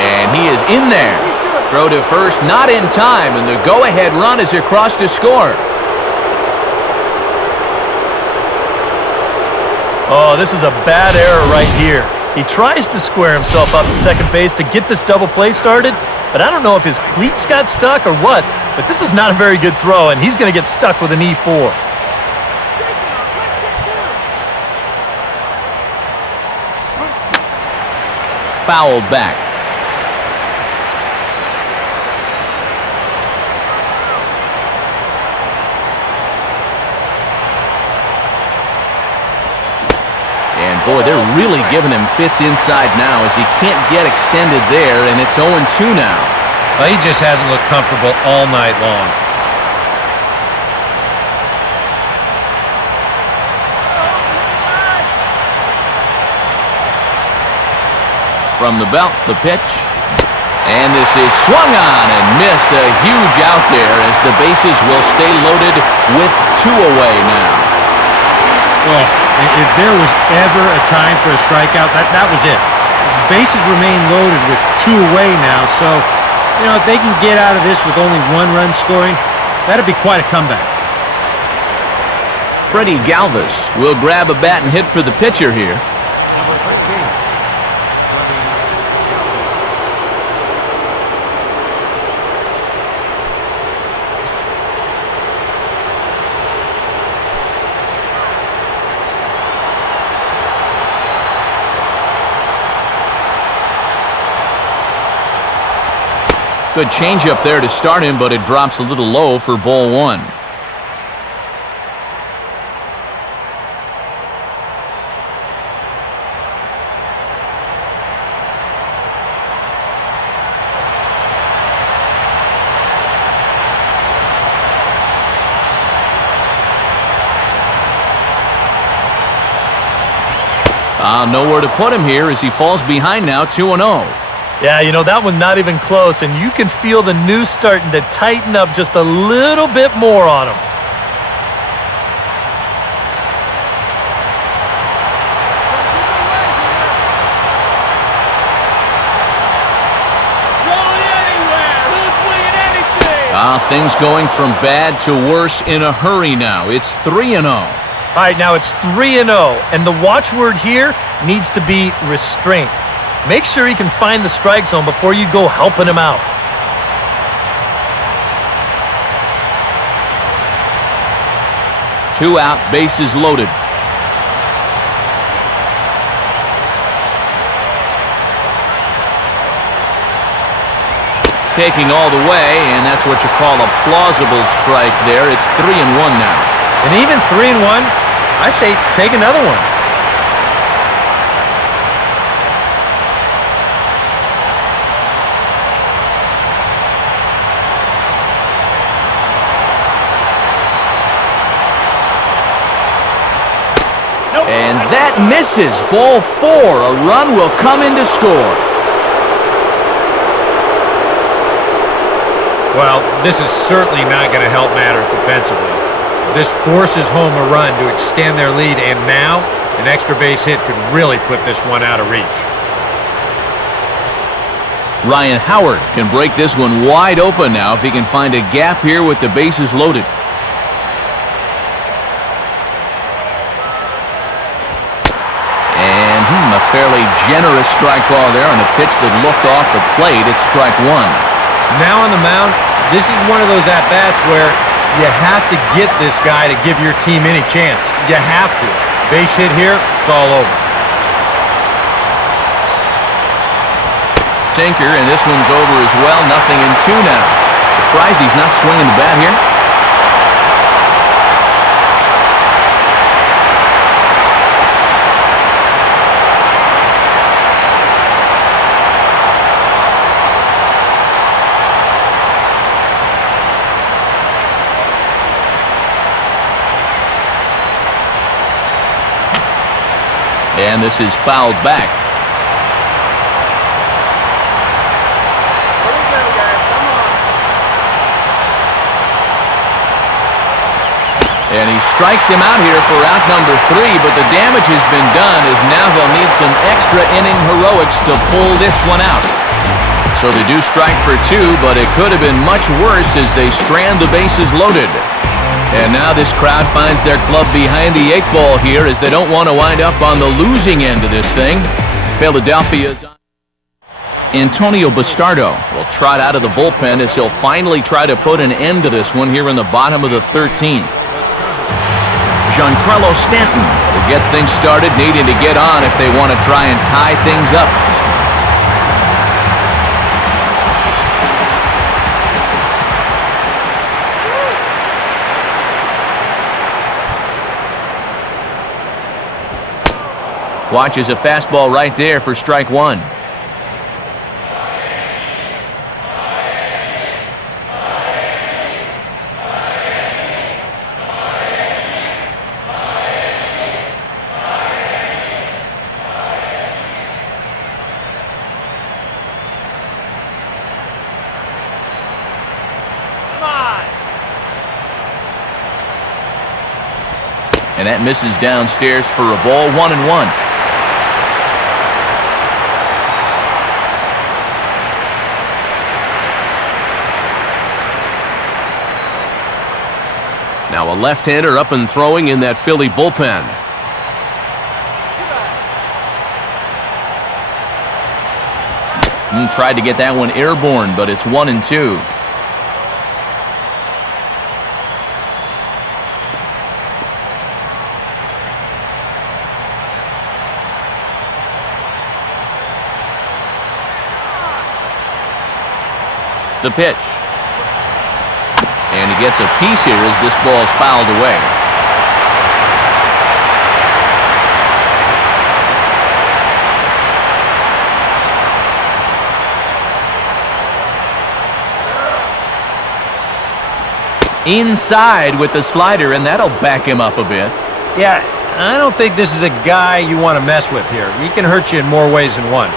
And he is in there. Throw to first, not in time, and the go-ahead run is across to score. Oh, this is a bad error right here. He tries to square himself up to second base to get this double play started, but I don't know if his cleats got stuck or what, but this is not a very good throw, and he's going to get stuck with an E4. Fouled back. And boy, they're really giving him fits inside now as he can't get extended there, and it's 0-2 now. Well, he just hasn't looked comfortable all night long. From the belt, the pitch. And this is swung on and missed. A huge out there as the bases will stay loaded with 2 away now. Well, if there was ever a time for a strikeout, that was it. Bases remain loaded with 2 away now, so, you know, if they can get out of this with only 1 run scoring, that'd be quite a comeback. Freddie Galvis will grab a bat and hit for the pitcher here. Number 13. Good changeup there to start him, but it drops a little low for ball 1. Nowhere to put him here as he falls behind now, 2-0. Yeah, you know, that one not even close, and you can feel the noose starting to tighten up just a little bit more on him. Rolling anywhere. Who's swinging anything? Things going from bad to worse in a hurry now. It's 3-0. All right, now it's 3-0, and the watchword here needs to be restraint. Make sure he can find the strike zone before you go helping him out. Two out, bases loaded. Taking all the way, and that's what you call a plausible strike there. It's 3-1 now. And even 3-1, I say take another one. And that misses. Ball 4. A run will come in to score. Well, this is certainly not going to help matters defensively. This forces home a run to extend their lead, and now an extra base hit could really put this one out of reach. Ryan Howard can break this one wide open now if he can find a gap here with the bases loaded. A fairly generous strike ball there on the pitch that looked off the plate. It's strike 1. Now on the mound, this is one of those at-bats where you have to get this guy to give your team any chance. You have to. Base hit here, it's all over. Sinker, and this one's over as well. 0-2 now. Surprised he's not swinging the bat here. And this is fouled back. And he strikes him out here for out number 3, but the damage has been done as now they'll need some extra inning heroics to pull this one out. So they do strike for 2, but it could have been much worse as they strand the bases loaded. And now this crowd finds their club behind the 8 ball here as they don't want to wind up on the losing end of this thing. Philadelphia's on. Antonio Bastardo will trot out of the bullpen as he'll finally try to put an end to this one here in the bottom of the 13th. Giancarlo Stanton will get things started, needing to get on if they want to try and tie things up. Watches a fastball right there for strike one. And that misses downstairs for a ball, 1-1. Now a left-hander up and throwing in that Philly bullpen. Tried to get that one airborne, but it's 1-2. The pitch. And he gets a piece here as this ball is fouled away. Inside with the slider, and that'll back him up a bit. Yeah, I don't think this is a guy you want to mess with here. He can hurt you in more ways than one.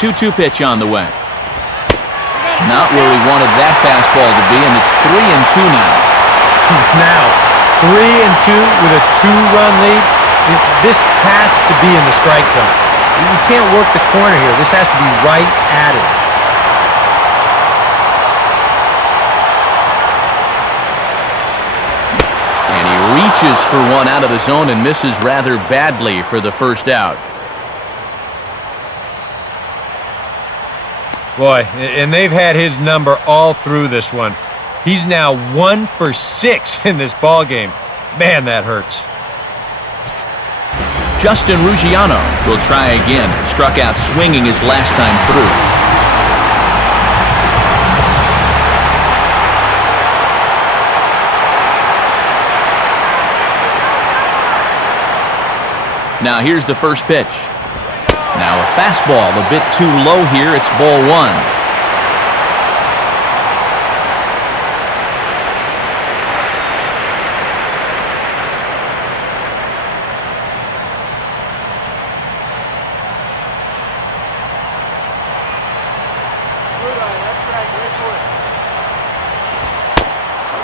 Two-two pitch on the way. Not where he wanted that fastball to be, and it's 3-2 now. Now, 3-2 with a 2-run lead. This has to be in the strike zone. You can't work the corner here. This has to be right at it. And he reaches for one out of the zone and misses rather badly for the first out. Boy, and they've had his number all through this one. He's now 1 for 6 in this ball game. Man, that hurts. Justin Ruggiano will try again. Struck out swinging his last time through. Now here's the first pitch. Now a fastball a bit too low here. It's ball one.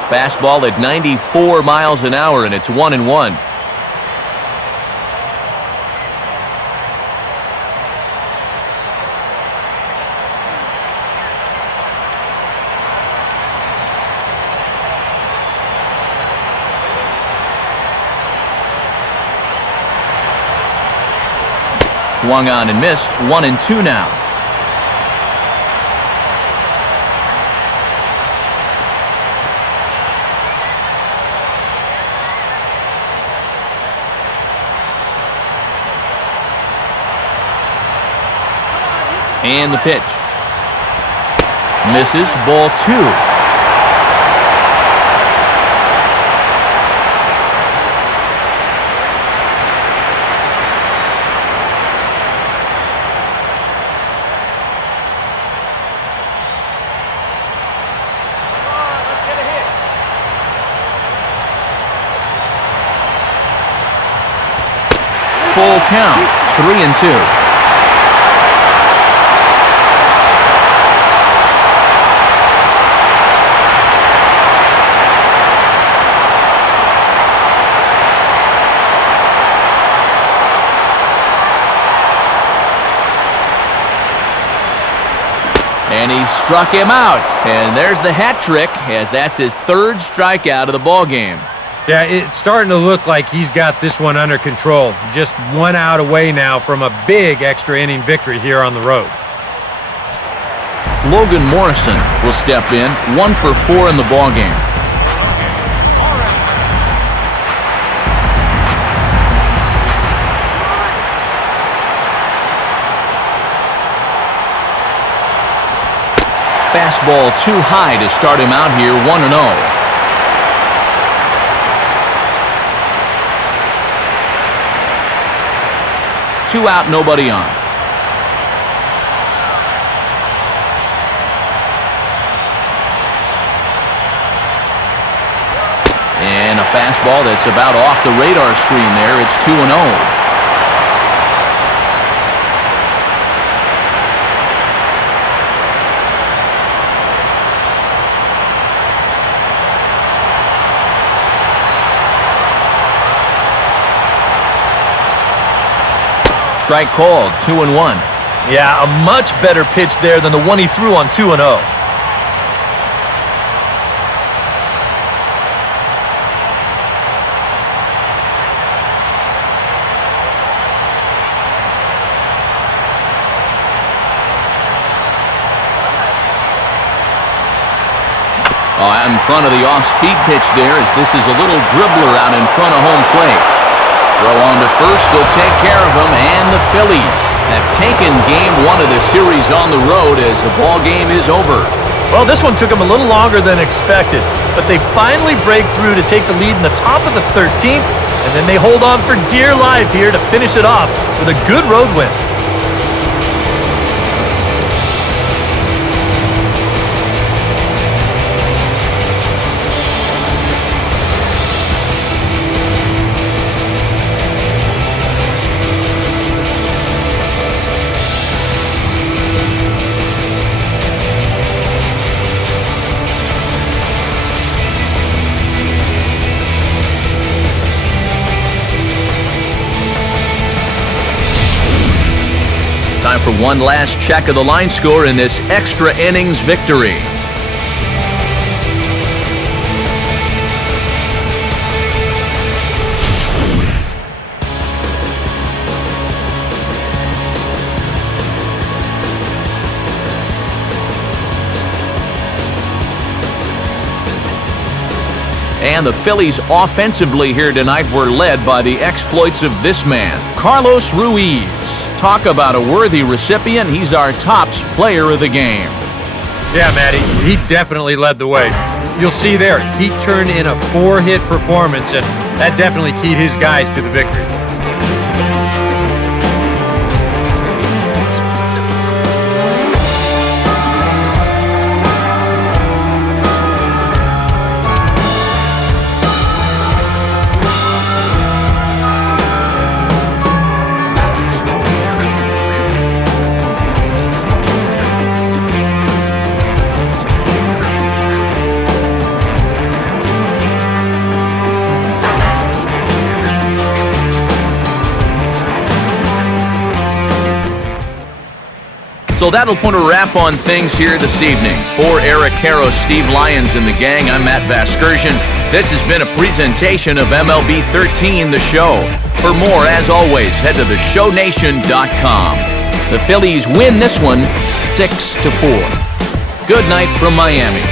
Fastball at 94 miles an hour, and it's 1-1. Swung on and missed. 1-2 now. And the pitch. Misses. Ball two. Full count. 3-2. And he struck him out. And there's the hat trick, as that's his third strikeout of the ballgame. Yeah, it's starting to look like he's got this one under control. Just 1 out away now from a big extra inning victory here on the road. Logan Morrison will step in, 1 for 4 in the ballgame. Fastball too high to start him out here, 1-0. 2 out, nobody on. And a fastball that's about off the radar screen there. It's 2-0. Strike called, 2-1. Yeah, a much better pitch there than the one he threw on 2-0. Out in front of the off-speed pitch there, as this is a little dribbler out in front of home plate. Throw on to first, will take care of him, and the Phillies have taken game 1 of the series on the road as the ball game is over. Well, this one took them a little longer than expected, but they finally break through to take the lead in the top of the 13th, and then they hold on for dear life here to finish it off with a good road win. Time for one last check of the line score in this extra innings victory. And the Phillies offensively here tonight were led by the exploits of this man, Carlos Ruiz. Talk about a worthy recipient. He's our tops player of the game. Yeah, Matty, he definitely led the way. You'll see there, he turned in a 4-hit performance, and that definitely keyed his guys to the victory. So that'll put a wrap on things here this evening. For Eric Harrow, Steve Lyons, and the gang, I'm Matt Vasgersian. This has been a presentation of MLB 13, The Show. For more, as always, head to theshownation.com. The Phillies win this one 6-4. Good night from Miami.